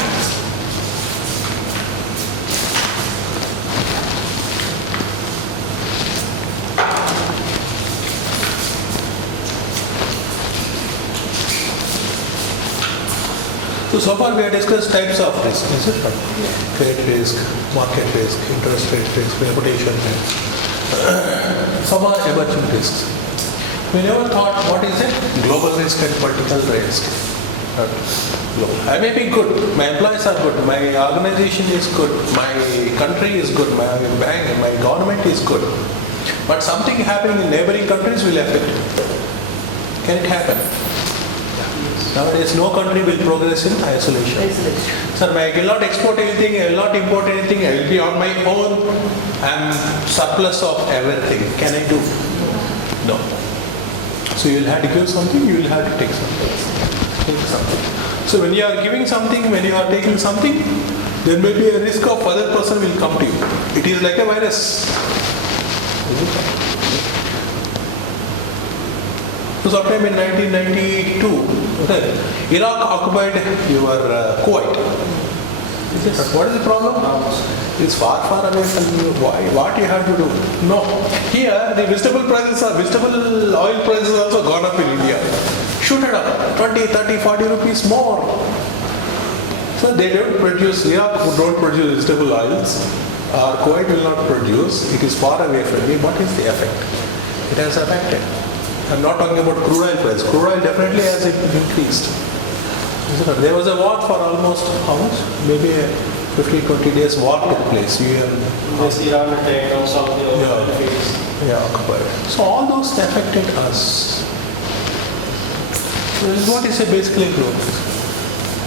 So far we have discussed types of risk, is it not? Credit risk, market risk, interest rate risk, reputation risk. Some are emerging risks. We never thought what is it? Global risk and political risk. I may be good, my employees are good, my organization is good, my country is good, my bank, my government is good. But something happening in neighboring countries will affect it. Can it happen? Nowadays, no country will progress in isolation. Sir, I will not export anything, I will not import anything, I will be on my own. I am surplus of everything. Can I do? No. So you will have to give something, you will have to take something. So when you are giving something, when you are taking something, there may be a risk of other person will come to you. It is like a virus. So sometime in 1992, Iraq occupied your Kuwait. What is the problem? It's far, far away from you. Why? What you have to do? No. Here, the vegetable oil prices also gone up in India. Shoot it up. 20, 30, 40 rupees more. So they don't produce, Iraq don't produce vegetable oils. Kuwait will not produce. It is far away from me. What is the effect? It has affected. I'm not talking about crude oil price. Crude oil definitely has increased. There was a war for almost how much? Maybe 15-20 days war took place. Yes, Iran attacked on Saudi Arabia. Yeah, occupied. So all those affected us. This is what is basically global.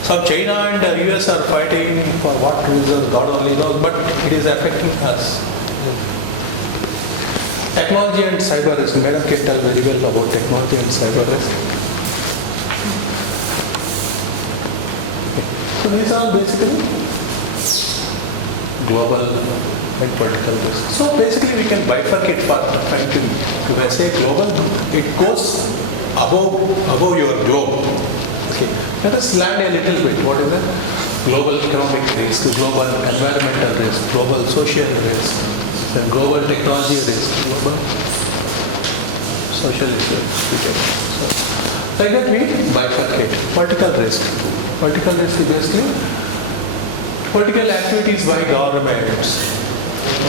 So China and the US are fighting for what reasons, God only knows, but it is affecting us. Technology and cyber risk. Madam can tell very well about technology and cyber risk. So these are basically global and political risk. So basically we can bifurcate part. If I say global, it goes above your globe. Okay. Let us land a little bit. What is it? Global economic risk, global environmental risk, global social risk, and global technology risk, global social risk. So, like that we bifurcate. Political risk. Political risk is basically political activities by governments.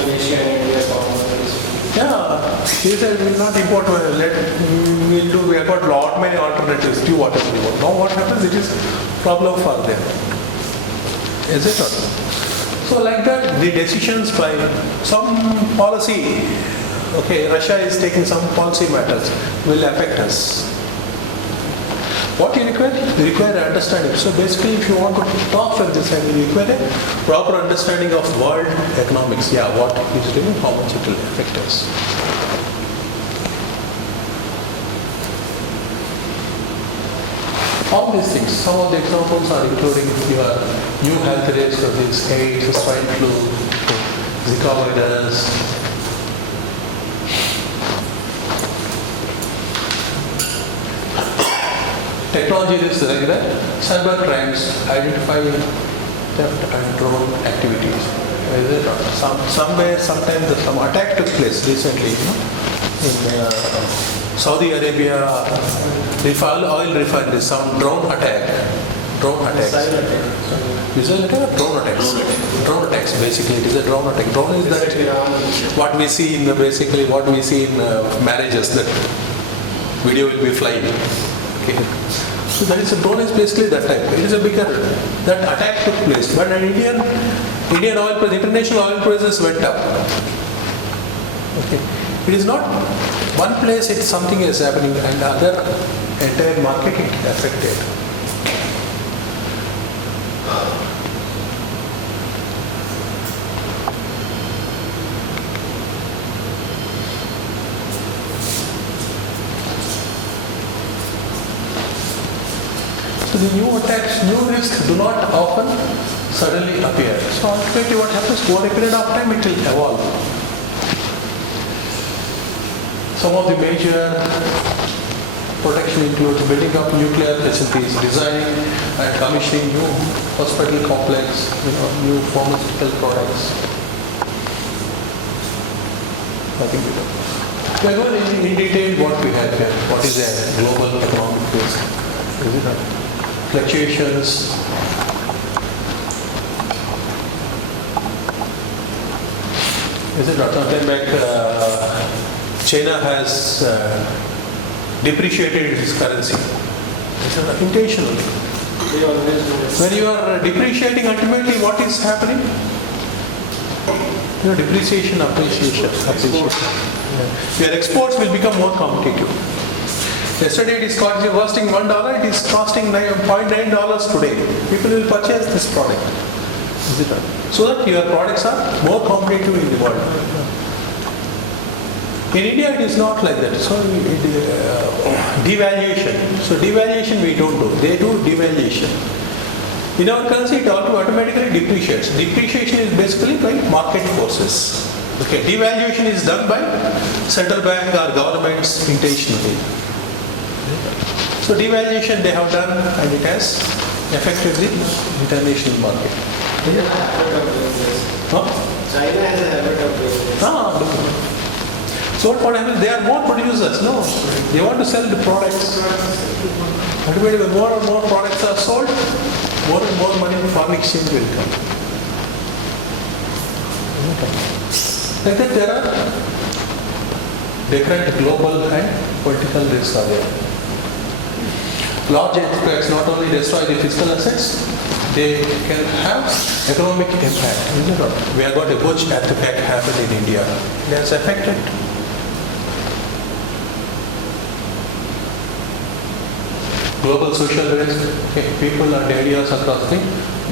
Malaysia and India governments. Yeah, he said we will not import. We have got lot many alternatives. Do whatever you want. Now what happens? It is problem for them. Is it not? So like that, the decisions by some policy. Okay, Russia is taking some policy matters will affect us. What you require? You require understanding. So basically, if you want to talk from this angle, you require a proper understanding of world economics. Yeah, what is doing, how much it will affect us. All these things, some of the examples are including your new health risks of this AIDS, swine flu, Zika virus. Technology risks like that, cyber crimes, identify theft and drone activities. Somewhere, sometimes some attack took place recently, in Saudi Arabia, oil refinery, some drone attacks. Is it like a drone attacks? Drone attacks, basically, it is a drone attack. Drone is that what we see in marriages, that video will be flying. Okay. So So that is a drone is basically that type. It is a bigger, that attack took place. But an Indian oil price, international oil prices went up. Okay. It is not one place it's something is happening and other entire market it affected. So the new attacks, new risks do not often suddenly appear. So ultimately what happens, over a period of time it will evolve. Some of the major protection includes building up nuclear facilities, designing and commissioning new hospital complex, new pharmaceutical products. I think we are going in detail what we have here. What is a global economic risk? Is it fluctuations? Is it not? Sometime back, China has depreciated its currency. It's intentionally. When you are depreciating, ultimately what is happening? Your depreciation, appreciation. Your exports will become more competitive. Yesterday it is costing $1, it is costing $0.9 today. People will purchase this product. Is it right? So that your products are more competitive in the world. In India, it is not like that. So, devaluation. So, devaluation we don't do. They do devaluation. In our currency, it automatically depreciates. Depreciation is basically by market forces. Okay. Devaluation is done by central bank or governments intentionally. So, devaluation they have done and it has affected the international market. China has a habit of doing this. So what happens? They are more producers. No, they want to sell the products. Ultimately, when more and more products are sold, more and more money in foreign exchange will come. Like that, there are different global and political risks are there. Large earthquakes not only destroy the physical assets, they can have economic impact. We have got a huge earthquake happened in India. It has affected global social risk, okay, people and areas across the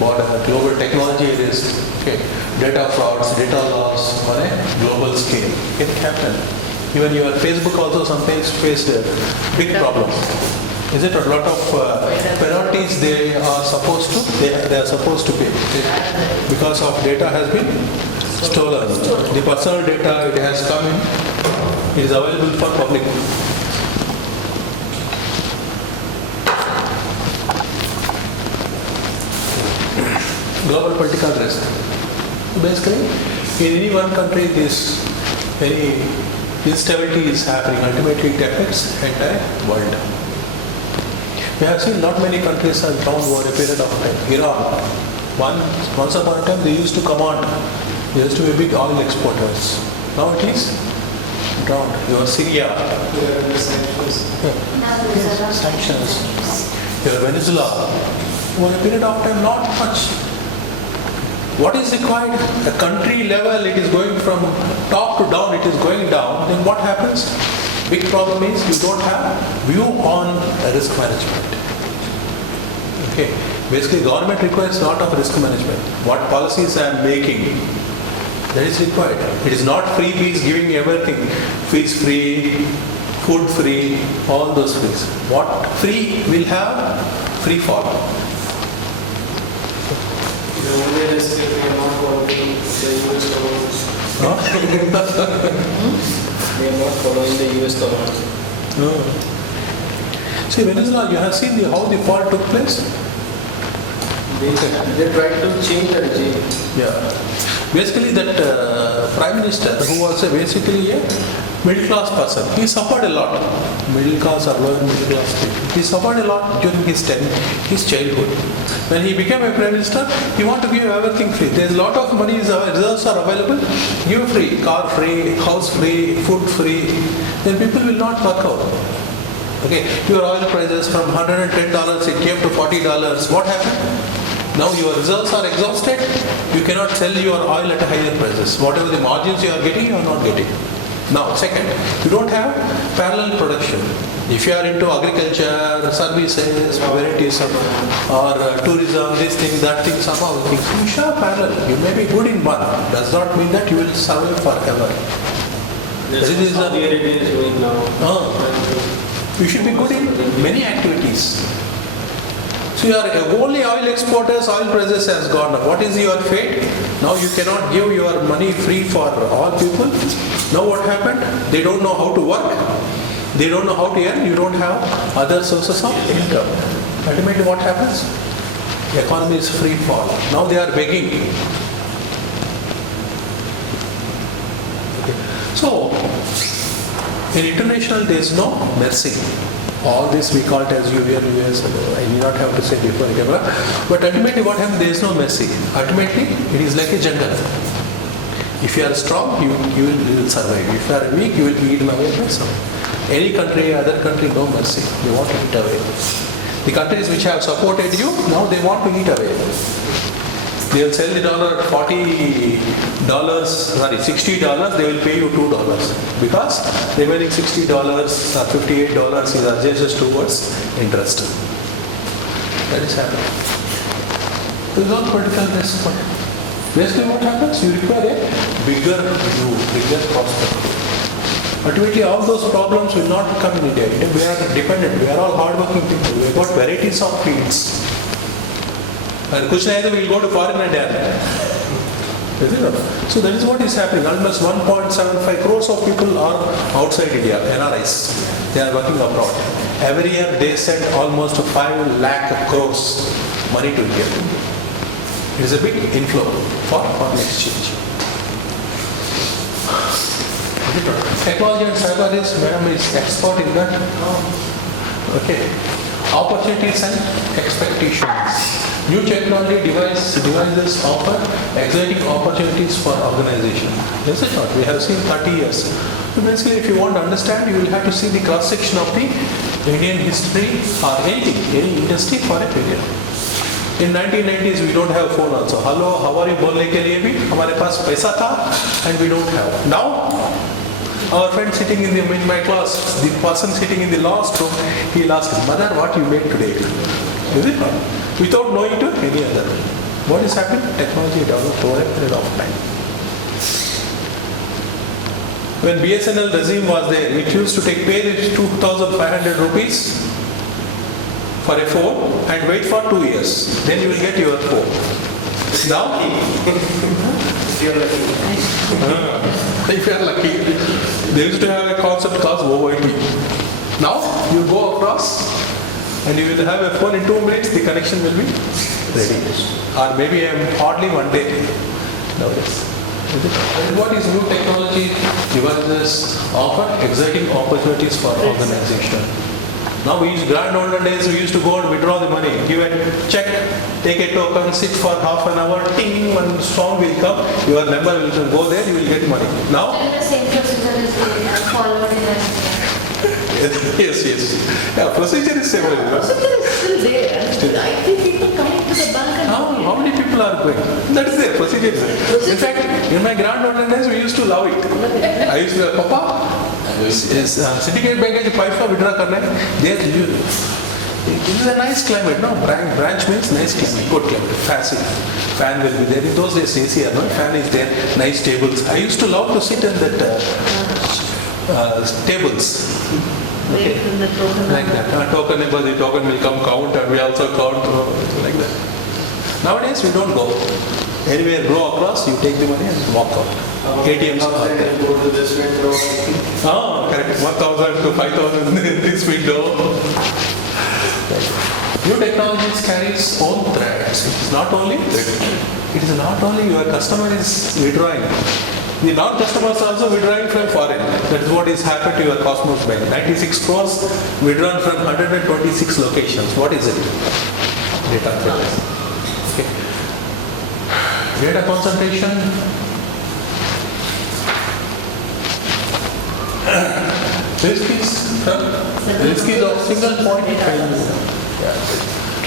border, global technology risk, okay, data frauds, data loss on a global scale. It can happen. Even your Facebook also sometimes faced a big problem. Is it a lot of penalties they are supposed to pay because of data has been stolen. The personal data it has come in, it is available for public. Global political risk. Basically, in any one country, any instability is happening. Ultimately, it affects the entire world. We have seen not many countries have drowned over a period of time. Iran, once upon a time, they used to command. They used to be big oil exporters. Now it is drowned. Your Syria. Sanctions. Your Venezuela. Over a period of time, not much. What is required? At country level, it is going from top to down, it is going down. Then what happens? Big problem is you don't have view on risk management. Okay. Basically, government requires a lot of risk management. What policies I am making, that is required. It is not freebies giving everything. Fees free, food free, all those things. What free will have? Free fall. The only risk is we are not following the US commands. We are not following the US commands. No. See, Venezuela, you have seen how the fall took place? They tried to change the regime. Yeah. Basically, that Prime Minister, who was basically a middle class person, he suffered a lot. Middle class or lower middle class people. He suffered a lot during his childhood. When he became a Prime Minister, he wanted to give everything free. There is a lot of money, reserves are available. Give free, car free, house free, food free. Then people will not work out. Okay, your oil prices from $110, it came to $40. What happened? Now your reserves are exhausted. You cannot sell your oil at higher prices. Whatever the margins you are getting, you are not getting. Now, second, you don't have parallel production. If you are into agriculture, services, varieties of, or tourism, this thing, that thing, some other things, you should have parallel. You may be good in one. Does not mean that you will survive forever. This is how the Arabia is doing now. You should be good in many activities. So you are only oil exporters, oil prices has gone up. What is your fate? Now you cannot give your money free for all people. Now what happened? They don't know how to work. They don't know how to earn. You don't have other sources of income. Ultimately what happens? The economy is free fall. Now they are begging. Okay. So in international there is no mercy. All this we call it as US, I need not have to say before the camera. But ultimately what happens, there is no mercy. Ultimately it is like a jungle. If you are strong, you will survive. If you are weak, you will be eaten away by some. Any country, other country, no mercy. They want to eat away. The countries which have supported you, now they want to eat away. They will sell the dollar at $60, they will pay you $2 because remaining $60 or $58 is adjusted towards interest. That is happening. There is no political risk. Basically what happens? You require a bigger view, bigger prospect. Ultimately all those problems will not come in India. We are dependent, we are all hardworking people. We have got varieties of fields. And kuch nahi to we will go to foreign and so that is what is happening. Almost 1.75 crores of people are outside India, NRIs. They are working abroad. Every year they send almost 5 lakh crores money to India. It is a big inflow for foreign exchange. Technology and cyber is expert in that. Okay. Opportunities and expectations. New technology devices offer exciting opportunities for organization. Yes or not? We have seen 30 years. So basically, if you want to understand, you will have to see the cross-section of the Indian history or anything, any industry for a period. In 1990s, we don't have phone also. Hello, how are you? बोलने के लिए भी हमारे पास पैसा था, and we don't have. Now, our friend sitting in my class, the person sitting in the last room, he'll ask, Mother, what you made today? Is it not? Without knowing to any other. What is happening? Technology developed over a period of time. When BSNL regime was there, it used to pay 2,500 rupees for a phone and wait for 2 years. Then you will get your phone. Now, If you are lucky. if you are lucky, they used to have a concept called OIT. Now, you go across and you will have a phone in 2 minutes, the connection will be ready. Or maybe hardly 1 day. Nowadays. And what is new technology devices offer exciting opportunities for organization. Now we use grand olden days, we used to go and withdraw the money, give a check, take a token, sit for half an hour, ting, one song will come, your number will go there, you will get money. Now? And the same procedure is followed in India. Yes. Yeah, procedure is similar. Procedure is still there. I think people coming to the bank and How many people are going? That is there, procedure is there. In fact, in my grand olden days, we used to love it. I used to go, Papa, syndicate bank is 5 withdraw karna hai. There, it is a nice climate, no? Branch means nice climate, good climate, fancy. Fan will be there. In those days, AC, no? Fan is there, nice tables. I used to love to sit in that tables. wait in the token. Like that. Token number, the token will come count and we also count like that. Nowadays we don't go. Anywhere go across, you take the money and walk out. ATMs are there. Go to this window. Correct. 1,000 to 5,000 in this window. New technologies carries own threats. It is not only your customer is withdrawing. The non-customers are also withdrawing from foreign. That is what is happened to your Cosmos Bank. 96 crores withdrawn from 126 locations. What is it? Data threat. Okay. Data concentration. Risk is of single point failure. Yeah.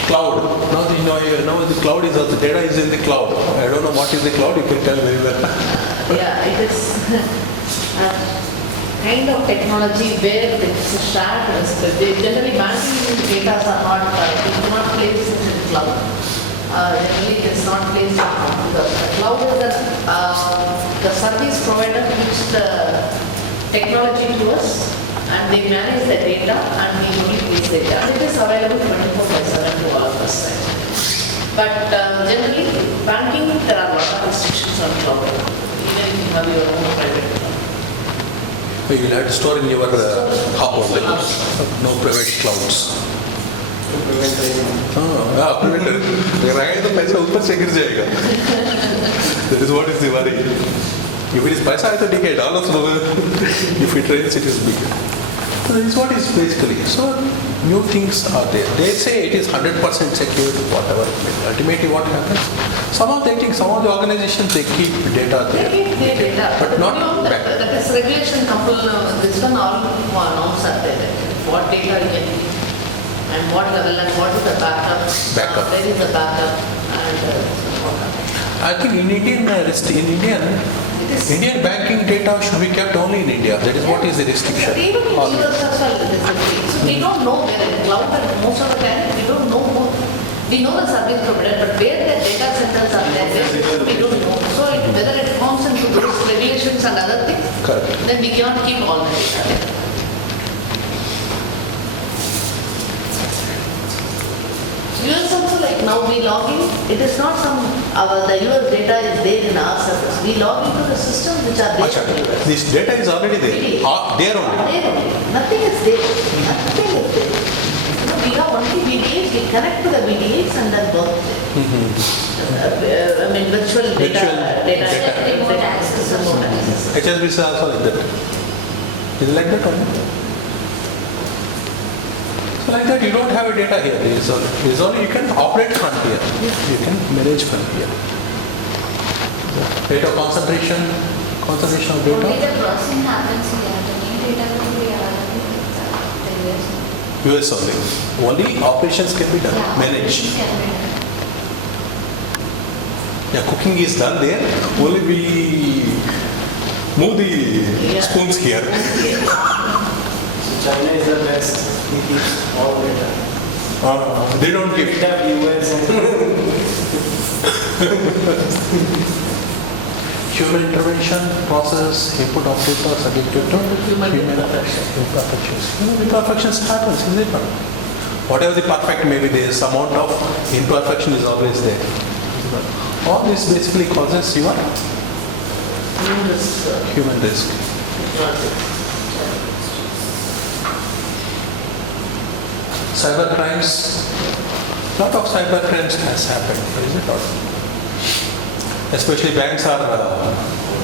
Cloud. Now the cloud is the data is in the cloud. I don't know what is the cloud. You can tell very well. Yeah, it is a kind of technology where it's a shared risk. Generally, banking data are not, you cannot place it in cloud. Generally, it's not placed in cloud. The cloud is the service provider gives the technology to us and they manage the data and we only place the data. And it is available 24/7 to all of us. But generally, banking, there are a lot of restrictions on cloud. Even if you have your own private cloud. You will have to store in your hub only. No private clouds. Preventer. That is what is the worry. If it is paisa, I think it all of if it rains, it is big. So this is what is basically. So new things are there. They say it is 100% secure, whatever. Ultimately, what happens? Some of the organizations they keep data there. They keep their data. But not that is regulation this one all norms are there. What data you can keep and what level and what is the backup. Where is the backup and what happens. I think in Indian banking data should be kept only in India. That is what is the restriction. But even in US as well, it is the same. So we don't know where it is cloud, and most of the time we don't know who. We know the service provider, but where the data centers are there, we don't know. So whether it comes into those regulations and other things, Correct. then we cannot keep all the data. US also, like now we log in, it is not the US data is there in our servers. We log into the systems which are there in US. This data is already there. There only. Nothing is there. Nothing is there. We have only VDAs, we connect to the VDAs and then work there. Virtual data. Remote access. HSBC is also like that. Is it like that only? So like that, you don't have a data here. It is only you can operate from here. You can manage from here. Data concentration of data. Only the processing happens here. The new data will be available in the US. US only. Only operations can be done, Yeah, managed. operations can be done. Yeah, cooking is done there. Only we move the spoons here. China is the best. He keeps all data. They don't give. US Human intervention, process, input of data subject to human imperfections. Imperfections happens, isn't it? Whatever the perfect may be, there is some amount of imperfection is always there. All this basically causes your human risk. Cyber crimes, lot of cyber crimes has happened, is it not? Especially banks are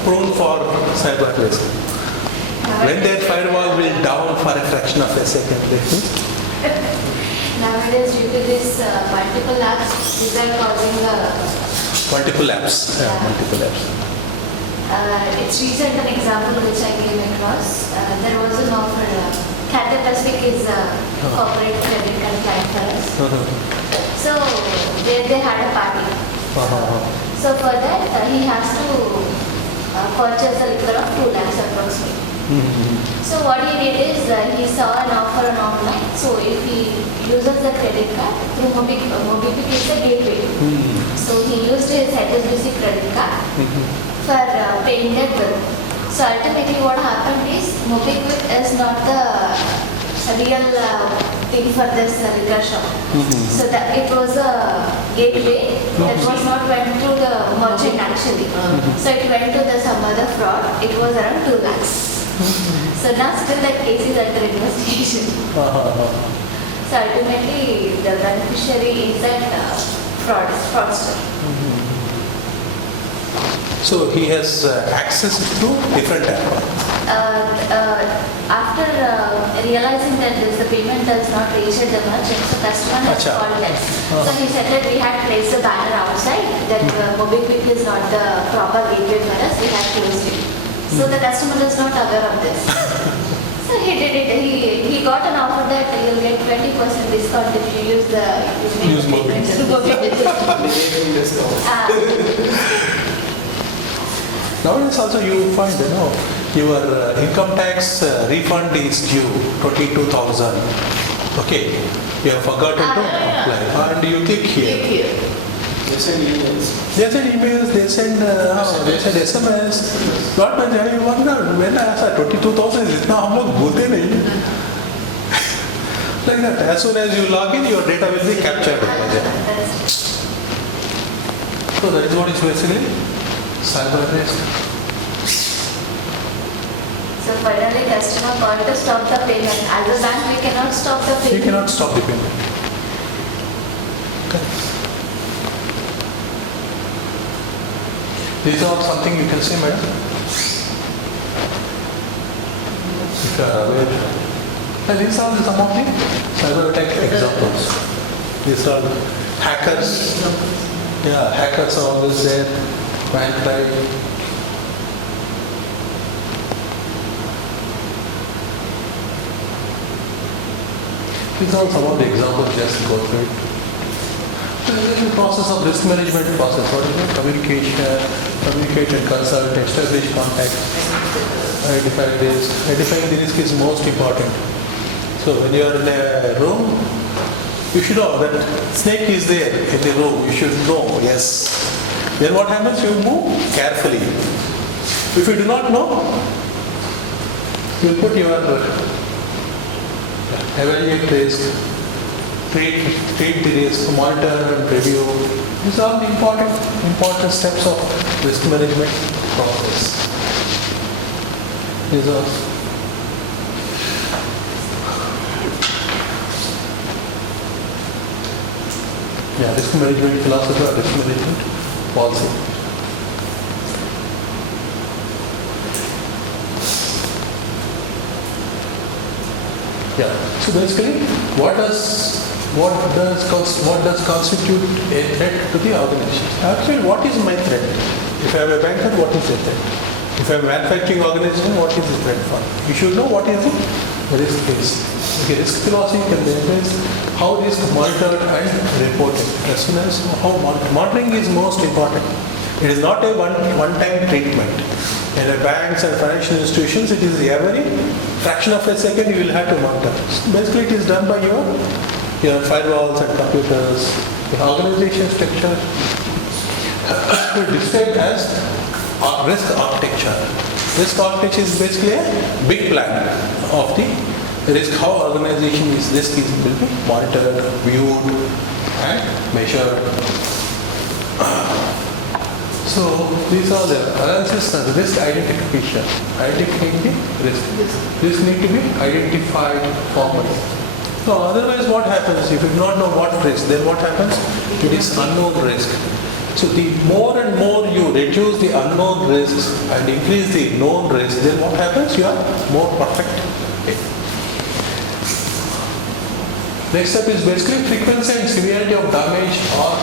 prone for cyber risk. When their firewall will down for a fraction of a second, Nowadays, due to this multiple apps, these are causing multiple apps. Multiple apps. it's recent an example which I came across. There was an offer. Cathay Pacific is a corporate credit card client for us. So they had a party. So for that, he has to purchase a liquor of 2 lakhs approximately. So what he did is he saw an offer on online. So if he uses the credit card through Mobipic is a gateway. So he used his HSBC credit card for paying that bill. So ultimately what happened is Mobipic is not the real thing for this liquor shop. So that it was a gateway that was not went to the merchant actually. So it went to some other fraud. It was around 2 lakhs. So now still that case is under investigation. So ultimately the beneficiary is that fraudster. So he has access to different app. After realizing that the payment does not reach the merchant, so customer has called us. So he said that we had placed a banner outside that Mobipic is not the proper gateway for us. We had closed it. So the customer is not aware of this. So So he did it. He got an offer that you'll get 20% discount if you use the Use mobility. Enabling discount. Nowadays also you find, your income tax refund is due 22,000. Okay, you have forgotten to apply and you click Click here. here. They send emails. They send emails, they send SMS. Not much. I wonder when I asked 22,000 is इतना हम लोग भूलते नहीं. Like that. As soon as you log in, your data will be captured. So that is what is basically cyber risk. So finally, customer called to stop the payment. As a bank, we cannot stop the You payment. cannot stop the payment. Okay. These are something you can say, madam. If you are aware. And these are some of the cyber attack examples. These are hackers. Yeah, hackers are always there. Mankind. These are some of the examples, just go through it. So this is the process of risk management process. What is it? Communicate and consult, establish contact, identify risk. Identifying the risk is most important. So when you are in a room, you should know that snake is there in the room. You should know, yes. Then what happens? You move carefully. If you do not know, you put your evaluate risk, treat the risk, monitor and review. These are the important steps of risk management process. These are risk management philosophy or risk management policy. Yeah. So basically, what does constitute a threat to the organization? Actually, what is my threat? If I have a banker, what is a threat? If I have a manufacturing organization, what is the threat for? You should know what is the risk is. Okay, risk philosophy can be how risk monitored and reported. As soon as how monitoring is most important. It is not a one-time treatment. In a banks and financial institutions, it is every fraction of a second you will have to monitor. So basically, it is done by your firewalls and computers. The organization structure described as risk architecture. Risk architecture is basically a big plan of the risk, how organization risk will be monitored, viewed, and measured. So these are the analysis and risk identification. Identifying the risk. Risk need to be identified formally. So otherwise what happens? If you do not know what risk, then what happens? It is unknown risk. So the more and more you reduce the unknown risks and increase the known risk, then what happens? You are more perfect. Okay. Next step is basically frequency and severity of damage are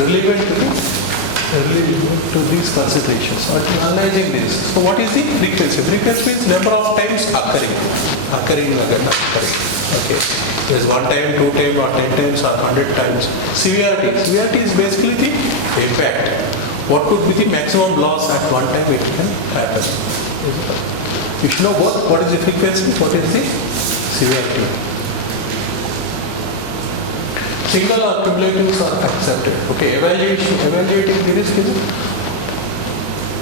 relevant to these considerations. So analyzing this. So what is the frequency? Frequency means number of times occurring. Okay. There's 1 time, 2 times, or 10 times, or 100 times. Severity. Severity is basically the impact. What could be the maximum loss at one time it can happen. You should know both. What is the frequency? What is the severity? Single or cumulatives are accepted. Okay, evaluating the risk is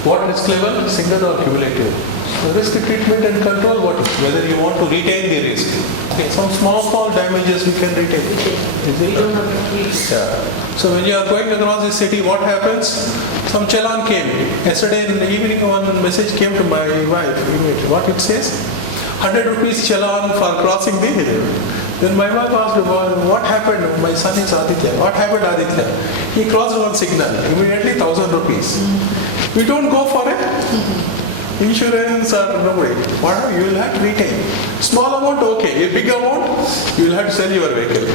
what risk level? Single or cumulative. So risk treatment and control, what is? Whether you want to retain the risk. Okay, some small damages we can retain. Is it? Yeah. So when you are going across the city, what happens? Some challan came. Yesterday in the evening, one message came to my wife. What it says? 100 rupees challan for crossing the hill. Then my wife asked, what happened? My son is Aditya. What happened, Aditya? He crossed one signal. Immediately 1,000 rupees. We don't go for it. Insurance or nobody. What you will have to retain. Small amount, okay. A big amount, you will have to sell your vehicle.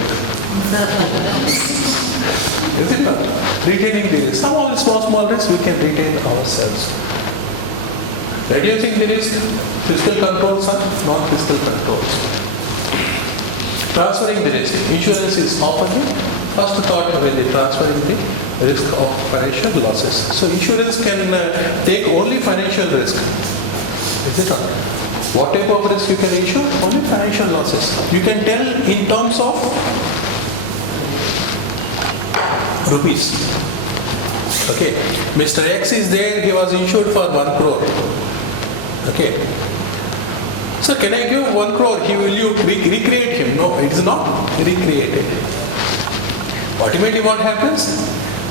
Is it not? Retaining the risk. Some of the small risks we can retain ourselves. Reducing the risk, fiscal controls and non-fiscal controls. Transferring the risk. Insurance is often the first thought when they transferring the risk of financial losses. So insurance can take only financial risk. Is it not? What type of risk you can insure? Only financial losses. You can tell in terms of rupees. Okay. Mr. X is there, he was insured for 1 crore. Okay. So can I give 1 crore? Will you recreate him? No, it is not recreated. Ultimately what happens?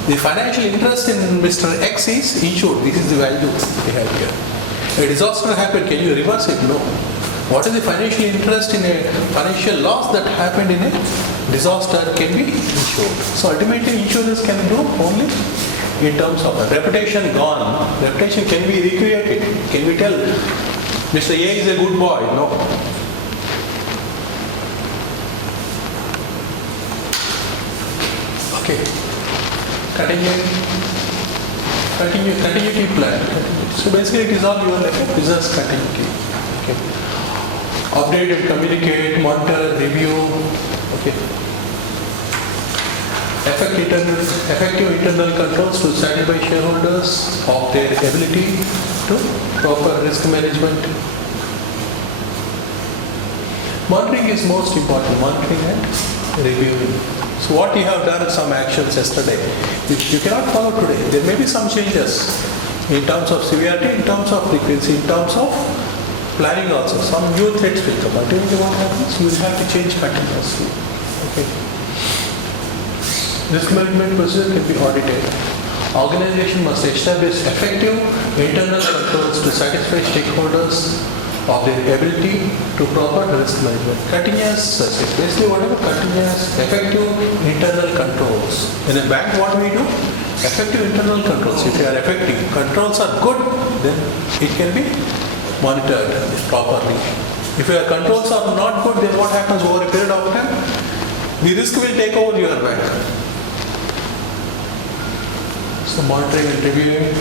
The financial interest in Mr. X is insured. This is the value we have here. A disaster happened, can you reverse it? No. What is the financial interest in a financial loss that happened in a disaster can be insured. So ultimately insurance can do only in terms of reputation gone. Reputation can be recreated. Can we tell Mr. A is a good boy? No. Okay. Continuity plan. So basically it is all your like a business continuity. Okay. Update and communicate, monitor, review. Okay. Effective internal controls to satisfy shareholders of their ability to proper risk management. Monitoring is most important. Monitoring and reviewing. So what you have done some actions yesterday, you cannot follow today. There may be some changes in terms of severity, in terms of frequency, in terms of planning also. Some new threats will come. Ultimately what happens? You will have to change continuously. Okay. Risk management procedure can be audited. Organization must establish effective internal controls to satisfy stakeholders of their ability to proper risk management. Continuous, basically whatever continuous, effective internal controls. In a bank what we do? Effective internal controls. If they are effective, controls are good, then it can be monitored properly. If your controls are not good, then what happens over a period of time? The risk will take over your bank. So monitoring and reviewing.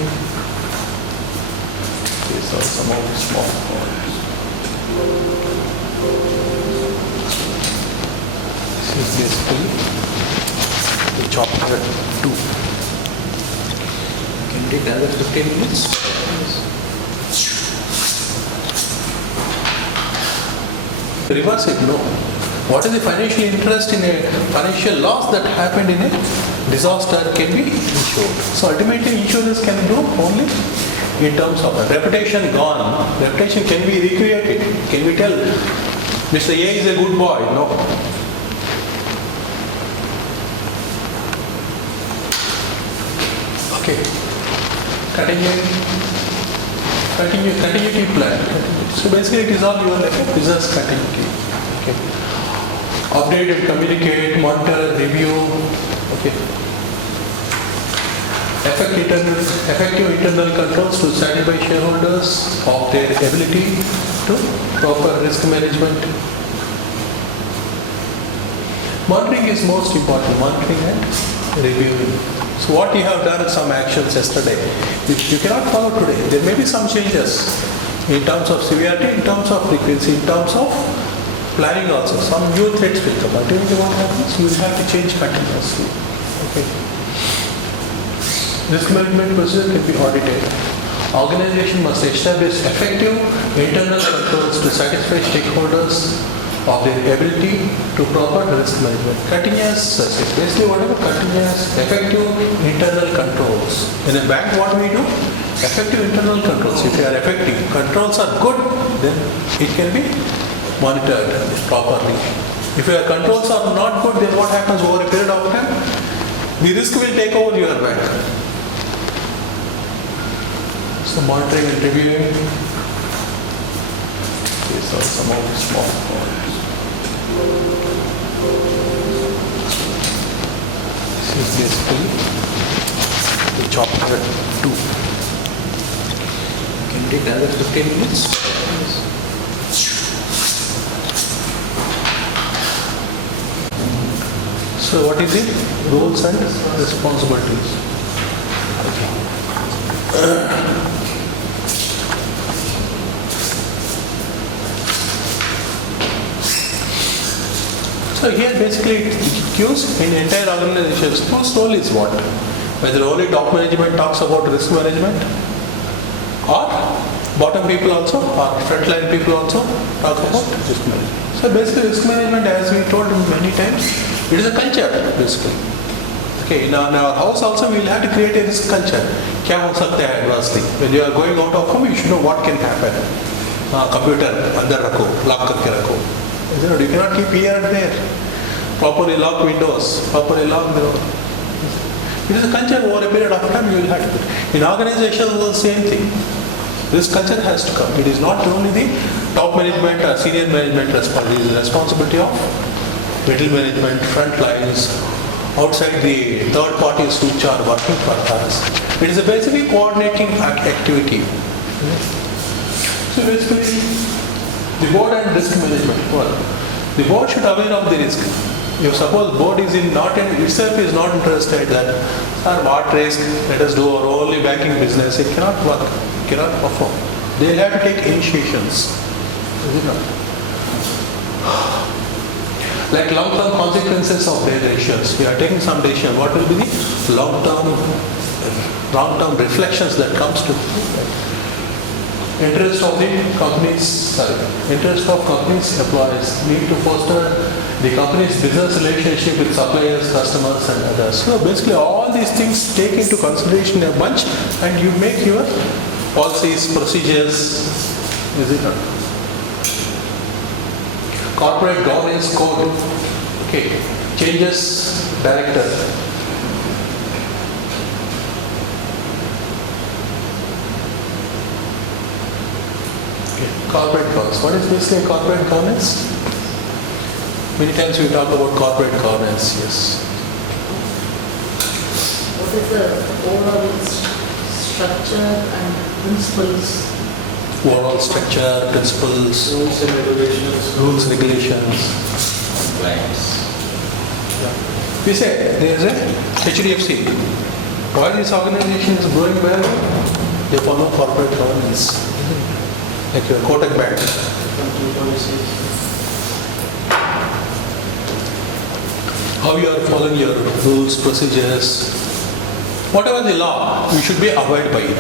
These are some of the small points. This is basically the chapter 2. Can you take another 15 minutes? Reverse it, no. What is the financial interest in a financial loss that happened in a disaster can be insured. So ultimately insurance can do only in terms of reputation gone. Reputation can be recreated. Can we tell Mr. A is a good boy? No. Okay. Continuity plan. So basically it is all your like a business continuity. Okay. Update and communicate, monitor, review. Okay. Effective internal controls to satisfy shareholders of their ability to proper risk management. Monitoring is most important. Monitoring and reviewing. So what you have done some actions yesterday, you cannot follow today. There may be some changes in terms of severity, in terms of frequency, in terms of planning also. Some new threats will come. Ultimately what happens? You will have to change continuously. Okay. Risk management procedure can be audited. Organization must establish effective internal controls to satisfy stakeholders of their ability to proper risk management. Continuous, basically whatever continuous, effective internal controls. In a bank what we do? Effective internal controls. If they are effective, controls are good, then it can be monitored properly. If your controls are not good, then what happens over a period of time? The risk will take over your bank. So monitoring and reviewing. These are some of the small points. This is basically the chapter 2. Can you take another 15 minutes? So what is it? Roles and responsibilities. Okay. So here basically it gives in entire organizations whose role is what? Whether only top management talks about risk management or bottom people also or frontline people also talk about risk management. So basically risk management, as we told many times, it is a culture basically. Okay, in our house also we will have to create a risk culture. क्या हो सकता है adversely? When you are going out of home, you should know what can happen. Computer अंदर रखो, lock करके रखो. You cannot keep here and there. Properly lock windows, properly lock the. It is a culture over a period of time you will have to put. In organizations, the same thing. This culture has to come. It is not only the top management or senior management responsibility. It is the responsibility of middle management, front lines, outside the third parties which are working for us. It is a basically coordinating activity. So basically, the board and risk management. Well, the board should aware of the risk. If suppose board is itself is not interested that, sir, what risk? Let us do our only banking business. It cannot work. It cannot perform. They will have to take initiations. Is it not? Like long-term consequences of their decisions. We are taking some decision. What will be the long-term reflections that comes to interest of the companies, interest of companies employees, need to foster the company's business relationship with suppliers, customers and others. So basically all these things take into consideration a bunch and you make your policies, procedures, is it not? Corporate governance code, okay, changes director. Corporate governance. What is basically corporate governance? Many times we talk about corporate governance, yes. What is the overall structure and principles? Overall structure, principles, rules, regulations. Compliance. We say there is a HDFC. Why this organization is growing well? They follow corporate governance. Like your Kotak Bank. How you are following your rules, procedures, whatever the law, you should be abide by it.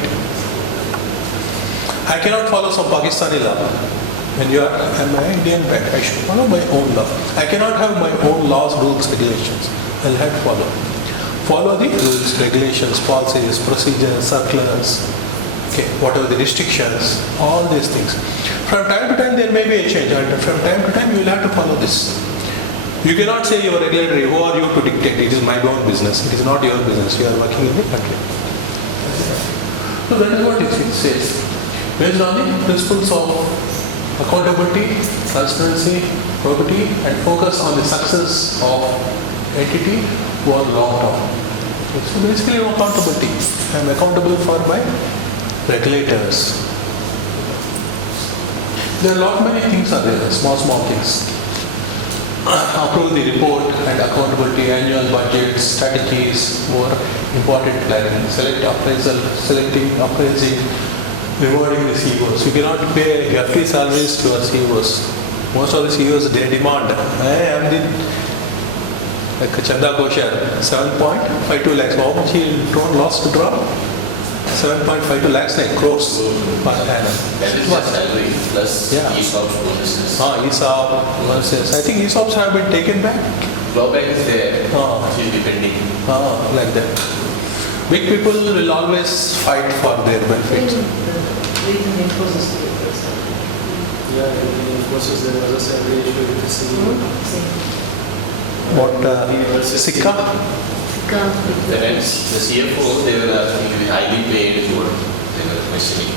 I cannot follow some Pakistani law. When you are an Indian bank, I should follow my own law. I cannot have my own laws, rules, regulations. I'll have to follow. Follow the rules, regulations, policies, procedures, circulars. Okay, whatever the restrictions, all these things. From time to time there may be a change, and from time to time you will have to follow this. You cannot say you are regulatory, who are you to dictate? It is my own business. It is not your business. You are working in the country. So that is what it says. Based on the principles of accountability, transparency, probity, and focus on the success of entity who are long term. So basically accountability. I am accountable for my regulators. There are many things are there, small things. Approve the report and accountability, annual budgets, strategies, more important planning, selecting, appraising, rewarding the CEOs. You cannot pay hefty salaries to our CEOs. Most of the CEOs, they demand, I am the like Chanda Koshar, 7.52 lakhs. How much he lost to drop? 7.52 lakhs, like crores per annum. That is what salary plus ESOPs bonuses. ESOP bonuses. I think ESOPs have been taken back. Clawback is there. She's depending. Like that. Big people will always fight for their benefits. Yeah, in Infosys there was a salary issue with the CEO. What? Sikka? Then the CFO, they were asking to be highly paid is what they were questioning.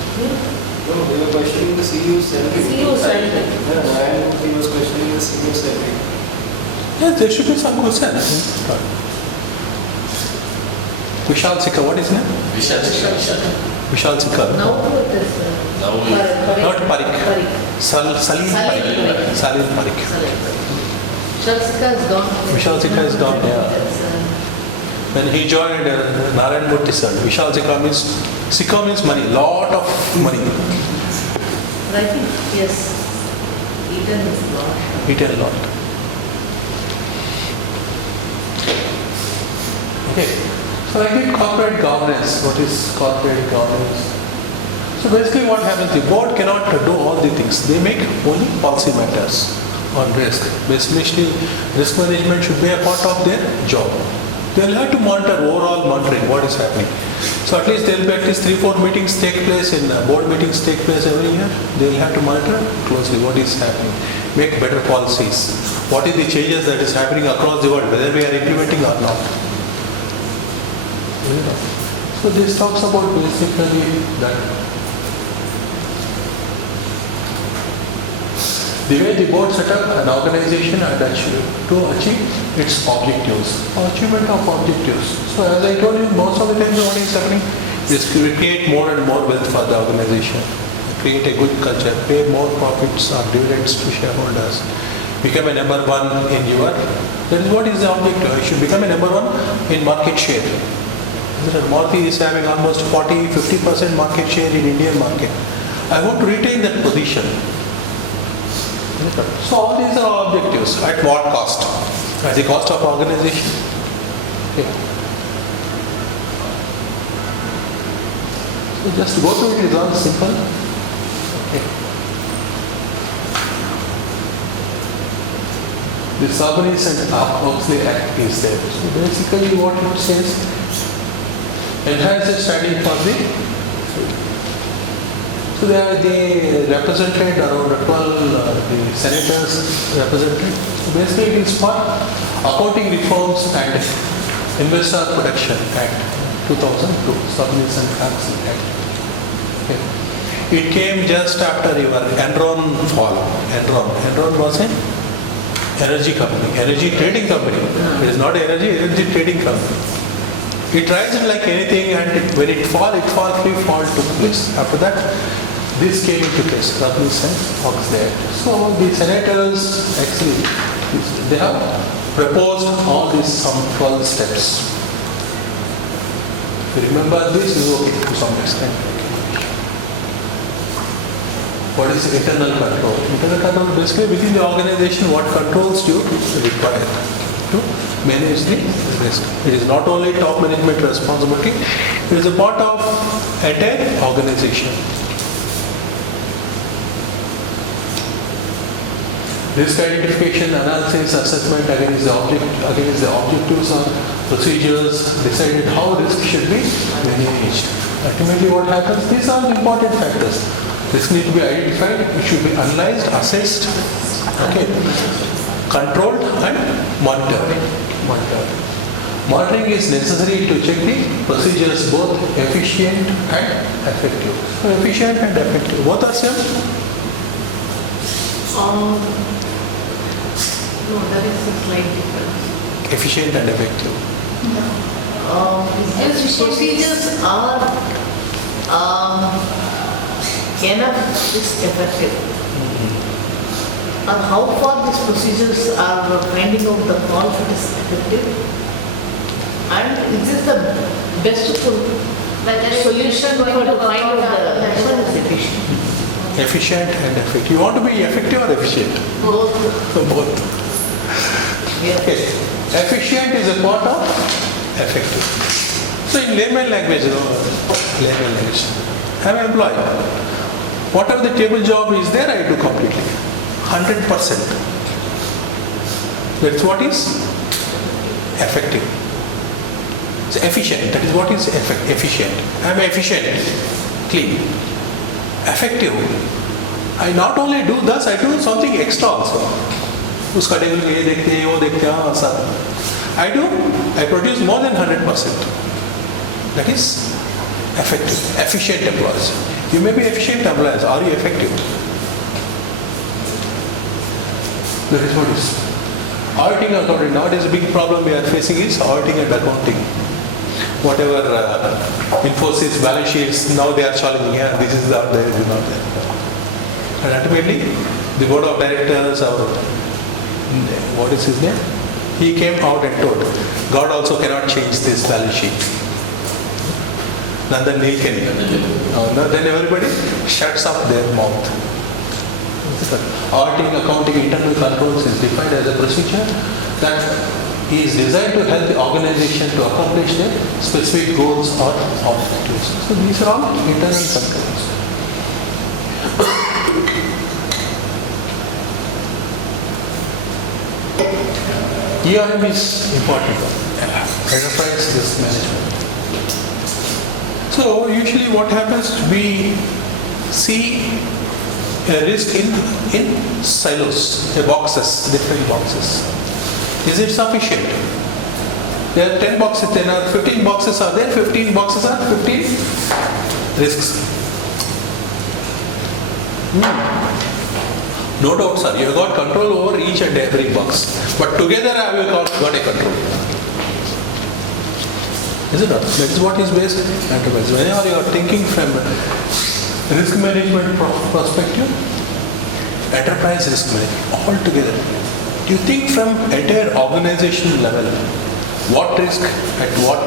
No, they were questioning the CEO's salary. CEO's salary. Yeah, and he was questioning the CEO's salary. Yeah, there should be some question. Vishal Sikka, what is his name? Vishal. Vishal Sikka. Now what is Not Parikh. Salim Parikh. Salim Parikh. Vishal Sikka is gone. Vishal Sikka is gone, yeah. When he joined Narayan Murthy sir, Vishal Sikka means money, lot of money. But I think, yes, eaten is lot. Eaten a lot. Okay. So I did corporate governance. What is corporate governance? So basically what happens, the board cannot do all the things. They make only policy matters on risk. Basically, risk management should be a part of their job. They'll have to monitor, overall monitoring what is happening. So at least there'll be at least 3-4 meetings take place board meetings take place every year. They'll have to monitor closely what is happening. Make better policies. What is the changes that is happening across the world, whether we are implementing or not. So this talks about basically that. The way the board set up an organization and to achieve its objectives, achievement of objectives. So as I told you, most of the time what is happening is to create more and more wealth for the organization, create a good culture, pay more profits or dividends to shareholders, become a number one in your, that is what is the objective. I should become a number one in market share. Maruti is having almost 40-50% market share in Indian market. I want to retain that position. So all these are objectives. At what cost? At the cost of organization. Okay. So just go through it is all simple. Okay. The Sarbanes-Oxley Act is there. So basically what it says, enhance the standing for the. So they represented around 12, the senators represented. So basically it is for Accounting Reforms and Investor Protection Act 2002, Sarbanes-Oxley Act. Okay. It came just after your Enron fall. Enron was an energy company, energy trading company. It is not energy trading company. It rises like anything, and when it falls, free fall took place. After that, this came into place, Sarbanes-Oxley Act. So the senators actually, they have proposed all these some 12 steps. If you remember this, is okay to some extent. What is internal control? Internal control basically within the organization, what controls you require to manage the risk. It is not only top management responsibility, it is a part of entire organization. Risk identification, analysis, assessment against the objectives or procedures, decided how risk should be managed. Ultimately what happens, these are the important factors. Risk need to be identified, it should be analyzed, assessed, okay, controlled and monitored. Monitoring is necessary to check the procedures both efficient and effective. So efficient and effective, both are same? No, there is a slight difference. Efficient and effective. These procedures are enough is effective. And how far these procedures are finding out the fault is effective. And is this the best solution for to find out the next one is efficient. Efficient and effective. You want to be effective or efficient? Both. Both. Yeah. Okay. Efficient is a part of effective. So in layman language, I'm an employee. Whatever the table job is there, I do completely. 100%. That's what is effective. It's efficient. That is what is efficient. I'm efficient. Clean. Effective. I not only do this, I do something extra also. उसका table ये देखते हैं, वो देखते हैं, सब. I produce more than 100%. That is effective, efficient employees. You may be efficient employees. Are you effective? That is what is. Auditing and accounting. Nowadays, a big problem we are facing is auditing and accounting. Whatever Infosys balance sheets, now they are challenging. Yeah, this is not there, this is not there. And ultimately, the board of directors, or what is his name? He came out and told, God also cannot change this balance sheet. Then they can. Then everybody shuts up their mouth. Auditing, accounting, internal controls is defined as a procedure that is designed to help the organization to accomplish their specific goals or objectives. So these are all internal controls. ERM is important. Enterprise risk management. So usually what happens, we see a risk in silos, boxes, different boxes. Is it sufficient? There are 10 boxes, there are 15 boxes are there, 15 boxes are 15 risks. No doubt, sir, you have got control over each and every box. But together I have got a control. Is it not? That is what is based on enterprise. Whenever you are thinking from risk management perspective, enterprise risk management, all together. Do you think from entire organization level, what risk at what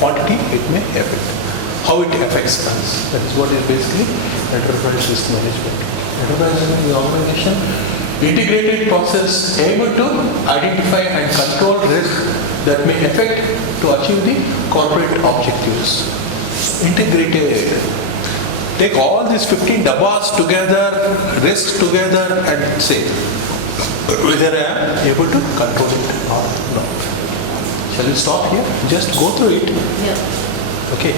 quantity it may affect? How it affects us? That is what is basically enterprise risk management. Enterprise risk management organization, integrated process able to identify and control risk that may affect to achieve the corporate objectives. Integrated. Take all these 15 dabbas together, risks together and say whether I am able to control it or not. Shall we stop here? Just go through it. Yeah. Okay.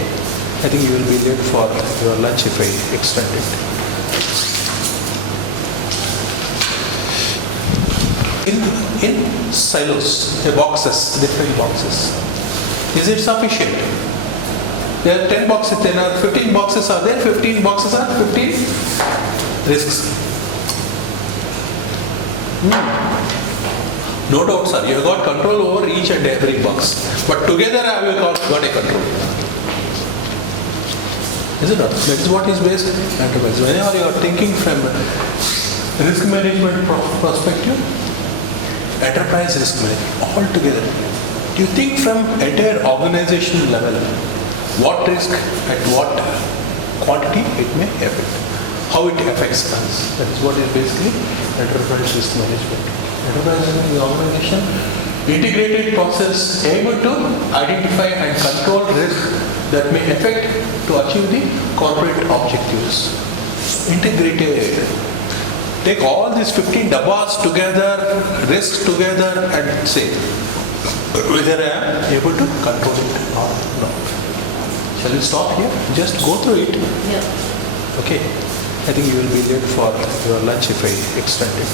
I think you will be late for your lunch if I extend it. In silos, boxes, different boxes. Is it sufficient? There are 10 boxes, there are 15 boxes are there, 15 boxes are 15 risks. No doubt, sir, you have got control over each and every box. But together I have got a control. Is it not? That is what is based on enterprise. Whenever you are thinking from risk management perspective, enterprise risk management, all together. Do you think from entire organization level, what risk at what quantity it may affect? How it affects us? That is what is basically enterprise risk management. Enterprise risk management organization, integrated process able to identify and control risk that may affect to achieve the corporate objectives. Integrated. Take all these 15 dabbas together, risks together and say whether I am able to control it or not. Shall we stop here? Just go through it. Yeah. Okay. I think you will be late for your lunch if I extend it.